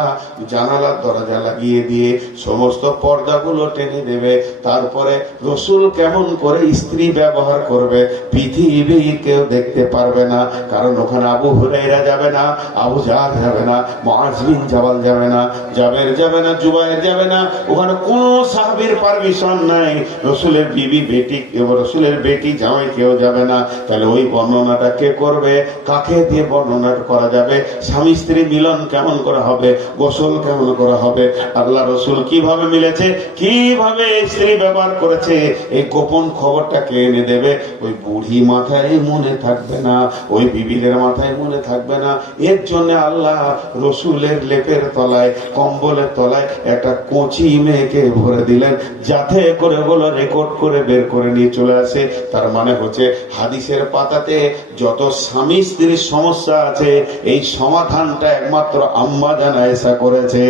জানালার দরজা লাগিয়ে দিয়ে সমস্ত পর্দাগুলো টেনে দেবে। তারপরে রসুল কেমন করে স্ত্রী ব্যবহার করবে, পৃথিবীর কেউ দেখতে পারবে না। কারণ ওখানে আবু হুরায়রা যাবে না, আবু জাহল যাবে না, মুআয বিন জাবাল যাবে না, জাবের যাবে না, জুবায়ের যাবে না। ওখানে কোন সাহাবীর পারমিশন নাই। রসুলের বিবি বেটি, রসুলের বেটি জামাই কেউ যাবে না। তাহলে ওই বর্ণনাটা কে করবে? কাকে দিয়ে বর্ণনা করা যাবে? স্বামী স্ত্রী মিলন কেমন করে হবে, গোসল কেমন করে হবে, আল্লাহ রসুল কিভাবে মিলেছে, কিভাবে স্ত্রী ব্যবহার করেছে, এই গোপন খবরটা কে এনে দেবে? ওই বুড়ি মাথায় মনে থাকবে না, ওই বিবিদের মাথায় মনে থাকবে না। এর জন্য আল্লাহ রসুলের লেপের তলায়, কম্বলের তলায় একটা কচি মেয়েকে ভরে দিলেন, যাতে করে ওগুলো রেকর্ড করে বের করে নিয়ে চলে আসে। তার মানে হচ্ছে হাদিসের পাতাতে যত স্বামী স্ত্রীর সমস্যা আছে, এই সমাধানটা একমাত্র আম্মা জান আয়েশা করেছে,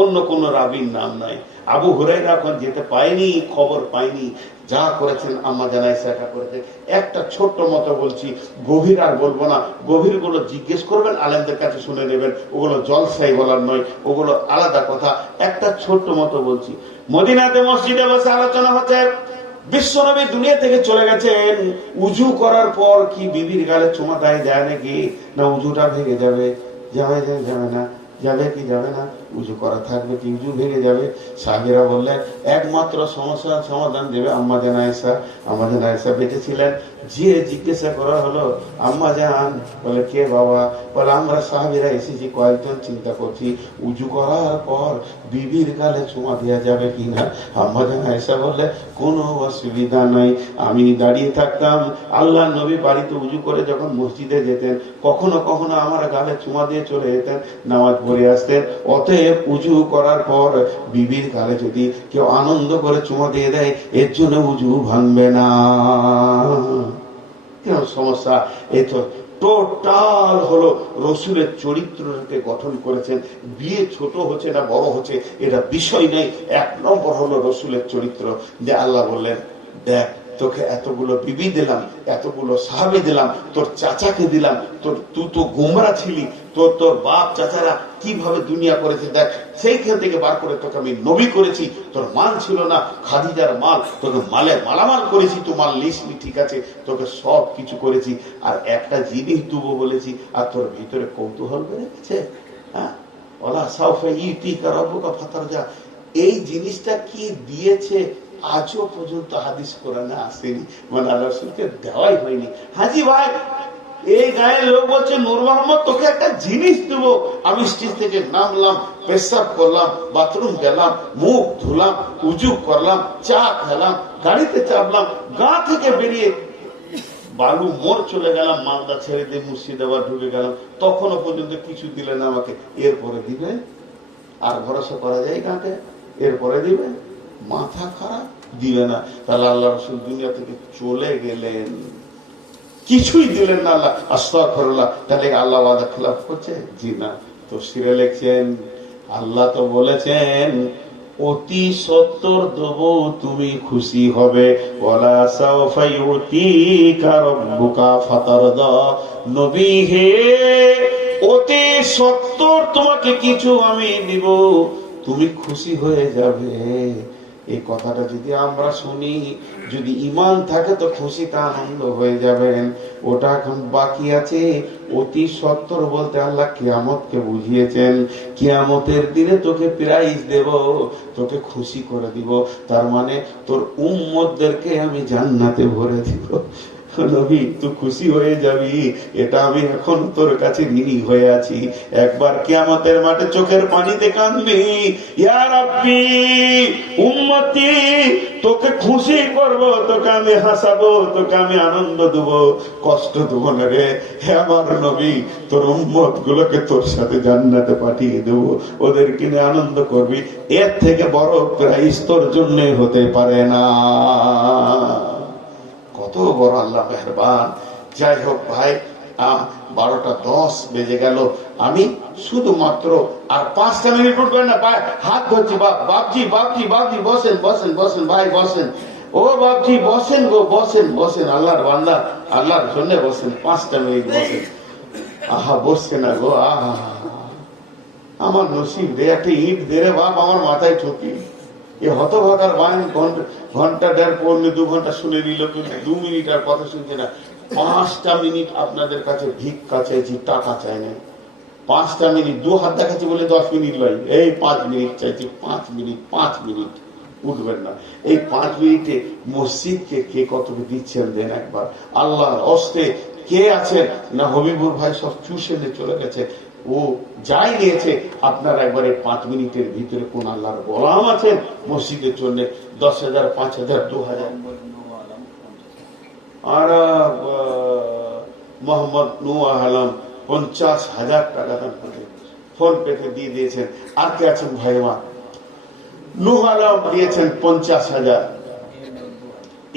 অন্য কোন রাবীর নাম নাই। আবু হুরায়রা এখন যেতে পায়নি, খবর পায়নি, যা করেছেন আম্মা জান আয়েশা করেছে। একটা ছোট্ট মতো বলছি, গভীর আর বলবো না। গভীর গুলো জিজ্ঞেস করবেন, আলেমদের কাছে শুনে নেবেন, ওগুলো জলসাই বলার নয়, ওগুলো আলাদা কথা। একটা ছোট্ট মতো বলছি। মদিনাতে মসজিদে বসে আলোচনা হচ্ছে, বিশ্বনবী দুনিয়া থেকে চলে গেছেন, উজু করার পর কি বিবির গালে চুমা দেয় যায় নাকি? না উজুটা ভেঙে যাবে? যাবে যাবে না? যাবে কি যাবে না? উজু করা থাকবে কি উজু ভেঙে যাবে? সাহাবীরা বললেন একমাত্র সমস্যার সমাধান দেবে আম্মা জান আয়েশা। আম্মা জান আয়েশা বেঁচে ছিলেন। যে জিজ্ঞাসা করা হলো আম্মা জান, বলে কে বাবা? বলে আমরা সাহাবীরা এসেছি কয়েকজন, চিন্তা করছি উজু করার পর বিবির গালে চুমা দেওয়া যাবে কিনা। আম্মা জান আয়েশা বললে কোনো অসুবিধা নাই। আমি দাঁড়িয়ে থাকতাম, আল্লাহ নবী বাড়িতে উজু করে যখন মসজিদে যেতেন কখনো কখনো আমার গালে চুমা দিয়ে চলে যেতেন, নামাজ পড়ে আসতেন। অতএব উজু করার পর বিবির গালে যদি কেউ আনন্দ করে চুমা দিয়ে দেয় এর জন্য উজু ভাঙবে না। কেন সমস্যা? এই তো টোটাল হলো রসুলের চরিত্রকে গঠন করেছেন। বিয়ে ছোট হচ্ছে না বড় হচ্ছে এটা বিষয় নেই, এক নম্বর হলো রসুলের চরিত্র। যে আল্লাহ বললেন দেখ তোকে এতগুলো বিবি দিলাম, এতগুলো সাহাবী দিলাম, তোর চাচাকে দিলাম, তুই তো গোমরা ছিলি, তোর বাপ চাচারা কিভাবে দুনিয়া করেছে দেখ, সেইখান থেকে বার করে তোকে আমি নবী করেছি। তোর মাল ছিল না, খাদিজার মাল, তোকে মালামাল করেছি, তো মাল লিসনি ঠিক আছে, তোকে সব কিছু করেছি। আর একটা জিনিস দেবো বলেছি, আর তোর ভিতরে কৌতূহল বেড়ে গেছে। হ্যাঁ, ওলা সাউফা ইউতিকা রাব্বুকা ফাতারজা, এই জিনিসটা কি দিয়েছে আজও পর্যন্ত হাদিস কোরআনে আসেনি, মানে আল্লাহ রাসূলকে দেওয়াই হয়নি। হাজি ভাই এই গায়ের লোক বলছে নূর মোহাম্মদ তোকে একটা জিনিস দেবো। আমি স্টেজ থেকে নামলাম, পেশাব করলাম, বাথরুম গেলাম, মুখ ধুলাম, উজু করলাম, চা খেলাম, গাড়িতে চাপলাম, গা থেকে বেরিয়ে বালু মোড় চলে গেলাম, মালদা ছেড়ে দিয়ে মুর্শিদাবাদ ঢুকে গেলাম, তখনও পর্যন্ত কিছু দিলে না আমাকে, এরপরে দিবে? আর ভরসা করা যায় কাকে? এরপরে দিবে? মাথা খারাপ, দিবে না। তাহলে আল্লাহ রাসূল দুনিয়া থেকে চলে গেলেন, কিছুই দিলেন না আল্লাহ, আস্তাগফিরুল্লাহ। তাহলে আল্লাহ ওয়াদা খেলাফ করছে? জি না। তো সিরে লিখছেন আল্লাহ তো বলেছেন অতি সত্তর দেব তুমি খুশি হবে। ওয়ালা সাওফা ইউতিকা রাব্বুকা ফাতারদা, নবী হে অতি সত্তর তোমাকে কিছু আমি দিব, তুমি খুশি হয়ে যাবে। এই কথাটা যদি আমরা শুনি, যদি ঈমান থাকে তো খুশিতে আনন্দ হয়ে যাবেন। ওটা এখন বাকি আছে। অতি সত্তর বলতে আল্লাহ কিয়ামতকে বুঝিয়েছেন, কিয়ামতের দিনে তোকে প্রাইজ দেব, তোকে খুশি করে দিব। তার মানে তোর উম্মতদেরকে আমি জান্নাতে ভরে দিব। নবী তুই খুশি হয়ে যাবি, এটা আমি এখন তোর কাছে ঋণী হয়ে আছি। একবার কিয়ামতের মাঠে চোখের পানিতে কাঁদবি, ইয়া রাব্বি উম্মতি তোকে খুশি করব, তোকে আমি হাসাবো, তোকে আমি আনন্দ দেব, কষ্ট দেব না রে। হে আমার নবী তোর উম্মত গুলোকে তোর সাথে জান্নাতে পাঠিয়ে দেব, ওদেরকে নিয়ে আনন্দ করবি। এর থেকে বড় প্রাইজ তোর জন্য হতে পারে না। কত বড় আল্লাহ মেহেরবান। যাই হোক ভাই, 12:10 বেজে গেল। আমি শুধুমাত্র আর 5টা মিনিট উঠবেন না, হাত ধরছি। বাপজি বাপজি বাপজি বসেন বসেন বসেন ভাই বসেন। ও বাপজি বসেন গো, বসেন বসেন, আল্লাহর বান্দা আল্লাহর জন্য বসেন, 5টা মিনিট বসেন। আহা বসছে না গো, আহা আমার নসিব রে, একটা ইট দে রে বাপ আমার মাথায় ঠকি। এ হতভাগার বান ঘন্টা দেড় পড়লে 2 ঘন্টা শুনে নিল, কিন্তু 2 মিনিট আর কথা শুনছে না। 5টা মিনিট আপনাদের কাছে ভিক্ষা চাইছি, টাকা চাই না। 5টা মিনিট 2 হাত দেখাচ্ছি বলে 10 মিনিট লয়, এই 5 মিনিট চাইছি। 5 মিনিট 5 মিনিট উঠবেন না। এই 5 মিনিটে মসজিদকে কে কত দিচ্ছেন দেন একবার। আল্লাহর হস্তে কে আছেন না? হবিবুর ভাই সব চুষে নিয়ে চলে গেছে, ও যাই নিয়েছে। আপনারা একবারে 5 মিনিটের ভিতরে কোন আল্লাহর গোলাম আছেন মসজিদের জন্য? 10,000 5,000 2,000 আর মোহাম্মদ নূহ আলম 50,000 টাকা দান করে ফোন পেতে দিয়ে দিয়েছেন। আর কে আছেন ভাই আমার? নূহ আলম দিয়েছেন 50,000,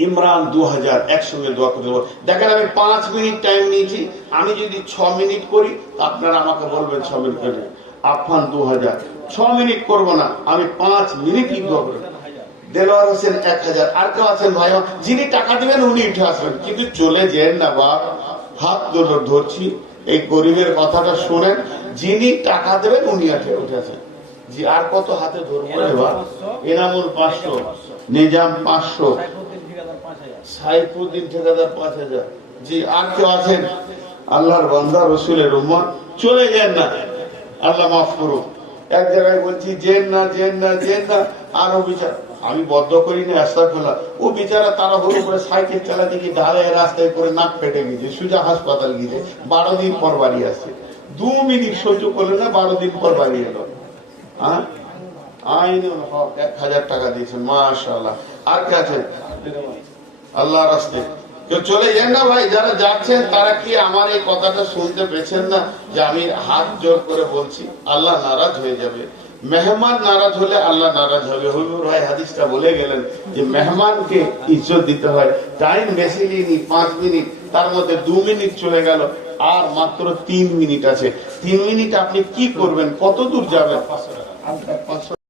ইমরান 2,000। একসঙ্গে দোয়া করে দেবো। দেখেন আমি 5 মিনিট টাইম নিয়েছি, আমি যদি 6 মিনিট করি আপনারা আমাকে বলবেন 6 মিনিট করে। আফান 2,000, 6 মিনিট করবো না, আমি 5 মিনিটই দোয়া করবো। দেলোয়ার হোসেন 1,000। আর কেউ আছেন ভাই? যিনি টাকা দিবেন উনি উঠে আসবেন, কিন্তু চলে যেন না বাপ। হাত ধরছি, এই গরিবের কথাটা শোনেন, যিনি টাকা দেবেন উনি উঠে আসেন। জি আর কত হাতে ধরবো? এবার এনামুল 500, নিজাম 500, সাইফুদ্দিন ঠিকাদার 5,000। জি আর কেউ আছেন? আল্লাহর বান্দা রসুলের উম্মত চলে যান না, আল্লাহ মাফ করুক। এক জায়গায় বলছি জেন না জেন না জেন না, আর ও বিচার আমি বদ্ধ করি না আস্তাগফিরুল্লাহ, ও বিচারা তারা হলো করে সাইকেল চালাতে গিয়ে ডালে রাস্তায় করে নাক ফেটে গেছে, সোজা হাসপাতাল গিয়েছে, 12 দিন পর বাড়ি আসছে। 2 মিনিট সহ্য করলে না, 12 দিন পর বাড়ি এলো। হ্যাঁ, আইনুল হক 1000 টাকা দিয়েছেন, মাশাআল্লাহ। আর কে আছেন আল্লাহ রাস্তায়? কেউ চলে যান না ভাই, যারা যাচ্ছেন তারা কি আমার এই কথাটা শুনতে পেয়েছেন না যে আমি হাত জোর করে বলছি? আল্লাহ নারাজ হয়ে যাবে। মেহমান নারাজ হলে আল্লাহ নারাজ হবে। হুজুর ভাই হাদিসটা বলে গেলেন যে মেহমানকে ইজ্জত দিতে হয়। টাইম বেশি নিইনি, 5 মিনিট, তার মধ্যে 2 মিনিট চলে গেল, আর মাত্র 3 মিনিট আছে। 3 মিনিট আপনি কি করবেন? কত দূর যাবেন? 500 টাকা।